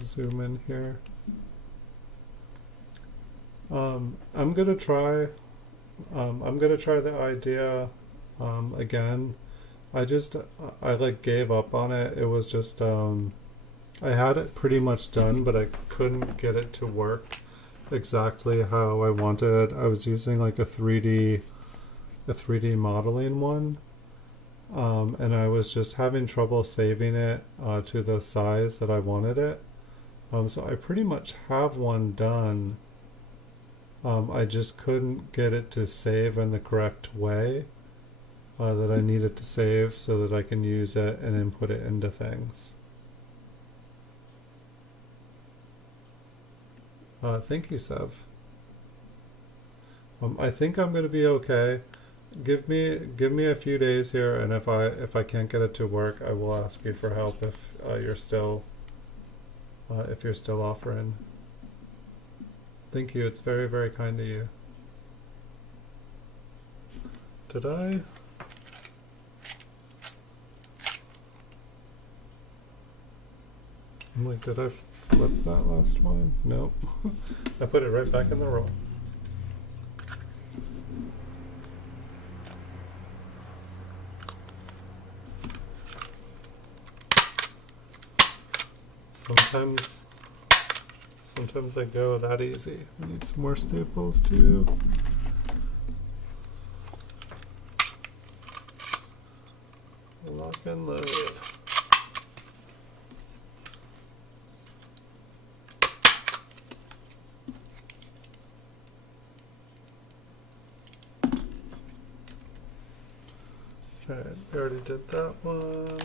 Zoom in here. I'm gonna try the idea again. I like gave up on it. It was just I had it pretty much done, but I couldn't get it to work exactly how I wanted. I was using like a 3D modeling one. And I was just having trouble saving it to the size that I wanted it. So I pretty much have one done. I just couldn't get it to save in the correct way that I needed to save so that I can use it and input it into things. Thank you, Sev. I think I'm going to be okay. Give me a few days here, and if I can't get it to work, I will ask you for help if you're still offering. Thank you. It's very, very kind of you. Did I? I'm like, did I flip that last one? Nope. I put it right back in the roll. Sometimes they go that easy. I need some more staples too. Lock and load. Alright, we already did that one.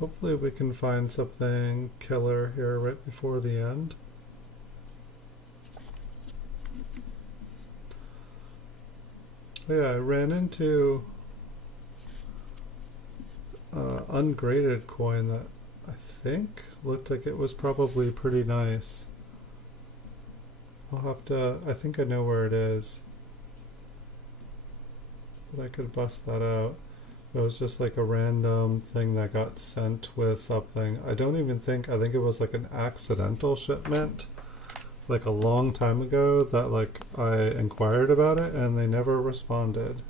Hopefully we can find something killer here right before the end. Yeah, I ran into ungraded coin that I think looked like it was probably pretty nice. I'll have to, I think I know where it is, but I could bust that out. It was just like a random thing that got sent with something. I think it was like an accidental shipment. like a long time ago that like I inquired about it and they never responded.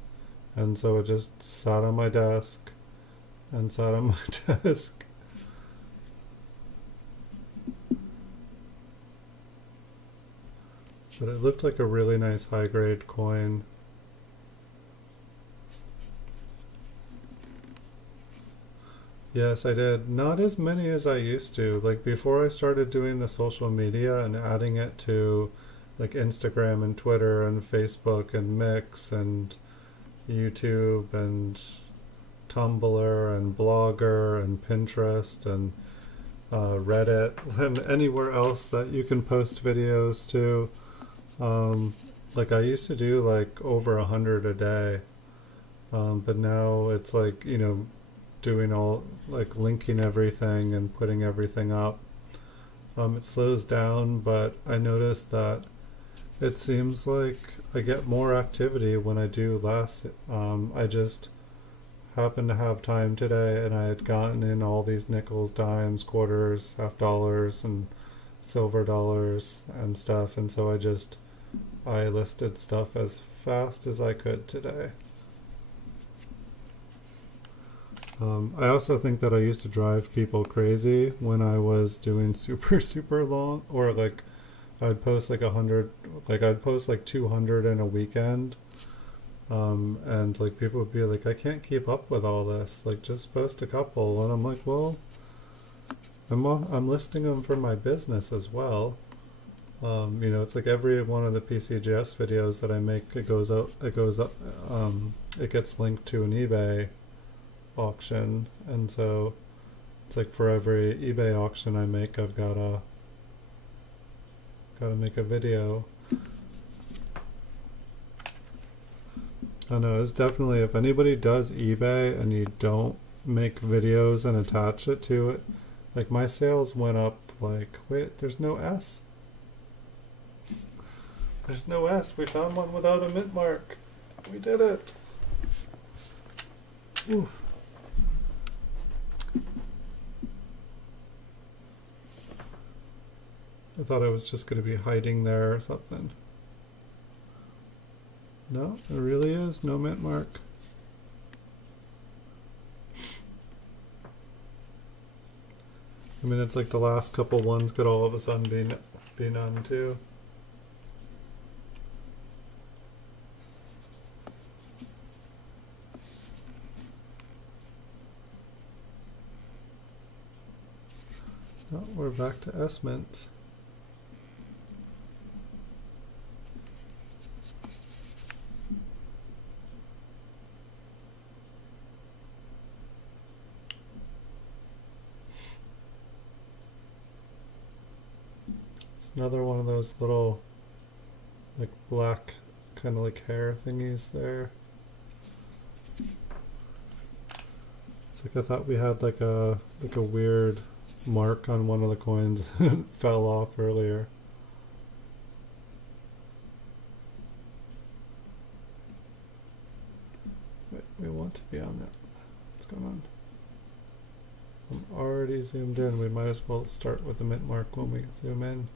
And so it just sat on my desk and sat on my desk. But it looked like a really nice high grade coin. Yes, I did. Not as many as I used to. Like before I started doing the social media and adding it to like Instagram and Twitter and Facebook and Mix and YouTube and Tumblr and Blogger and Pinterest and Reddit and anywhere else that you can post videos to. Like I used to do like over 100 a day, but now it's like, you know, doing all like linking everything and putting everything up. It slows down, but I noticed that it seems like I get more activity when I do less. I just happened to have time today and I had gotten in all these nickels, dimes, quarters, half dollars, and silver dollars and stuff, and so I listed stuff as fast as I could today. I also think that I used to drive people crazy when I was doing super long, or like I'd post like 100, like I'd post like 200 in a weekend, and like people would be like, I can't keep up with all this, like just post a couple. And I'm like, well, I'm listing them for my business as well. You know, it's like every one of the PCGS videos that I make, it goes up, it gets linked to an eBay auction, and so it's like for every eBay auction I make, I've gotta make a video. I know, it's definitely, if anybody does eBay and you don't make videos and attach it to it, like my sales went up like, wait, there's no S. There's no S. We found one without a mint mark. We did it. Oof. I thought I was just going to be hiding there or something. No, there really is no mint mark. I mean, it's like the last couple ones could all of a sudden be none too. No, we're back to S mints. It's another one of those little like black kind of like hair thingies there. It's like I thought we had like a weird mark on one of the coins that fell off earlier. Wait, we want to be on that. What's going on? I'm already zoomed in. We might as well start with the mint mark when we zoom in.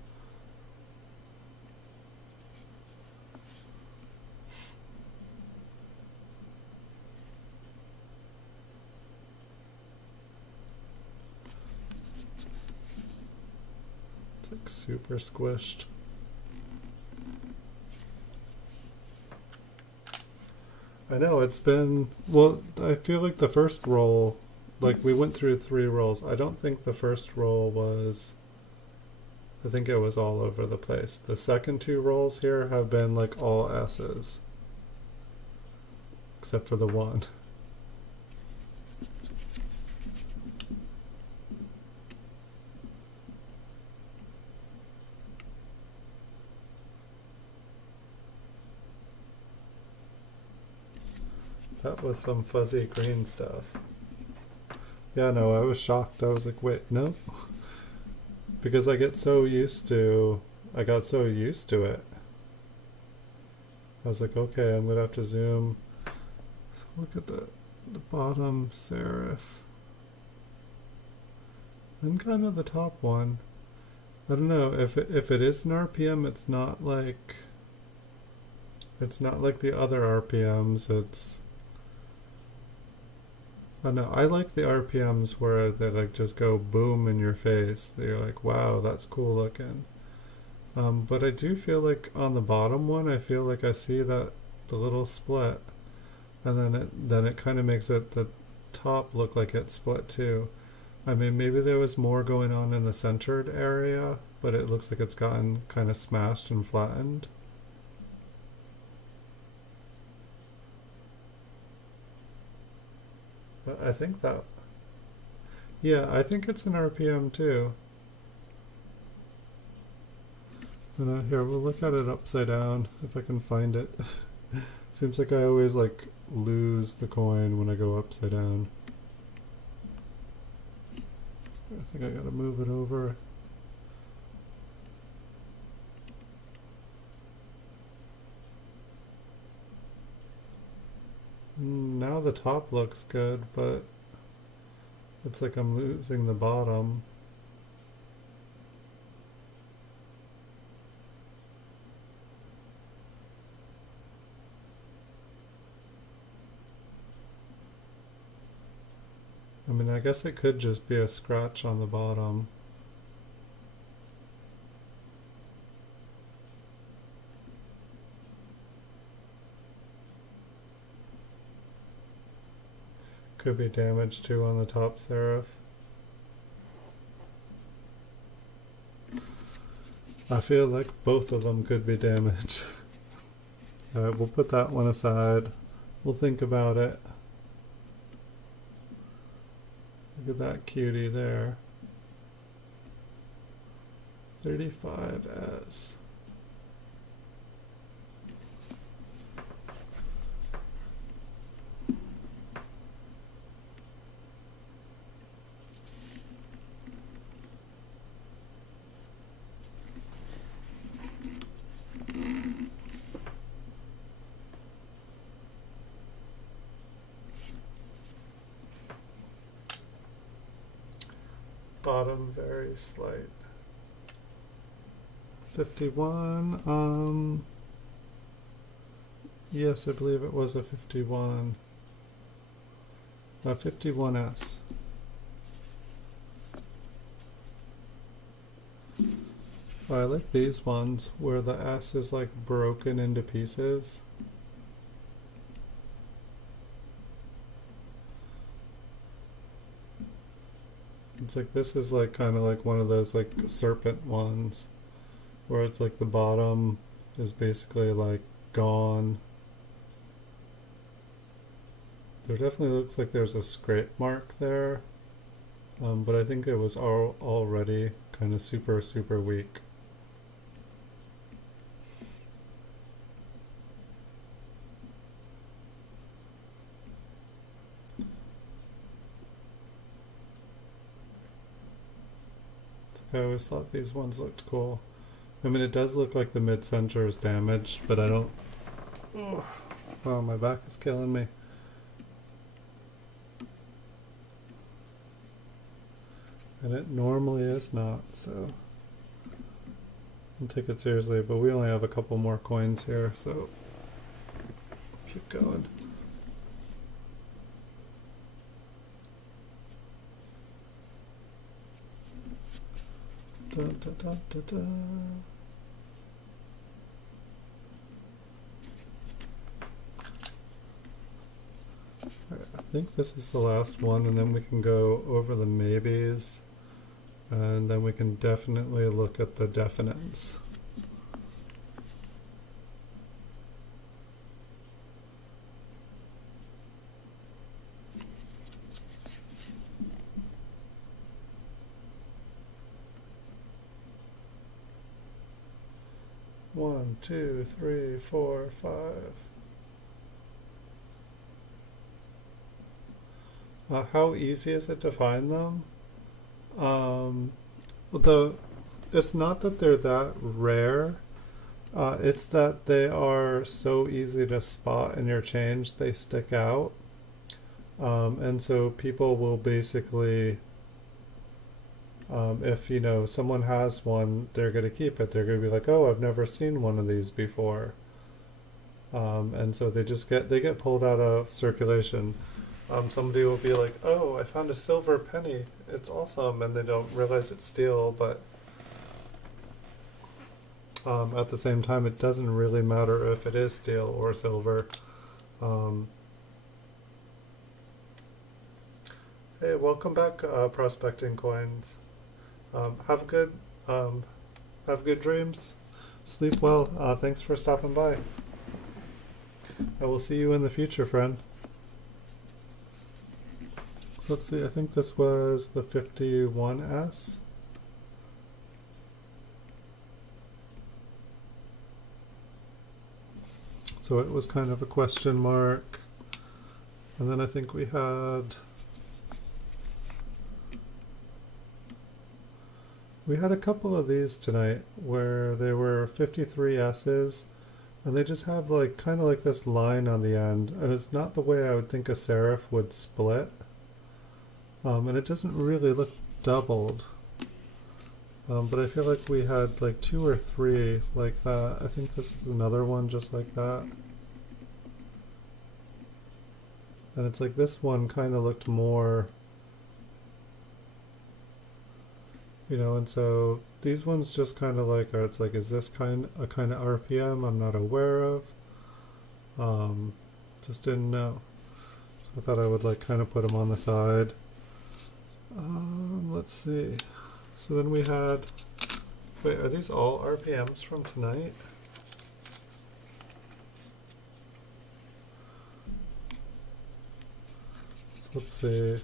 Like super squished. I know it's been, well, I feel like the first roll, like we went through 3 rolls. I don't think the first roll was, I think it was all over the place. The second 2 rolls here have been like all S's, except for the one. That was some fuzzy green stuff. Yeah, no, I was shocked. I was like, wait, no? Because I got so used to it. I was like, okay, I'm gonna have to zoom. Look at the bottom serif. And kind of the top one. I don't know if it is an RPM. It's not like the other RPMs. I don't know. I like the RPMs where they like just go boom in your face. You're like, wow, that's cool looking. But I do feel like on the bottom one, I feel like I see that the little split, and then it kind of makes the top look like it's split too. I mean, maybe there was more going on in the centered area, but it looks like it's gotten kind of smashed and flattened. But I think that, yeah, I think it's an RPM too. And here, we'll look at it upside down if I can find it. Seems like I always like lose the coin when I go upside down. I think I gotta move it over. Now the top looks good, but it's like I'm losing the bottom. I mean, I guess it could just be a scratch on the bottom. Could be damage too on the top serif. I feel like both of them could be damaged. Alright, we'll put that one aside. We'll think about it. Look at that cutie there. 35S. Bottom very slight. 51. Yes, I believe it was a 51. 51S. I like these ones where the S is like broken into pieces. It's like this is like kind of like one of those like serpent ones where it's like the bottom is basically like gone. There definitely looks like there's a scrape mark there, but I think it was already kind of super weak. I always thought these ones looked cool. I mean, it does look like the mid-center is damaged, but I don't... Oh, my back is killing me. And it normally is not, so... I'll take it seriously, but we only have a couple more coins here, so... Keep going. Dun, dun, dun, dun, dun. Right, I think this is the last one, and then we can go over the maybes, and then we can definitely look at the definites. One, two, three, four, five. How easy is it to find them? It's not that they're that rare. It's that they are so easy to spot in your change. They stick out. And so people will basically If someone has one, they're going to keep it. They're going to be like, oh, I've never seen one of these before, and so they get pulled out of circulation. Somebody will be like, oh, I found a silver penny, it's awesome, and they don't realize it's steel. But at the same time, it doesn't really matter if it is steel or silver. Hey, welcome back, Prospecting Coins. Have good dreams. Sleep well. Thanks for stopping by. I will see you in the future, friend. So let's see. I think this was the 51S. So it was kind of a question mark. And then I think we had a couple of these tonight where they were 53S's, and they just have like kind of like this line on the end, and it's not the way I would think a serif would split, and it doesn't really look doubled, but I feel like we had like 2 or 3 like that. I think this is another one just like that, and it's like this one kind of looked more, and so these ones just kind of like it's like, is this a kind of RPM I'm not aware of? Just didn't know. So I thought I would like kind of put them on the side. Let's see. So then we had, wait, are these all RPMs from tonight? So let's see.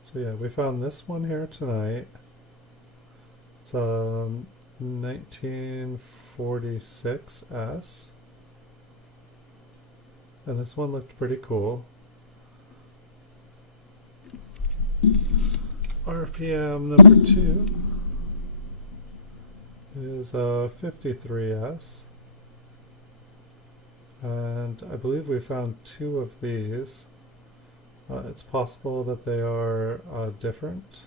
So yeah, we found this one here tonight. It's 1946S. And this one looked pretty cool. RPM number 2 is 53S. And I believe we found 2 of these. It's possible that they are different.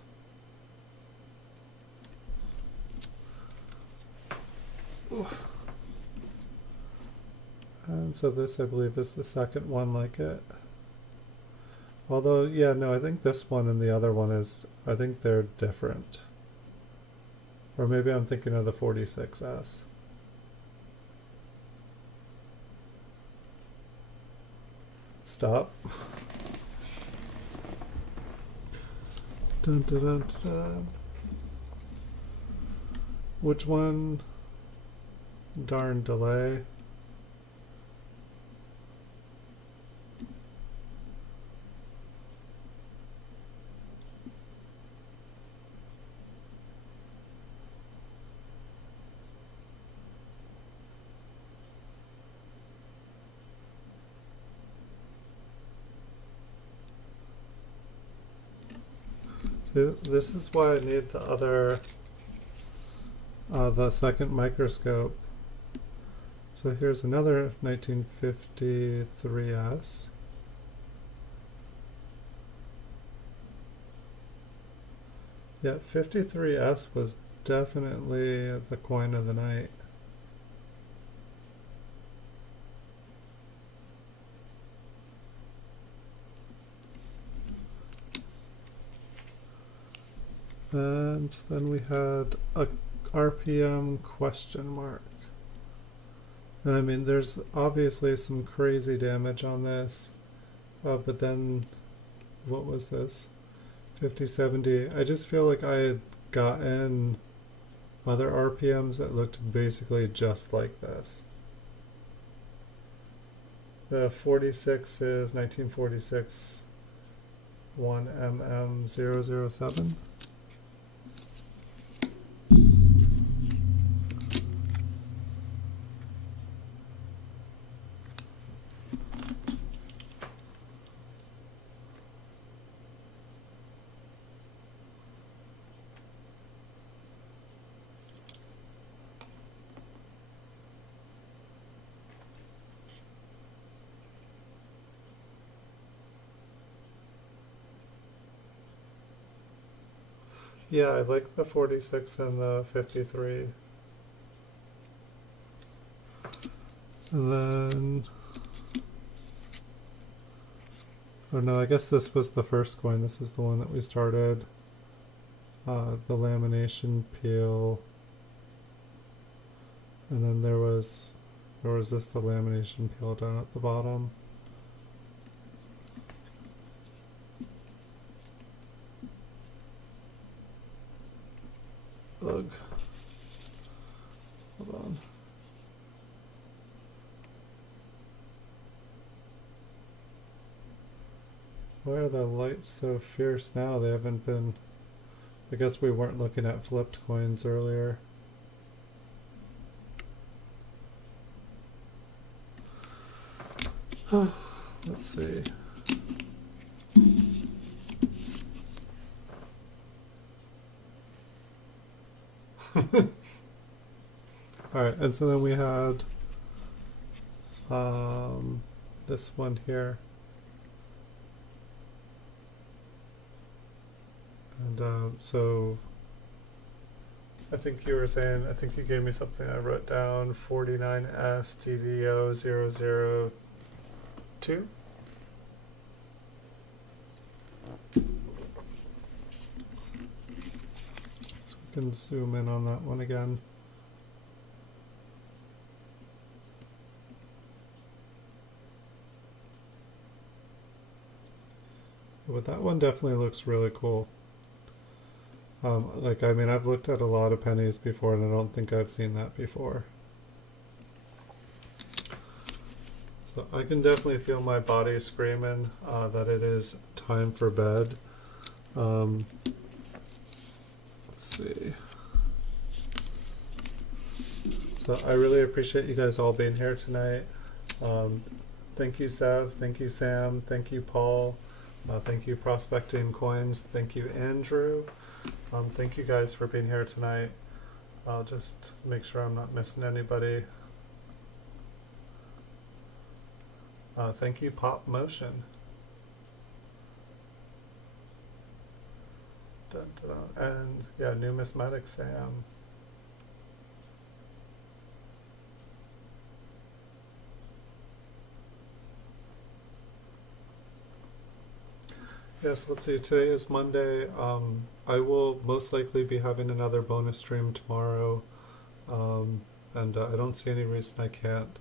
Oof. And so this, I believe, is the second one like it. Although, yeah, no, I think this one and the other one is, I think they're different. Or maybe I'm thinking of the 46S. Stop. Dun, dun, dun, dun. Which one? Darn delay. This is why I need the second microscope. So here's another 1953S. Yeah, 53S was definitely the coin of the night. And then we had a RPM question mark. And I mean, there's obviously some crazy damage on this. But then, what was this? 5070. I just feel like I had gotten other RPMs that looked basically just like this. The 46 is 1946 1MM007. Yeah, I like the 46 and the 53. And then, oh no, I guess this was the first coin. This is the one that we started. The lamination peel. And then there was this, the lamination peel down at the bottom. Ugh. Hold on. Why are the lights so fierce now? They haven't been... I guess we weren't looking at flipped coins earlier. Let's see. Alright, and so then we had this one here. And so I think you were saying, I think you gave me something I wrote down, 49S DDO 002. So we can zoom in on that one again. But that one definitely looks really cool. Like, I mean, I've looked at a lot of pennies before, and I don't think I've seen that before. So I can definitely feel my body screaming that it is time for bed. Let's see. So I really appreciate you guys all being here tonight. Thank you, Sev. Thank you, Sam. Thank you, Paul. Thank you, Prospecting Coins. Thank you, Andrew. Thank you guys for being here tonight. I'll just make sure I'm not missing anybody. Thank you, Pop Motion. Dun, dun, dun. And yeah, Numismatic Sam. Yes, let's see, today is Monday. I will most likely be having another bonus stream tomorrow, and I don't see any reason I can't.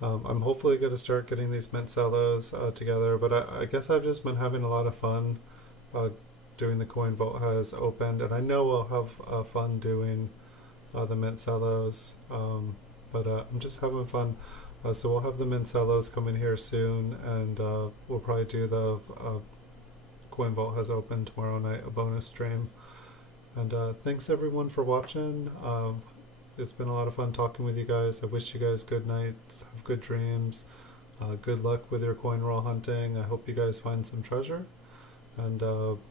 I'm hopefully going to start getting these mint cellos together, but I guess I've just been having a lot of fun doing the Coin Vault has opened, and I know we'll have fun doing the mint cellos, but I'm just having fun. So we'll have the mint cellos coming here soon, and we'll probably do the Coin Vault has opened tomorrow night, a bonus stream. And thanks everyone for watching. It's been a lot of fun talking with you guys. I wish you guys good nights, have good dreams, good luck with your coin roll hunting. I hope you guys find some treasure, and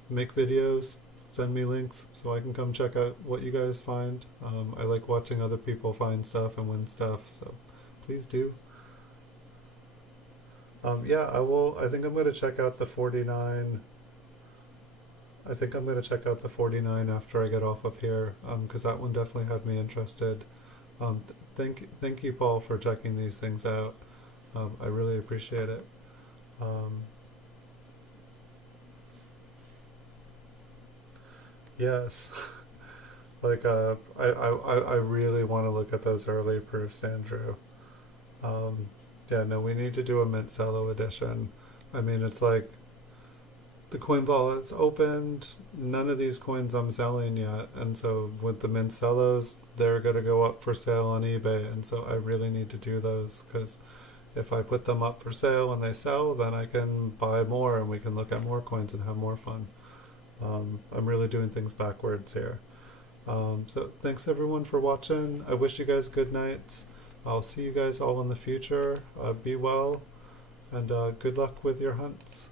make videos, send me links so I can come check out what you guys find. I like watching other people find stuff and win stuff, so please do. Yeah, I think I'm going to check out the 49. I think I'm going to check out the 49 after I get off of here, because that one definitely had me interested. Thank you, Paul, for checking these things out. I really appreciate it. Yes, like I really want to look at those early proofs, Andrew. Yeah, no, we need to do a mint cello edition. I mean, it's like, the coin vault is opened, none of these coins I'm selling yet, and so with the mint cellos, they're going to go up for sale on eBay, and so I really need to do those, because if I put them up for sale and they sell, then I can buy more and we can look at more coins and have more fun. I'm really doing things backwards here. So thanks everyone for watching. I wish you guys good nights. I'll see you guys all in the future. Be well, and good luck with your hunts.